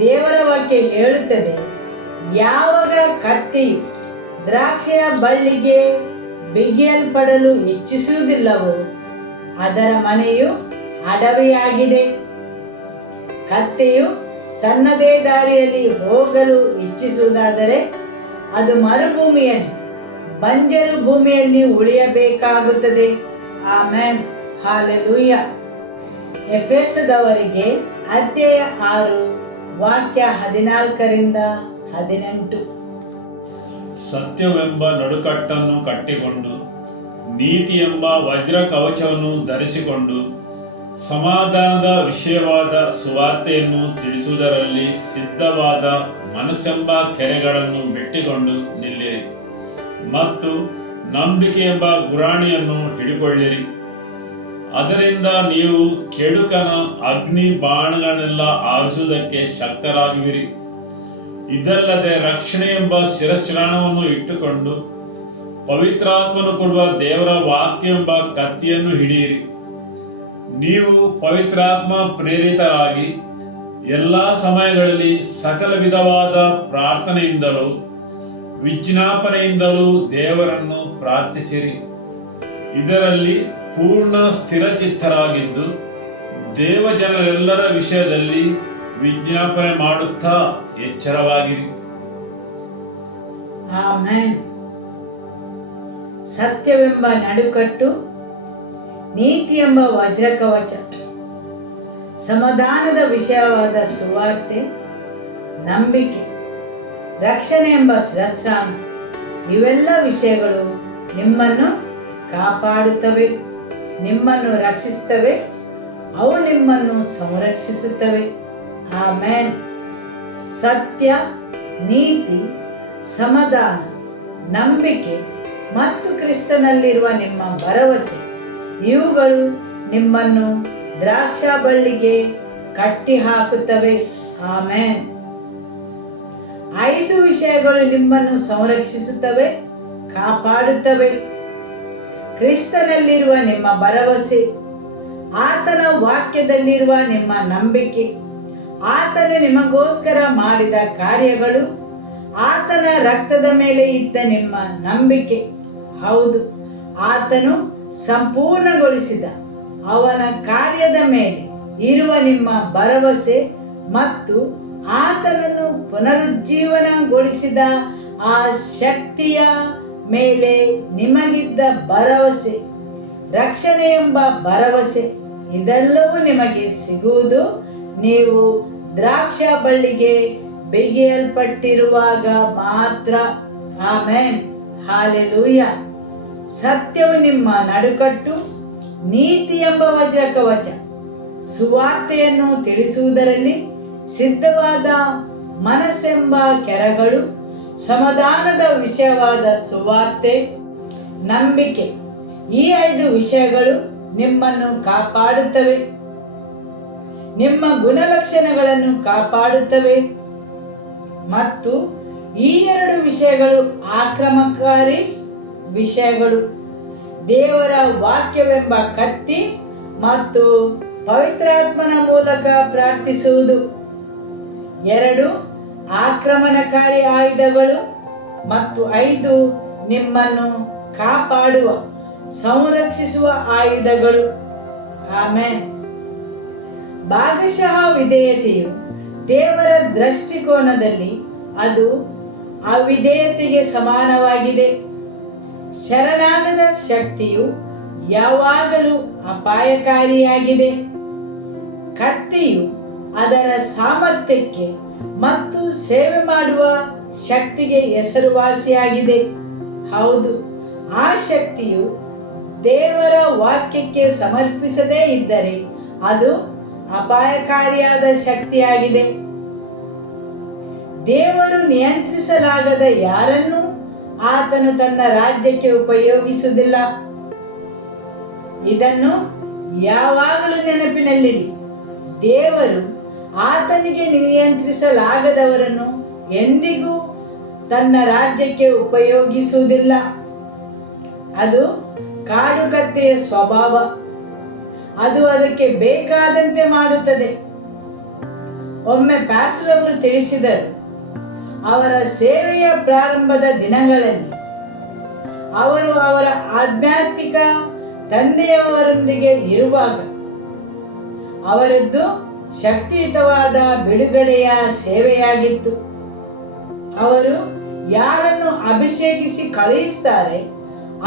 ದೇವರ ವಾಕ್ಯ ಹೇಳುತ್ತದೆ, ಯಾವಾಗ ಕತ್ತೆಯು ದ್ರಾಕ್ಷಿಯ ಬಳ್ಳಿಗೆ ಬಿಗಿಯಲ್ಪಡಲು ಇಚ್ಛಿಸುವುದಿಲ್ಲವೋ ಅದರ ಮನೆಯು ಅಡವಿಯಾಗಿದೆ. ಕತ್ತೆಯು ತನ್ನದೇ ದಾರಿಯಲ್ಲಿ ಹೋಗಲು ಇಚ್ಛಿಸುವುದಾದರೆ ಅದು ಮರುಭೂಮಿಯಲ್ಲಿ ಬಂಜರು ಭೂಮಿಯಲ್ಲಿ ಉಳಿಯಬೇಕಾಗುತ್ತದೆ. ಆಮೆನ್. ಹಾಲೆಲೂಯ. ಎಫೆಸದವರಿಗೆ ಅಧ್ಯಾಯ 6 ವಾಕ್ಯ 14-18. ಸತ್ಯವೆಂಬ ನಡುಕಟ್ಟನ್ನು ಕಟ್ಟಿಕೊಂಡು ನೀತಿ ಎಂಬ ವಜ್ರ ಕವಚವನ್ನು ಧರಿಸಿಕೊಂಡು ಸಮಾಧಾನದ ವಿಷಯವಾದ ಸುವಾರ್ತೆಯನ್ನು ತಿಳಿಸುವುದರಲ್ಲಿ ಸಿದ್ಧವಾದ ಮನಸ್ಸೆಂಬ ಕೆರೆಗಳನ್ನು ಮೆಟ್ಟಿಕೊಂಡು ನಿಲ್ಲಿರಿ ಮತ್ತು ನಂಬಿಕೆ ಎಂಬ ಗುರಾಣಿಯನ್ನು ಹಿಡಿಕೊಳ್ಳಿರಿ. ಅದರಿಂದ ನೀವು ಕೆಡುಕನ ಅಗ್ನಿ ಬಾಣಗಳನ್ನೆಲ್ಲ ಆರಿಸುವುದಕ್ಕೆ ಶಕ್ತರಾಗುವಿರಿ. ಇದಲ್ಲದೆ ರಕ್ಷಣೆ ಎಂಬ ಶಿರಸ್ತ್ರಾಣವನ್ನು ಇಟ್ಟುಕೊಂಡು ಪವಿತ್ರಾತ್ಮನು ಕೊಡುವ ದೇವರ ವಾಕ್ಯ ಎಂಬ ಕತ್ತಿಯನ್ನು ಹಿಡಿಯಿರಿ. ನೀವು ಪವಿತ್ರಾತ್ಮ ಪ್ರೇರಿತರಾಗಿ ಎಲ್ಲ ಸಮಯಗಳಲ್ಲಿ ಸಕಲ ವಿಧವಾದ ಪ್ರಾರ್ಥನೆಯಿಂದಲೂ ವಿಜ್ಞಾಪನೆಯಿಂದಲೂ ದೇವರನ್ನು ಪ್ರಾರ್ಥಿಸಿರಿ. ಇದರಲ್ಲಿ ಪೂರ್ಣ ಸ್ಥಿರಚಿತ್ತರಾಗಿದ್ದು ದೇವಜನರೆಲ್ಲರ ವಿಷಯದಲ್ಲಿ ವಿಜ್ಞಾಪನೆ ಮಾಡುತ್ತಾ ಎಚ್ಚರವಾಗಿರಿ. ಆಮೆನ್. ಸತ್ಯವೆಂಬ ನಡುಕಟ್ಟು, ನೀತಿ ಎಂಬ ವಜ್ರಕವಚ, ಸಮಾಧಾನದ ವಿಷಯವಾದ ಸುವಾರ್ತೆ, ನಂಬಿಕೆ, ರಕ್ಷಣೆ ಎಂಬ ಶಿರಸ್ತ್ರಾಣ, ಇವೆಲ್ಲ ವಿಷಯಗಳು ನಿಮ್ಮನ್ನು ಕಾಪಾಡುತ್ತವೆ, ನಿಮ್ಮನ್ನು ರಕ್ಷಿಸುತ್ತವೆ, ಅವು ನಿಮ್ಮನ್ನು ಸಂರಕ್ಷಿಸುತ್ತವೆ. ಆಮೆನ್. ಸತ್ಯ, ನೀತಿ, ಸಮಾಧಾನ, ನಂಬಿಕೆ ಮತ್ತು ಕ್ರಿಸ್ತನಲ್ಲಿರುವ ನಿಮ್ಮ ಭರವಸೆ, ಇವುಗಳು ನಿಮ್ಮನ್ನು ದ್ರಾಕ್ಷಾ ಬಳ್ಳಿಗೆ ಕಟ್ಟಿ ಹಾಕುತ್ತವೆ. ಆಮೆನ್. 5 ವಿಷಯಗಳು ನಿಮ್ಮನ್ನು ಸಂರಕ್ಷಿಸುತ್ತವೆ, ಕಾಪಾಡುತ್ತವೆ. ಕ್ರಿಸ್ತನಲ್ಲಿರುವ ನಿಮ್ಮ ಭರವಸೆ, ಆತನ ವಾಕ್ಯದಲ್ಲಿರುವ ನಿಮ್ಮ ನಂಬಿಕೆ, ಆತನು ನಿಮಗೋಸ್ಕರ ಮಾಡಿದ ಕಾರ್ಯಗಳು, ಆತನ ರಕ್ತದ ಮೇಲೆ ಇದ್ದ ನಿಮ್ಮ ನಂಬಿಕೆ, ಹೌದು, ಆತನು ಸಂಪೂರ್ಣಗೊಳಿಸಿದ ಅವನ ಕಾರ್ಯದ ಮೇಲೆ ಇರುವ ನಿಮ್ಮ ಭರವಸೆ ಮತ್ತು ಆತನನ್ನು ಪುನರುಜ್ಜೀವನಗೊಳಿಸಿದ ಆ ಶಕ್ತಿಯ ಮೇಲೆ ನಿಮಗಿದ್ದ ಭರವಸೆ, ರಕ್ಷಣೆ ಎಂಬ ಭರವಸೆ, ಇದೆಲ್ಲವೂ ನಿಮಗೆ ಸಿಗುವುದು ನೀವು ದ್ರಾಕ್ಷಾ ಬಳ್ಳಿಗೆ ಬಿಗಿಯಲ್ಪಟ್ಟಿರುವಾಗ ಮಾತ್ರ. ಆಮೆನ್. ಹಾಲೆಲೂಯ. ಸತ್ಯವು ನಿಮ್ಮ ನಡುಕಟ್ಟು, ನೀತಿ ಎಂಬ ವಜ್ರ ಕವಚ. ಸುವಾರ್ತೆಯನ್ನು ತಿಳಿಸುವುದರಲ್ಲಿ ಸಿದ್ಧವಾದ ಮನಸ್ಸೆಂಬ ಕೆರಗಳು, ಸಮಾಧಾನದ ವಿಷಯವಾದ ಸುವಾರ್ತೆ, ನಂಬಿಕೆ. ಈ 5 ವಿಷಯಗಳು ನಿಮ್ಮನ್ನು ಕಾಪಾಡುತ್ತವೆ, ನಿಮ್ಮ ಗುಣಲಕ್ಷಣಗಳನ್ನು ಕಾಪಾಡುತ್ತವೆ. ಮತ್ತು ಈ 2 ವಿಷಯಗಳು ಆಕ್ರಮಣಕಾರಿ ವಿಷಯಗಳು. ದೇವರ ವಾಕ್ಯವೆಂಬ ಕತ್ತಿ ಮತ್ತು ಪವಿತ್ರಾತ್ಮನ ಮೂಲಕ ಪ್ರಾರ್ಥಿಸುವುದು 2 ಆಕ್ರಮಣಕಾರಿ ಆಯುಧಗಳು. ಮತ್ತು 5 ನಿಮ್ಮನ್ನು ಕಾಪಾಡುವ, ಸಂರಕ್ಷಿಸುವ ಆಯುಧಗಳು. ಆಮೆನ್. ಭಾಗಶಃ ವಿಧೇಯತೆಯು ದೇವರ ದೃಷ್ಟಿಕೋನದಲ್ಲಿ ಅದು ಅವಿಧೇಯತೆಗೆ ಸಮಾನವಾಗಿದೆ. ಶರಣಾಗದ ಶಕ್ತಿಯು ಯಾವಾಗಲೂ ಅಪಾಯಕಾರಿಯಾಗಿದೆ. ಕತ್ತಿಯು ಅದರ ಸಾಮರ್ಥ್ಯಕ್ಕೆ ಮತ್ತು ಸೇವೆ ಮಾಡುವ ಶಕ್ತಿಗೆ ಹೆಸರುವಾಸಿಯಾಗಿದೆ. ಹೌದು, ಆ ಶಕ್ತಿಯು ದೇವರ ವಾಕ್ಯಕ್ಕೆ ಸಮರ್ಪಿಸದೇ ಇದ್ದರೆ ಅದು ಅಪಾಯಕಾರಿಯಾದ ಶಕ್ತಿಯಾಗಿದೆ. ದೇವರು ನಿಯಂತ್ರಿಸಲಾಗದ ಯಾರನ್ನೂ ಆತನು ತನ್ನ ರಾಜ್ಯಕ್ಕೆ ಉಪಯೋಗಿಸುವುದಿಲ್ಲ. ಇದನ್ನು ಯಾವಾಗಲೂ ನೆನಪಿನಲ್ಲಿಡಿ. ದೇವರು ಆತನಿಗೆ ನಿಯಂತ್ರಿಸಲಾಗದವರನ್ನು ಎಂದಿಗೂ ತನ್ನ ರಾಜ್ಯಕ್ಕೆ ಉಪಯೋಗಿಸುವುದಿಲ್ಲ. ಅದು ಕಾಡುಕತ್ತೆಯ ಸ್ವಭಾವ. ಅದು ಅದಕ್ಕೆ ಬೇಕಾದಂತೆ ಮಾಡುತ್ತದೆ. ಒಮ್ಮೆ ಪ್ಯಾಸ್ಟರ್ ಅವರು ತಿಳಿಸಿದರು, ಅವರ ಸೇವೆಯ ಪ್ರಾರಂಭದ ದಿನಗಳಲ್ಲಿ ಅವರು ಅವರ ಆಧ್ಯಾತ್ಮಿಕ ತಂದೆಯವರೊಂದಿಗೆ ಇರುವಾಗ ಅವರದ್ದು ಶಕ್ತಿಯುತವಾದ ಬಿಡುಗಡೆಯ ಸೇವೆಯಾಗಿತ್ತು. ಅವರು ಯಾರನ್ನು ಅಭಿಷೇಕಿಸಿ ಕಳುಹಿಸುತ್ತಾರೆ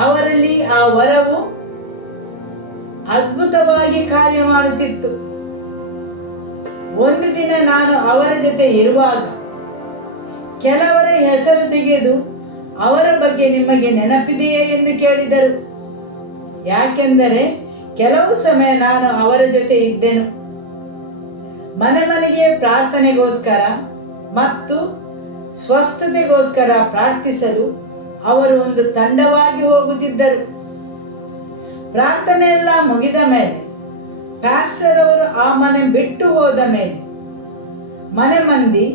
ಅವರಲ್ಲಿ ಆ ವರವು ಅದ್ಭುತವಾಗಿ ಕಾರ್ಯ ಮಾಡುತ್ತಿತ್ತು. ಒಂದು ದಿನ ನಾನು ಅವರ ಜೊತೆ ಇರುವಾಗ ಕೆಲವರ ಹೆಸರು ತೆಗೆದು ಅವರ ಬಗ್ಗೆ ನಿಮಗೆ ನೆನಪಿದೆಯೇ ಎಂದು ಕೇಳಿದರು. ಯಾಕೆಂದರೆ ಕೆಲವು ಸಮಯ ನಾನು ಅವರ ಜೊತೆ ಇದ್ದೆನು. ಮನೆಗೆ ಪ್ರಾರ್ಥನೆಗೋಸ್ಕರ ಮತ್ತು ಸ್ವಸ್ಥತೆಗೋಸ್ಕರ ಪ್ರಾರ್ಥಿಸಲು ಅವರು ಒಂದು ತಂಡವಾಗಿ ಹೋಗುತ್ತಿದ್ದರು. ಪ್ರಾರ್ಥನೆ ಎಲ್ಲ ಮುಗಿದ ಮೇಲೆ ಪ್ಯಾಸ್ಟರ್ ಅವರು ಆ ಮನೆ ಬಿಟ್ಟು ಹೋದ ಮೇಲೆ ಮನೆ ಮಂದಿ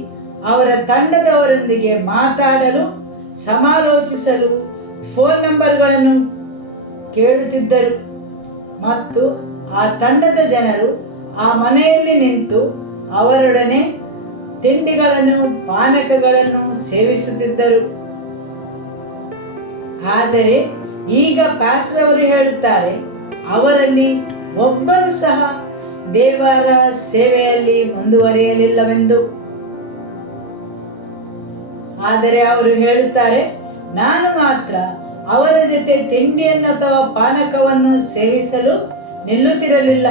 ಅವರ ತಂಡದವರೊಂದಿಗೆ ಮಾತಾಡಲು, ಸಮಾಲೋಚಿಸಲು ಫೋನ್ ನಂಬರ್ಗಳನ್ನು ಕೇಳುತ್ತಿದ್ದರು. ಮತ್ತು ಆ ತಂಡದ ಜನರು ಆ ಮನೆಯಲ್ಲಿ ನಿಂತು ಅವರೊಡನೆ ತಿಂಡಿಗಳನ್ನು, ಪಾನಕಗಳನ್ನು ಸೇವಿಸುತ್ತಿದ್ದರು. ಆದರೆ ಈಗ ಪ್ಯಾಸ್ಟರ್ ಅವರು ಹೇಳುತ್ತಾರೆ, ಅವರಲ್ಲಿ ಒಬ್ಬರು ಸಹ ದೇವರ ಸೇವೆಯಲ್ಲಿ ಮುಂದುವರಿಯಲಿಲ್ಲವೆಂದು. ಆದರೆ ಅವರು ಹೇಳುತ್ತಾರೆ, ನಾನು ಮಾತ್ರ ಅವರ ಜೊತೆ ತಿಂಡಿಯನ್ನು ಅಥವಾ ಪಾನಕವನ್ನು ಸೇವಿಸಲು ನಿಲ್ಲುತ್ತಿರಲಿಲ್ಲ.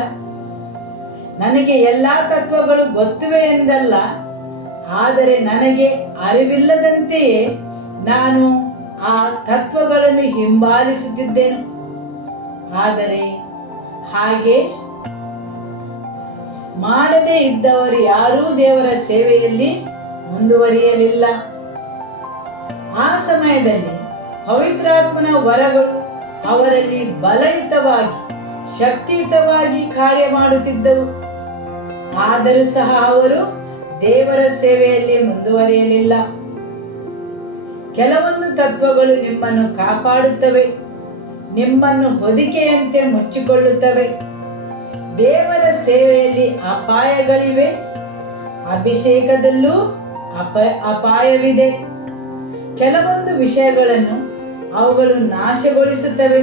ನನಗೆ ಎಲ್ಲ ತತ್ವಗಳು ಗೊತ್ತುವೆ ಎಂದಲ್ಲ, ಆದರೆ ನನಗೆ ಅರಿವಿಲ್ಲದಂತೆಯೇ ನಾನು ಆ ತತ್ವಗಳನ್ನು ಹಿಂಬಾಲಿಸುತ್ತಿದ್ದೆನು. ಆದರೆ ಹಾಗೆ ಮಾಡದೇ ಇದ್ದವರು ಯಾರೂ ದೇವರ ಸೇವೆಯಲ್ಲಿ ಮುಂದುವರಿಯಲಿಲ್ಲ. ಆ ಸಮಯದಲ್ಲಿ ಪವಿತ್ರಾತ್ಮನ ವರಗಳು ಅವರಲ್ಲಿ ಬಲಯುತವಾಗಿ, ಶಕ್ತಿಯುತವಾಗಿ ಕಾರ್ಯ ಮಾಡುತ್ತಿದ್ದವು. ಆದರೂ ಸಹ ಅವರು ದೇವರ ಸೇವೆಯಲ್ಲಿ ಮುಂದುವರಿಯಲಿಲ್ಲ. ಕೆಲವೊಂದು ತತ್ವಗಳು ನಿಮ್ಮನ್ನು ಕಾಪಾಡುತ್ತವೆ, ನಿಮ್ಮನ್ನು ಹೊದಿಕೆಯಂತೆ ಮುಚ್ಚಿಕೊಳ್ಳುತ್ತವೆ. ದೇವರ ಸೇವೆಯಲ್ಲಿ ಅಪಾಯಗಳಿವೆ, ಅಭಿಷೇಕದಲ್ಲೂ ಅಪಾಯವಿದೆ. ಕೆಲವೊಂದು ವಿಷಯಗಳನ್ನು ಅವುಗಳು ನಾಶಗೊಳಿಸುತ್ತವೆ.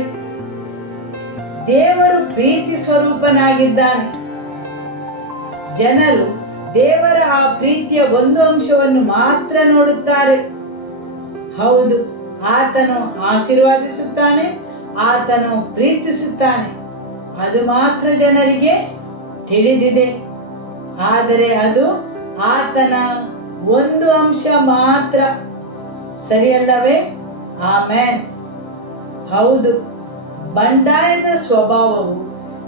ದೇವರು ಪ್ರೀತಿ ಸ್ವರೂಪನಾಗಿದ್ದಾನೆ. ಜನರು ದೇವರ ಆ ಪ್ರೀತಿಯ ಒಂದು ಅಂಶವನ್ನು ಮಾತ್ರ ನೋಡುತ್ತಾರೆ. ಹೌದು, ಆತನು ಆಶೀರ್ವಾದಿಸುತ್ತಾನೆ, ಆತನು ಪ್ರೀತಿಸುತ್ತಾನೆ, ಅದು ಮಾತ್ರ ಜನರಿಗೆ ತಿಳಿದಿದೆ. ಆದರೆ ಅದು ಆತನ ಒಂದು ಅಂಶ ಮಾತ್ರ. ಸರಿಯಲ್ಲವೇ? ಆಮೇನ್. ಹೌದು, ಬಂಡಾಯದ ಸ್ವಭಾವವು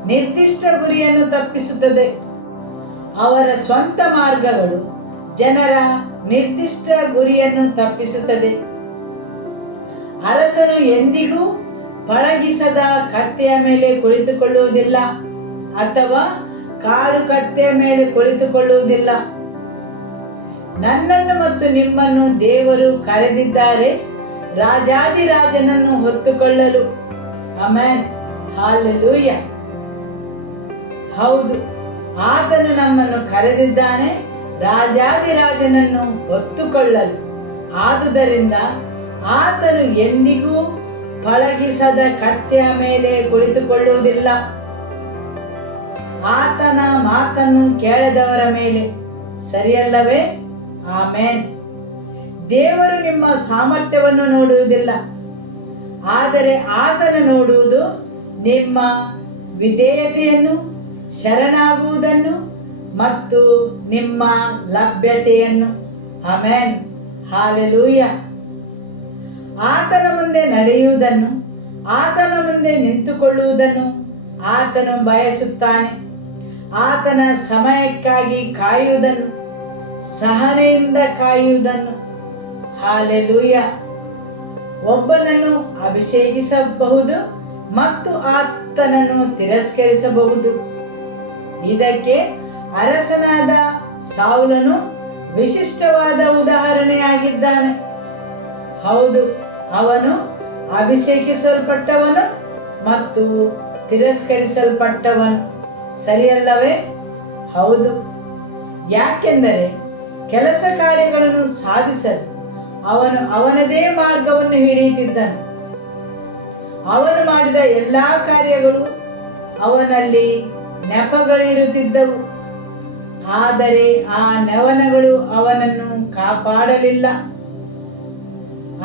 ನಿರ್ದಿಷ್ಟ ಗುರಿಯನ್ನು ತಪ್ಪಿಸುತ್ತದೆ. ಅವರ ಸ್ವಂತ ಮಾರ್ಗಗಳು ಜನರ ನಿರ್ದಿಷ್ಟ ಗುರಿಯನ್ನು ತಪ್ಪಿಸುತ್ತದೆ. ಅರಸನು ಎಂದಿಗೂ ಪಳಗಿಸದ ಕತ್ತೆಯ ಮೇಲೆ ಕುಳಿತುಕೊಳ್ಳುವುದಿಲ್ಲ ಅಥವಾ ಕಾಡು ಕತ್ತೆಯ ಮೇಲೆ ಕುಳಿತುಕೊಳ್ಳುವುದಿಲ್ಲ. ನನ್ನನ್ನು ಮತ್ತು ನಿಮ್ಮನ್ನು ದೇವರು ಕರೆದಿದ್ದಾರೆ ರಾಜಾದಿರಾಜನನ್ನು ಹೊತ್ತುಕೊಳ್ಳಲು. ಆಮೆನ್. ಹಾಲೆಲೂಯ. ಹೌದು, ಆತನು ನಮ್ಮನ್ನು ಕರೆದಿದ್ದಾನೆ ರಾಜಾದಿರಾಜನನ್ನು ಹೊತ್ತುಕೊಳ್ಳಲು. ಆದುದರಿಂದ ಆತನು ಎಂದಿಗೂ ಪಳಗಿಸದ ಕತ್ತೆಯ ಮೇಲೆ ಕುಳಿತುಕೊಳ್ಳುವುದಿಲ್ಲ. ಆತನ ಮಾತನ್ನು ಕೇಳದವರ ಮೇಲೆ. ಸರಿಯಲ್ಲವೇ? ಆಮೇನ್. ದೇವರು ನಿಮ್ಮ ಸಾಮರ್ಥ್ಯವನ್ನು ನೋಡುವುದಿಲ್ಲ, ಆದರೆ ಆತನು ನೋಡುವುದು ನಿಮ್ಮ ವಿಧೇಯತೆಯನ್ನು, ಶರಣಾಗುವುದನ್ನು ಮತ್ತು ನಿಮ್ಮ ಲಭ್ಯತೆಯನ್ನು. ಆಮೆನ್. ಹಾಲೆಲೂಯ. ಆತನ ಮುಂದೆ ನಡೆಯುವುದನ್ನು, ಆತನ ಮುಂದೆ ನಿಂತುಕೊಳ್ಳುವುದನ್ನು ಆತನು ಬಯಸುತ್ತಾನೆ. ಆತನ ಸಮಯಕ್ಕಾಗಿ ಕಾಯುವುದನ್ನು, ಸಹನೆಯಿಂದ ಕಾಯುವುದನ್ನು. ಹಾಲೆಲೂಯ. ಒಬ್ಬನನ್ನು ಅಭಿಷೇಕಿಸಬಹುದು ಮತ್ತು ಆತನನ್ನು ತಿರಸ್ಕರಿಸಬಹುದು. ಇದಕ್ಕೆ ಅರಸನಾದ ಸೌಲನು ವಿಶಿಷ್ಟವಾದ ಉದಾಹರಣೆಯಾಗಿದ್ದಾನೆ. ಹೌದು, ಅವನು ಅಭಿಷೇಕಿಸಲ್ಪಟ್ಟವನು ಮತ್ತು ತಿರಸ್ಕರಿಸಲ್ಪಟ್ಟವನು. ಸರಿಯಲ್ಲವೇ? ಹೌದು. ಯಾಕೆಂದರೆ ಕೆಲಸ ಕಾರ್ಯಗಳನ್ನು ಸಾಧಿಸಲು ಅವನು ಅವನದೇ ಮಾರ್ಗವನ್ನು ಹಿಡಿಯುತ್ತಿದ್ದನು. ಅವನು ಮಾಡಿದ ಎಲ್ಲ ಕಾರ್ಯಗಳು ಅವನಲ್ಲಿ ನೆಪಗಳಿರುತ್ತಿದ್ದವು, ಆದರೆ ಆ ನೆವನಗಳು ಅವನನ್ನು ಕಾಪಾಡಲಿಲ್ಲ.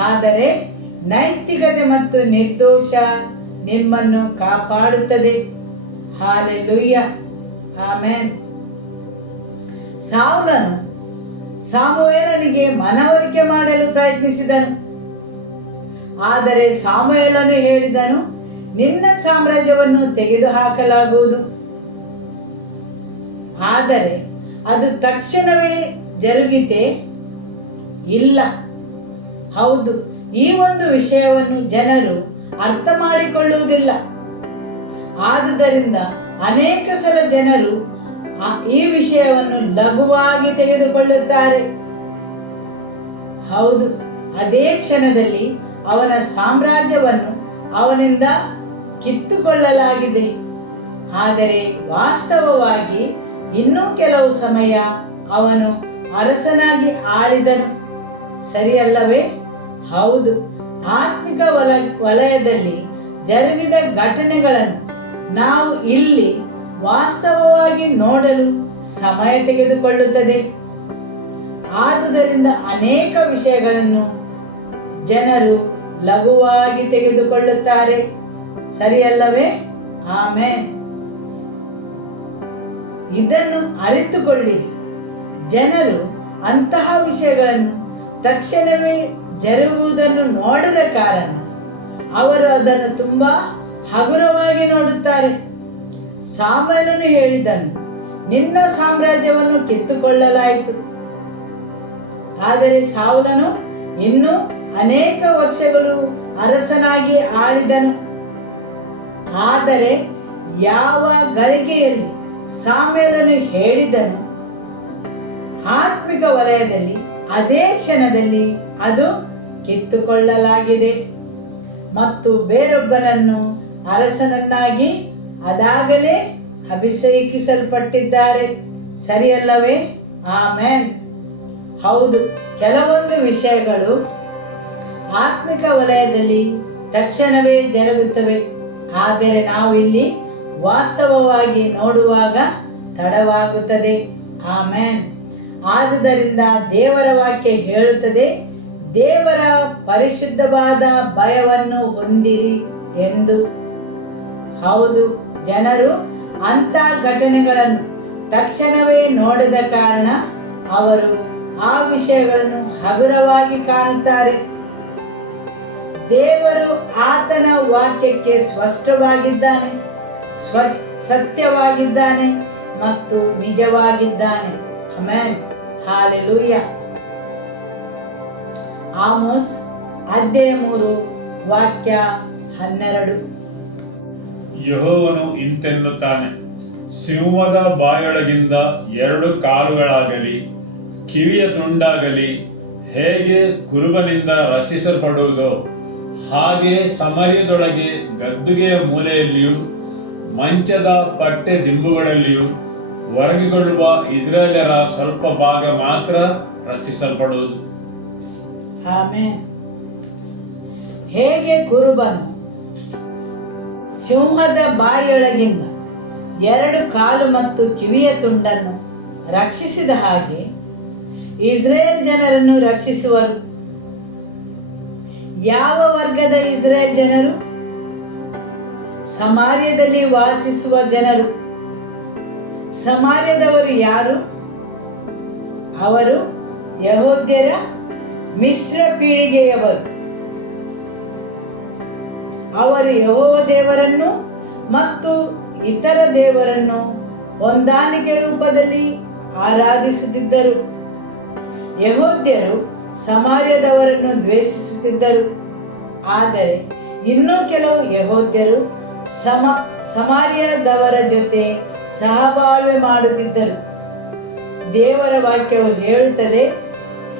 ಆದರೆ ನೈತಿಕತೆ ಮತ್ತು ನಿರ್ದೋಷ ನಿಮ್ಮನ್ನು ಕಾಪಾಡುತ್ತದೆ. ಹಾಲೆಲೂಯ. ಆಮೆನ್. ಸೌಲನು ಸಮುವೇಲನಿಗೆ ಮನವರಿಕೆ ಮಾಡಲು ಪ್ರಯತ್ನಿಸಿದನು, ಆದರೆ ಸಮುವೇಲನು ಹೇಳಿದನು, ನಿನ್ನ ಸಾಮ್ರಾಜ್ಯವನ್ನು ತೆಗೆದುಹಾಕಲಾಗುವುದು. ಆದರೆ ಅದು ತಕ್ಷಣವೇ ಜರುಗಿತೆ? ಇಲ್ಲ. ಹೌದು, ಈ ಒಂದು ವಿಷಯವನ್ನು ಜನರು ಅರ್ಥ ಮಾಡಿಕೊಳ್ಳುವುದಿಲ್ಲ. ಆದುದರಿಂದ ಅನೇಕ ಸಲ ಜನರು ಈ ವಿಷಯವನ್ನು ಲಘುವಾಗಿ ತೆಗೆದುಕೊಳ್ಳುತ್ತಾರೆ. ಹೌದು, ಅದೇ ಕ್ಷಣದಲ್ಲಿ ಅವನ ಸಾಮ್ರಾಜ್ಯವನ್ನು ಅವನಿಂದ ಕಿತ್ತುಕೊಳ್ಳಲಾಗಿದೆ. ಆದರೆ ವಾಸ್ತವವಾಗಿ ಇನ್ನೂ ಕೆಲವು ಸಮಯ ಅವನು ಅರಸನಾಗಿ ಆಳಿದನು. ಸರಿಯಲ್ಲವೇ? ಹೌದು. ಆತ್ಮಿಕ ವಲಯದಲ್ಲಿ ಜರುಗಿದ ಘಟನೆಗಳನ್ನು ನಾವು ಇಲ್ಲಿ ವಾಸ್ತವವಾಗಿ ನೋಡಲು ಸಮಯ ತೆಗೆದುಕೊಳ್ಳುತ್ತದೆ. ಆದುದರಿಂದ ಅನೇಕ ವಿಷಯಗಳನ್ನು ಜನರು ಲಘುವಾಗಿ ತೆಗೆದುಕೊಳ್ಳುತ್ತಾರೆ. ಸರಿಯಲ್ಲವೇ? ಆಮೆನ್. ಇದನ್ನು ಅರಿತುಕೊಳ್ಳಿರಿ. ಜನರು ಅಂತಹ ವಿಷಯಗಳನ್ನು ತಕ್ಷಣವೇ ಜರುಗುವುದನ್ನು ನೋಡದ ಕಾರಣ ಅವರು ಅದನ್ನು ತುಂಬಾ ಹಗುರವಾಗಿ ನೋಡುತ್ತಾರೆ. ಸಮುವೇಲನು ಹೇಳಿದನು, ನಿನ್ನ ಸಾಮ್ರಾಜ್ಯವನ್ನು ಕಿತ್ತುಕೊಳ್ಳಲಾಯಿತು. ಆದರೆ ಸೌಲನು ಇನ್ನೂ ಅನೇಕ ವರ್ಷಗಳು ಅರಸನಾಗಿ ಆಳಿದನು. ಆದರೆ ಯಾವ ಗಳಿಗೆಯಲ್ಲಿ ಸಮುವೇಲನು ಹೇಳಿದನು, ಆತ್ಮಿಕ ವಲಯದಲ್ಲಿ ಅದೇ ಕ್ಷಣದಲ್ಲಿ ಅದು ಕಿತ್ತುಕೊಳ್ಳಲಾಗಿದೆ ಮತ್ತು ಬೇರೊಬ್ಬನನ್ನು ಅರಸನನ್ನಾಗಿ ಅದಾಗಲೇ ಅಭಿಷೇಕಿಸಲ್ಪಟ್ಟಿದ್ದಾರೆ. ಸರಿಯಲ್ಲವೇ? ಆಮೆನ್. ಹೌದು, ಕೆಲವೊಂದು ವಿಷಯಗಳು ಆತ್ಮಿಕ ವಲಯದಲ್ಲಿ ತಕ್ಷಣವೇ ಜರುಗುತ್ತವೆ, ಆದರೆ ನಾವು ಇಲ್ಲಿ ವಾಸ್ತವವಾಗಿ ನೋಡುವಾಗ ತಡವಾಗುತ್ತದೆ. ಆಮೆನ್. ಆದುದರಿಂದ ದೇವರ ವಾಕ್ಯ ಹೇಳುತ್ತದೆ, ದೇವರ ಪರಿಶುದ್ಧವಾದ ಭಯವನ್ನು ಹೊಂದಿರಿ ಎಂದು. ಹೌದು, ಜನರು ಅಂಥ ಘಟನೆಗಳನ್ನು ತಕ್ಷಣವೇ ನೋಡದ ಕಾರಣ ಅವರು ಆ ವಿಷಯಗಳನ್ನು ಹಗುರವಾಗಿ ಕಾಣುತ್ತಾರೆ. ದೇವರು ಆತನ ವಾಕ್ಯಕ್ಕೆ ಸ್ಪಷ್ಟವಾಗಿದ್ದಾನೆ, ಸತ್ಯವಾಗಿದ್ದಾನೆ ಮತ್ತು ನಿಜವಾಗಿದ್ದಾನೆ. ಆಮೆನ್. ಹಾಲೆಲೂಯ. ಆಮೋಸ್ ಅಧ್ಯಾಯ 3 ವಾಕ್ಯ 12. ಯೆಹೋವನು ಇಂತೆನ್ನುತ್ತಾನೆ, ಸಿಂಹದ ಬಾಯೊಳಗಿಂದ 2 ಕಾಲುಗಳಾಗಲಿ ಕಿವಿಯ ತುಂಡಾಗಲಿ ಹೇಗೆ ಕುರುಬನಿಂದ ರಕ್ಷಿಸಲ್ಪಡುವುದೋ ಹಾಗೆ ಸಮಾರ್ಯದೊಳಗೆ ಗದ್ದುಗೆಯ ಮೂಲೆಯಲ್ಲಿಯೂ ಮಂಚದ ಪಟ್ಟೆ ದಿಂಬುಗಳಲ್ಲಿಯೂ ಹೊರಗಿಕೊಳ್ಳುವ ಇಸ್ರಾಯೇಲ್ಯರ ಸ್ವಲ್ಪ ಭಾಗ ಮಾತ್ರ ರಕ್ಷಿಸಲ್ಪಡುವುದು. ಆಮೆನ್. ಹೇಗೆ ಕುರುಬನು ಸಿಂಹದ ಬಾಯಿಯೊಳಗಿಂದ 2 ಕಾಲು ಮತ್ತು ಕಿವಿಯ ತುಂಡನ್ನು ರಕ್ಷಿಸಿದ ಹಾಗೆ ಇಸ್ರೇಲ್ ಜನರನ್ನು ರಕ್ಷಿಸುವರು. ಯಾವ ವರ್ಗದ ಇಸ್ರೇಲ್ ಜನರು? ಸಮಾರ್ಯದಲ್ಲಿ ವಾಸಿಸುವ ಜನರು. ಸಮಾರ್ಯದವರು ಯಾರು? ಅವರು ಯೆಹೂದ್ಯರ ಮಿಶ್ರ ಪೀಳಿಗೆಯವರು. ಅವರು ಯೆಹೋವ ದೇವರನ್ನು ಮತ್ತು ಇತರ ದೇವರನ್ನು ಹೊಂದಾಣಿಕೆ ರೂಪದಲ್ಲಿ ಆರಾಧಿಸುತ್ತಿದ್ದರು. ಯೆಹೂದ್ಯರು ಸಮಾರ್ಯದವರನ್ನು ದ್ವೇಷಿಸುತ್ತಿದ್ದರು. ಆದರೆ ಇನ್ನೂ ಕೆಲವು ಯೆಹೂದ್ಯರು ಸಮಾರ್ಯದವರ ಜೊತೆ ಸಹಬಾಳ್ವೆ ಮಾಡುತ್ತಿದ್ದರು. ದೇವರ ವಾಕ್ಯವು ಹೇಳುತ್ತದೆ,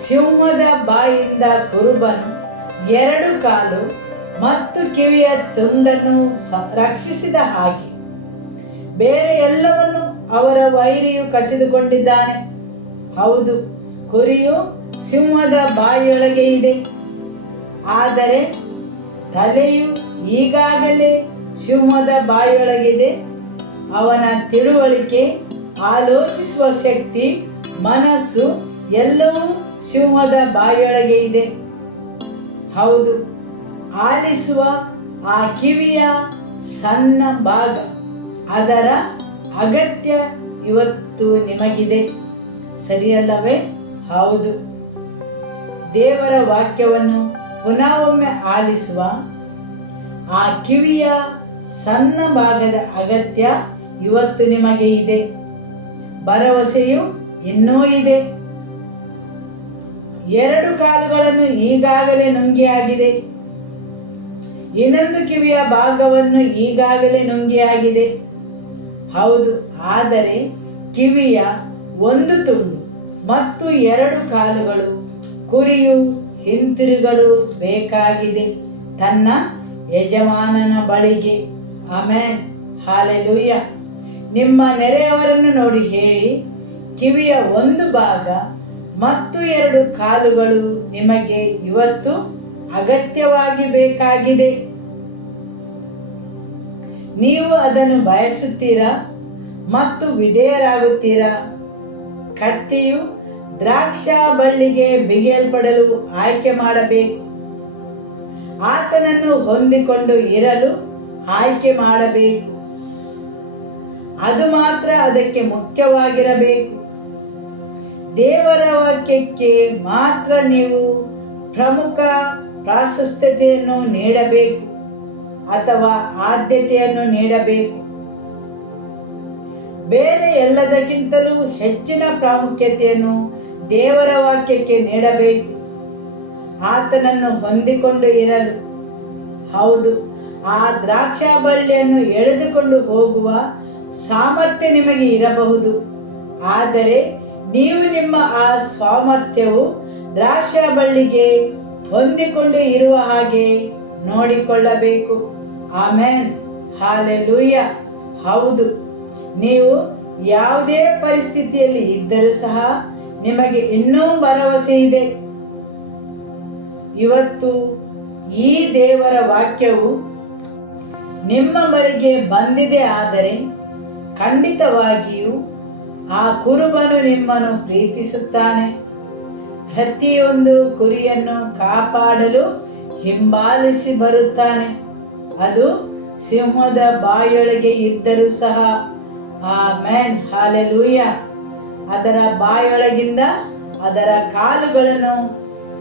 ಸಿಂಹದ ಬಾಯಿಂದ ಕುರುಬನು 2 ಕಾಲು ಮತ್ತು ಕಿವಿಯ ತುಂಡನ್ನು ರಕ್ಷಿಸಿದ ಹಾಗೆ ಬೇರೆ ಎಲ್ಲವನ್ನು ಅವರ ವೈರಿಯು ಕಸಿದುಕೊಂಡಿದ್ದಾನೆ. ಹೌದು, ಕುರಿಯು ಸಿಂಹದ ಬಾಯಿಯೊಳಗೆ ಇದೆ, ಆದರೆ ತಲೆಯು ಈಗಾಗಲೇ ಸಿಂಹದ ಬಾಯಿಯೊಳಗಿದೆ. ಅವನ ತಿಳುವಳಿಕೆ, ಆಲೋಚಿಸುವ ಶಕ್ತಿ, ಮನಸ್ಸು ಎಲ್ಲವೂ ಸಿಂಹದ ಬಾಯಿಯೊಳಗೆ ಇದೆ. ಹೌದು, ಆಲಿಸುವ ಆ ಕಿವಿಯ ಸಣ್ಣ ಭಾಗ, ಅದರ ಅಗತ್ಯ ಇವತ್ತು ನಿಮಗಿದೆ, ಸರಿಯಲ್ಲವೇ? ಹೌದು. ದೇವರ ವಾಕ್ಯವನ್ನು ಪುನಃ ಒಮ್ಮೆ ಆಲಿಸುವ ಆ ಕಿವಿಯ ಸಣ್ಣ ಭಾಗದ ಅಗತ್ಯ ಇವತ್ತು ನಿಮಗೆ ಇದೆ. ಭರವಸೆಯು ಇನ್ನೂ ಇದೆ. 2 ಕಾಲುಗಳನ್ನು ಈಗಾಗಲೇ ನುಂಗಿಯಾಗಿದೆ. ಇನ್ನೊಂದು ಕಿವಿಯ ಭಾಗವನ್ನು ಈಗಾಗಲೇ ನುಂಗಿಯಾಗಿದೆ. ಹೌದು, ಆದರೆ ಕಿವಿಯ 1 ತುಂಡು ಮತ್ತು 2 ಕಾಲುಗಳು ಕುರಿಯು ಹಿಂತಿರುಗಲು ಬೇಕಾಗಿದೆ ತನ್ನ ಯಜಮಾನನ ಬಳಿಗೆ. ಆಮೆನ್. ಹಾಲೆಲೂಯ. ನಿಮ್ಮ ನೆರೆಯವರನ್ನು ನೋಡಿ ಹೇಳಿ, ಕಿವಿಯ 1 ಭಾಗ ಮತ್ತು 2 ಕಾಲುಗಳು ನಿಮಗೆ ಇವತ್ತು ಅಗತ್ಯವಾಗಿ ಬೇಕಾಗಿದೆ. ನೀವು ಅದನ್ನು ಬಯಸುತ್ತೀರಾ ಮತ್ತು ವಿಧೇಯರಾಗುತ್ತೀರಾ? ಕತ್ತಿಯು ದ್ರಾಕ್ಷಾ ಬಳ್ಳಿಗೆ ಬಿಗಿಯಲ್ಪಡಲು ಆಯ್ಕೆ ಮಾಡಬೇಕು. ಆತನನ್ನು ಹೊಂದಿಕೊಂಡು ಇರಲು ಆಯ್ಕೆ ಮಾಡಬೇಕು. ಅದು ಮಾತ್ರ ಅದಕ್ಕೆ ಮುಖ್ಯವಾಗಿರಬೇಕು. ದೇವರ ವಾಕ್ಯಕ್ಕೆ ಮಾತ್ರ ನೀವು ಪ್ರಮುಖ ಪ್ರಾಶಸ್ತ್ಯತೆಯನ್ನು ನೀಡಬೇಕು ಅಥವಾ ಆದ್ಯತೆಯನ್ನು ನೀಡಬೇಕು. ಬೇರೆ ಎಲ್ಲದಕ್ಕಿಂತಲೂ ಹೆಚ್ಚಿನ ಪ್ರಾಮುಖ್ಯತೆಯನ್ನು ದೇವರ ವಾಕ್ಯಕ್ಕೆ ನೀಡಬೇಕು. ಆತನನ್ನು ಹೊಂದಿಕೊಂಡು ಇರಲು. ಹೌದು, ಆ ದ್ರಾಕ್ಷಾ ಬಳ್ಳಿಯನ್ನು ಎಳೆದುಕೊಂಡು ಹೋಗುವ ಸಾಮರ್ಥ್ಯ ನಿಮಗೆ ಇರಬಹುದು, ಆದರೆ ನೀವು ನಿಮ್ಮ ಆ ಸಾಮರ್ಥ್ಯವು ದ್ರಾಕ್ಷಾ ಬಳ್ಳಿಗೆ ಹೊಂದಿಕೊಂಡು ಇರುವ ಹಾಗೆ ನೋಡಿಕೊಳ್ಳಬೇಕು. ಆಮೆನ್. ಹಾಲೆಲೂಯ. ಹೌದು, ನೀವು ಯಾವುದೇ ಪರಿಸ್ಥಿತಿಯಲ್ಲಿ ಇದ್ದರೂ ಸಹ ನಿಮಗೆ ಇನ್ನೂ ಭರವಸೆ ಇದೆ. ಇವತ್ತು ಈ ದೇವರ ವಾಕ್ಯವು ನಿಮ್ಮ ಬಳಿಗೆ ಬಂದಿದೆ, ಆದರೆ ಖಂಡಿತವಾಗಿಯೂ ಆ ಕುರುಬನು ನಿಮ್ಮನ್ನು ಪ್ರೀತಿಸುತ್ತಾನೆ. ಪ್ರತಿಯೊಂದು ಕುರಿಯನ್ನು ಕಾಪಾಡಲು ಹಿಂಬಾಲಿಸಿ ಬರುತ್ತಾನೆ. ಅದು ಸಿಂಹದ ಬಾಯೊಳಗೆ ಇದ್ದರೂ ಸಹ. ಆಮೆನ್. ಹಾಲೆಲೂಯ. ಅದರ ಬಾಯೊಳಗಿಂದ ಅದರ ಕಾಲುಗಳನ್ನು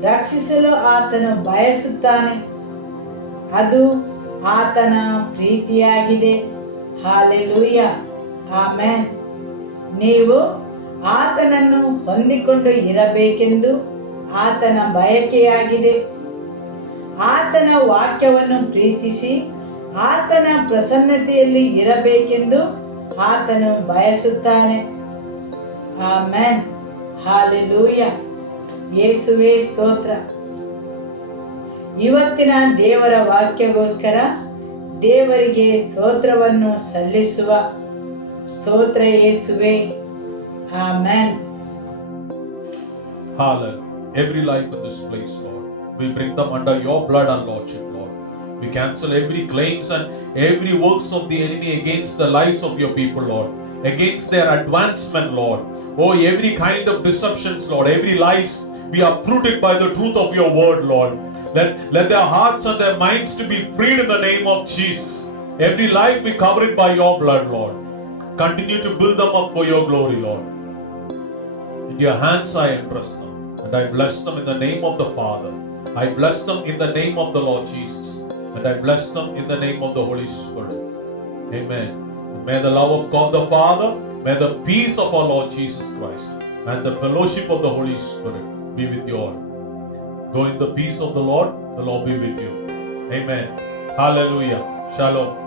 ರಕ್ಷಿಸಲು ಆತನು ಬಯಸುತ್ತಾನೆ. ಅದು ಆತನ ಪ್ರೀತಿಯಾಗಿದೆ. Hallelujah, amen. ನೀವು ಆತನನ್ನು ಹೊಂದಿಕೊಂಡು ಇರಬೇಕೆಂದು ಆತನ ಬಯಕೆಯಾಗಿದೆ. ಆತನ ವಾಕ್ಯವನ್ನು ಪ್ರೀತಿಸಿ ಆತನ ಪ್ರಸನ್ನತೆಯಲ್ಲಿ ಇರಬೇಕೆಂದು ಆತನು ಬಯಸುತ್ತಾನೆ. Amen, hallelujah. ಯೇಸುವೇ ಸ್ತೋತ್ರ. ಇವತ್ತಿನ ದೇವರ ವಾಕ್ಯಗೋಸ್ಕರ ದೇವರಿಗೆ ಸ್ತೋತ್ರವನ್ನು ಸಲ್ಲಿಸುವ. ಸ್ತೋತ್ರ ಯೇಸುವೇ, amen. Hallelujah. Every life in this place, Lord, we bring them under your blood and lordship, Lord. We cancel every claims and every works of the enemy against the lives of your people, Lord, against their advancement, Lord. Oh, every kind of deceptions, Lord, every lies, we are uprooted by the truth of your word, Lord. Let their hearts and their minds to be freed in the name of Jesus. Every life we cover it by your blood, Lord. Continue to build them up for your glory, Lord. In your hands I entrust them, and I bless them in the name of the Father. I bless them in the name of the Lord Jesus, and I bless them in the name of the Holy Spirit. Amen. And may the love of God the Father, may the peace of our Lord Jesus Christ, and the fellowship of the Holy Spirit be with you all. Go in the peace of the Lord be with you. Amen. Hallelujah. Shalom.